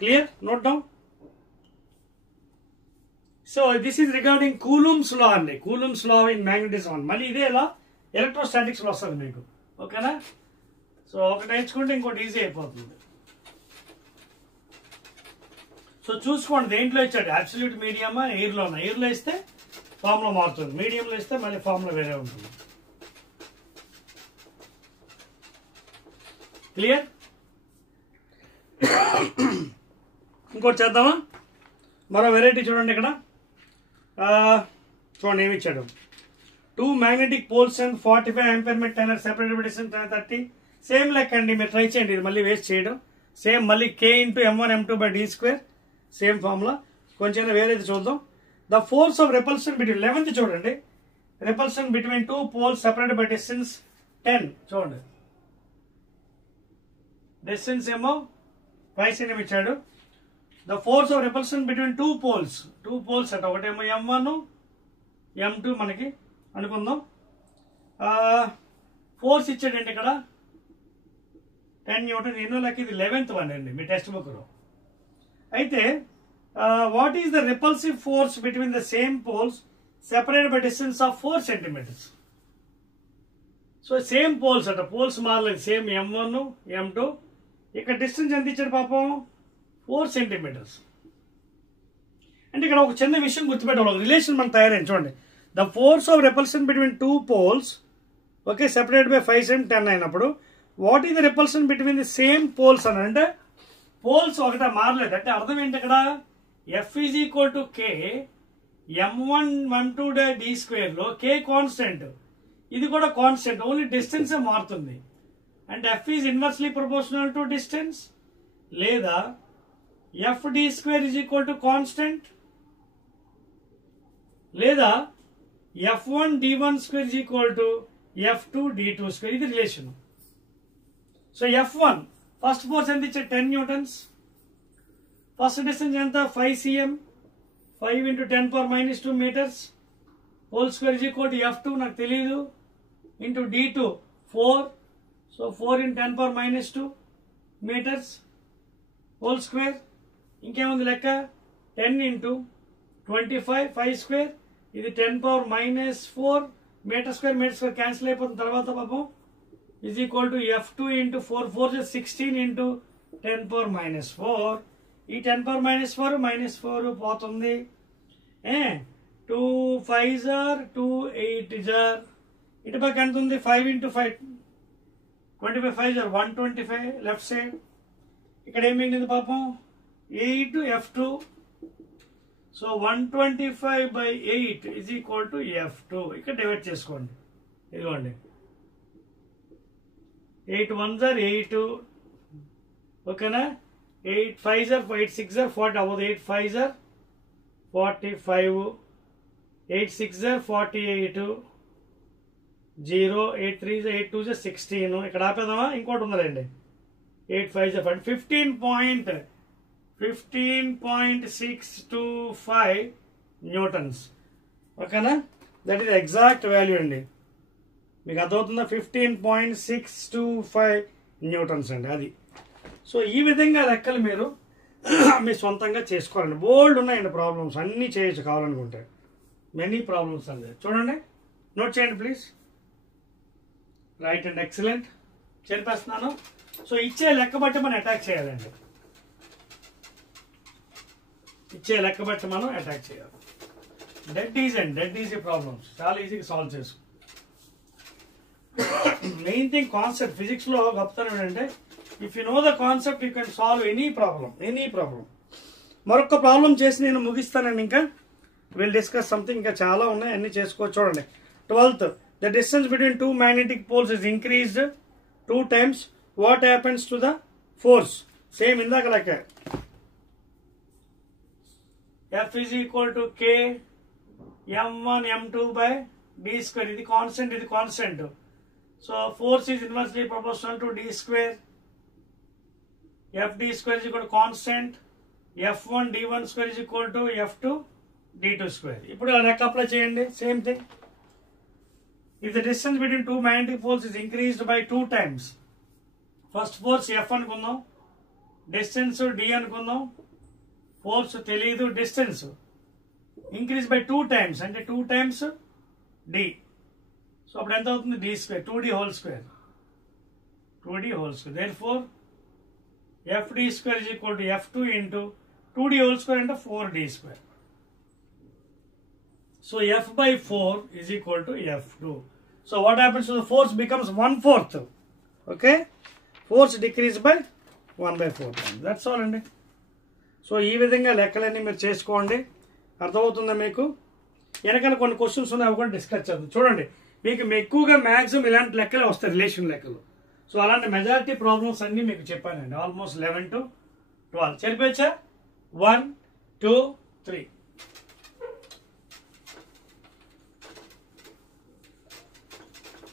clear note down so this is regarding Coulomb's law and Coulomb's law in magnetism mali ide la electrostatics lo vastadi meeku okay na so okati నేర్చుకుంటే ఇంకోటి easy అయిపోతుంది so చూసుకోండి దేంట్లో ఇచ్చాడు absolute మీడియమా ఎయిర్లోనా ఎయిర్లో ఇస్తే formula మారుతుంది మీడియంలో ఇస్తే మళ్ళీ ఫార్ములా వేరే ఉంటుంది క్లియర్ ఇంకోటి చేద్దామా మరో వెరైటీ చూడండి ఇక్కడ చూడండి ఏమి ఇచ్చాడు 2 magnetic poles and 45 ampere met tenor separated by distance 30 same లెక్క అండి మీరు ట్రై చేయండి ఇది మళ్ళీ వేస్ట్ చేయడం సేమ్ మళ్ళీ k into m1 m2 by d square same formula కొంచెం వేరేది చూద్దాం the force of repulsion between 11th చూడండి repulsion between 2 poles separated by distance 10 చూడండి distance ఏమో 5 cm ఇచ్చాడు the force of repulsion between 2 poles అట ఒకటేమో m1 m2 మనకి అనుకుందాం ఫోర్స్ ఇచ్చాడండి ఇక్కడ 10 న్యూటన్ ఎన్నో లెక్క ఇది 11th వన్ అండి మీ టెక్స్ట్ బుక్లో అయితే what is the repulsive force between the same poles separated by distance of 4 centimeters so same poles అట పోల్స్ మారలేదు సేమ్ m1 m2 ఇక్కడ డిస్టెన్స్ ఎంత ఇచ్చాడు పాపం 4 centimeters అంటే ఇక్కడ ఒక చిన్న విషయం గుర్తుపెట్టాలి ఒక రిలేషన్ మనం తయారైంది చూడండి the force of repulsion between 2 poles okay separate by 5 cm 10 అయినప్పుడు what is the repulsion between the same poles అని అంటే పోల్స్ ఒకటే మారలేదు అంటే అర్థం ఏంటి ఇక్కడ F is equal to K m1 m2 d square లో K కాన్స్టెంట్ ఇది కూడా కాన్స్టెంట్ ఓన్లీ డిస్టెన్స్ మారుతుంది and F is inversely proportional to distance లేదా F d square is equal to constant లేదా F1 d1 square is equal to F2 d2 square ఇది relation so F1 first force ఎంత ఇచ్చే 10 Newton's first distance ఎంత 5 cm 5 into 10 power minus 2 meters whole square is equal to F2 నాకు తెలియదు into d2 4 so 4 in 10 power minus 2 meters whole square ఇంకేముంది లెక్క 10 into 25 5 square ఇది 10 power minus 4 meter square cancel అయిపోతుంది తర్వాత పాపం is equal to F2 into 4 4 is 16 into 10 power minus 4 ఈ 10 power minus 4 పోతుంది 2 5s are 2 8s are ఇటు పక్క ఎంత ఉంది 5 into 5 25 5s are 125 left side ఇక్కడ ఏం మిగిలింది పాపం 8 F2 so 125 by 8 is equal to F2 ఇక్కడ డివైడ్ చేసుకోండి ఇదిగోండి 8 1s are 8 ఓకేనా 8 5s are 8 6s are 40 అవ్వదు 8 5s are 45 8 6s are 48 0 8 3s 8 2s 16 ఇక్కడ ఆపేద్దామా ఇంకోటి ఉందండి 8 5s are 15.625 న్యూటన్స్ ఓకేనా దట్ ఈస్ ఎగ్జాక్ట్ వాల్యూ అండి మీకు అర్థమవుతుందా 15.625 న్యూటన్స్ అండి అది సో ఈ విధంగా లెక్కలు మీరు మీ సొంతంగా చేసుకోవాలండి బోల్డ్ ఉన్నాయండి ప్రాబ్లమ్స్ అన్నీ చేయొచ్చు కావాలనుకుంటే మెనీ ప్రాబ్లమ్స్ అండి చూడండి నోట్ చేయండి ప్లీజ్ రైట్ అండ్ ఎక్సలెంట్ చేర్పేస్తున్నాను సో ఇచ్చే లెక్క బట్టి మనం అటాక్ చేయాలండి ఇచ్చే లెక్క బట్టి మనం అటాక్ చేయాలి డెడ్ ఈజీ ప్రాబ్లమ్స్ చాలా ఈజీగా సాల్వ్ చేసుకో. Main thing concept. ఫిజిక్స్ లో గొప్పతనం ఏంటంటే if you know the concept you can solve any problem. మరొక ప్రాబ్లం చేసి నేను ముగిస్తానండి. ఇంకా విల్ డిస్కస్ సంథింగ్. ఇంకా చాలా ఉన్నాయి, అన్ని చేసుకోవచ్చు. చూడండి 12th, the distance between two magnetic poles is increased 2 times. What happens to the force? Same ఇందాక లెక్క. F is equal to K m1 m2 by d square. ఇది constant. So force is inversely proportional to d square. Fd square is equal to constant. F1 d1 square is equal to F2 d2 square. ఇప్పుడు లెక్క apply చేయండి. Same thing. If the distance between two magnetic poles is increased by 2 times, first force F అనుకుందాం, distance d అనుకుందాం. Force తెలియదు, distance increase by 2 times అంటే 2 times d. So అప్పుడు ఎంత అవుతుంది? d square, 2d whole square. Therefore Fd square is equal to F2 into 2d whole square into 4d square. So F by 4 is equal to F2. So what happens to the force? Becomes 1/4. Okay, force decreased by 1/4 times. That's all అండి. So ఈ విధంగా లెక్కలన్నీ మీరు చేసుకోండి. అర్థమవుతుందా మీకు? వెనకాల కొన్ని క్వశ్చన్స్ ఉన్నాయి, అవి కూడా డిస్కస్ చేద్దాం. చూడండి, మీకు ఎక్కువగా మ్యాక్సిమం ఇలాంటి లెక్కలు వస్తాయి, రిలేషన్ లెక్కలు. సో అలాంటి మెజారిటీ ప్రాబ్లమ్స్ అన్ని మీకు చెప్పానండి. Almost 11 to 12 సరిపోయచ్చా? 1 2 3.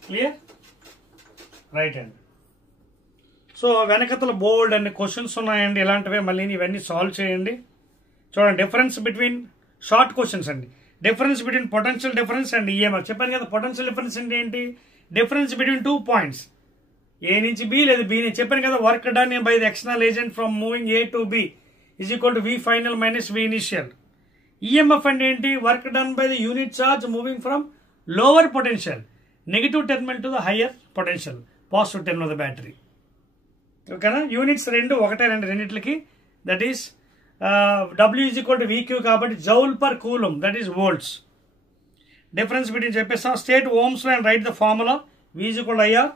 క్లియర్? రైట్ అండి. సో వెనకతల బోల్డ్ అన్ని క్వశ్చన్స్ ఉన్నాయండి ఇలాంటివే. మళ్ళీ ఇవన్నీ సాల్వ్ చేయండి. చూడండి, డిఫరెన్స్ బిట్వీన్ షార్ట్ క్వశ్చన్స్ అండి. Difference between potential difference and EMF. చెప్పాను కదా, పొటెన్షియల్ డిఫరెన్స్ అంటే ఏంటి? డిఫరెన్స్ బిట్వీన్ 2 points, ఏ నుంచి బి లేదు బి నుంచి. చెప్పాను కదా, work done by the external agent from moving A to B is equal to V final minus V initial. EMF అంటే ఏంటి? Work done by the unit charge moving from lower potential negative terminal to the higher potential positive terminal of the battery. ఓకేనా? Units ఒకటే రెండిట్లకి. That is W is equal to VQ కాబట్టి joule per coulomb, that is volts. Difference between చెప్పేస్తాం. State Ohm's లో and write the formula. V is equal IR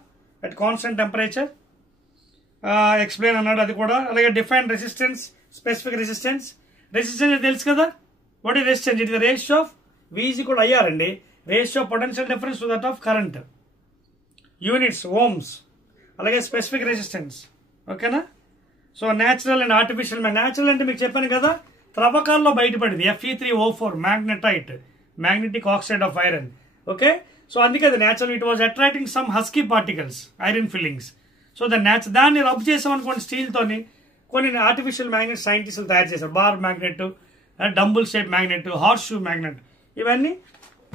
at constant temperature. Explain అన్నాడు అది కూడా. అలాగే define resistance, specific resistance. Resistance తెలుసు కదా, what is resistance? It is the ratio of V is equal IR అండి. Ratio of potential difference to that of current. Units ohms. అలాగే specific resistance. ఓకేనా? So natural and artificial. Natural అంటే మీకు చెప్పాను కదా, త్రవ్వకాల్లో బయటపడింది Fe3O4 magnetite, magnetic oxide of iron. Okay, so అందుకే అది natural. It was attracting some husky particles, iron filings. So దాన్ని రబ్ చేసామనుకోండి స్టీల్తోని, కొన్ని ఆర్టిఫిషియల్ మ్యాగ్నెట్ సైంటిస్టులు తయారు చేశారు. Bar magnet, dumbbell shape magnet, horse shoe magnet, ఇవన్నీ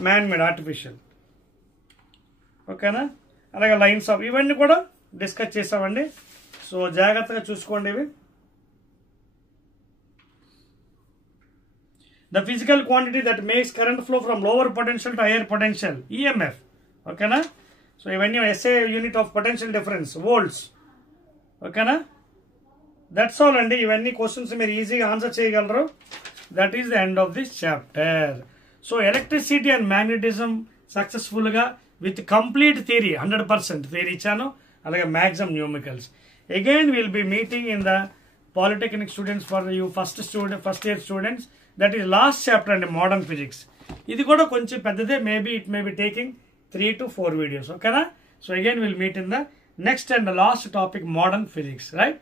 మ్యాన్ మేడ్ ఆర్టిఫిషియల్. ఓకేనా? అలాగే లైన్స్ ఆఫ్, ఇవన్నీ కూడా డిస్కస్ చేసామండి. సో జాగ్రత్తగా చూసుకోండి ఇవి. The physical quantity that makes current flow from lower potential to higher potential, EMF. ఓకేనా? సో ఇవన్నీ SI unit of potential difference, volts. ఓకేనా? దట్స్ ఆల్ అండి. ఇవన్నీ క్వశ్చన్స్ మీరు ఈజీగా ఆన్సర్ చేయగలరు. That is the end of this chapter. So electricity and magnetism successful గా with complete theory, 100% theory ఇచ్చాను. అలాగే maximum న్యూమికల్స్. Again we will be meeting in the polytechnic students for you first year students. That is last chapter and modern physics. Idi kuda konచెం పెద్దదే. Maybe it may be taking 3 to 4 videos. Okay na? So again we will meet in the next and the last topic, modern physics, right?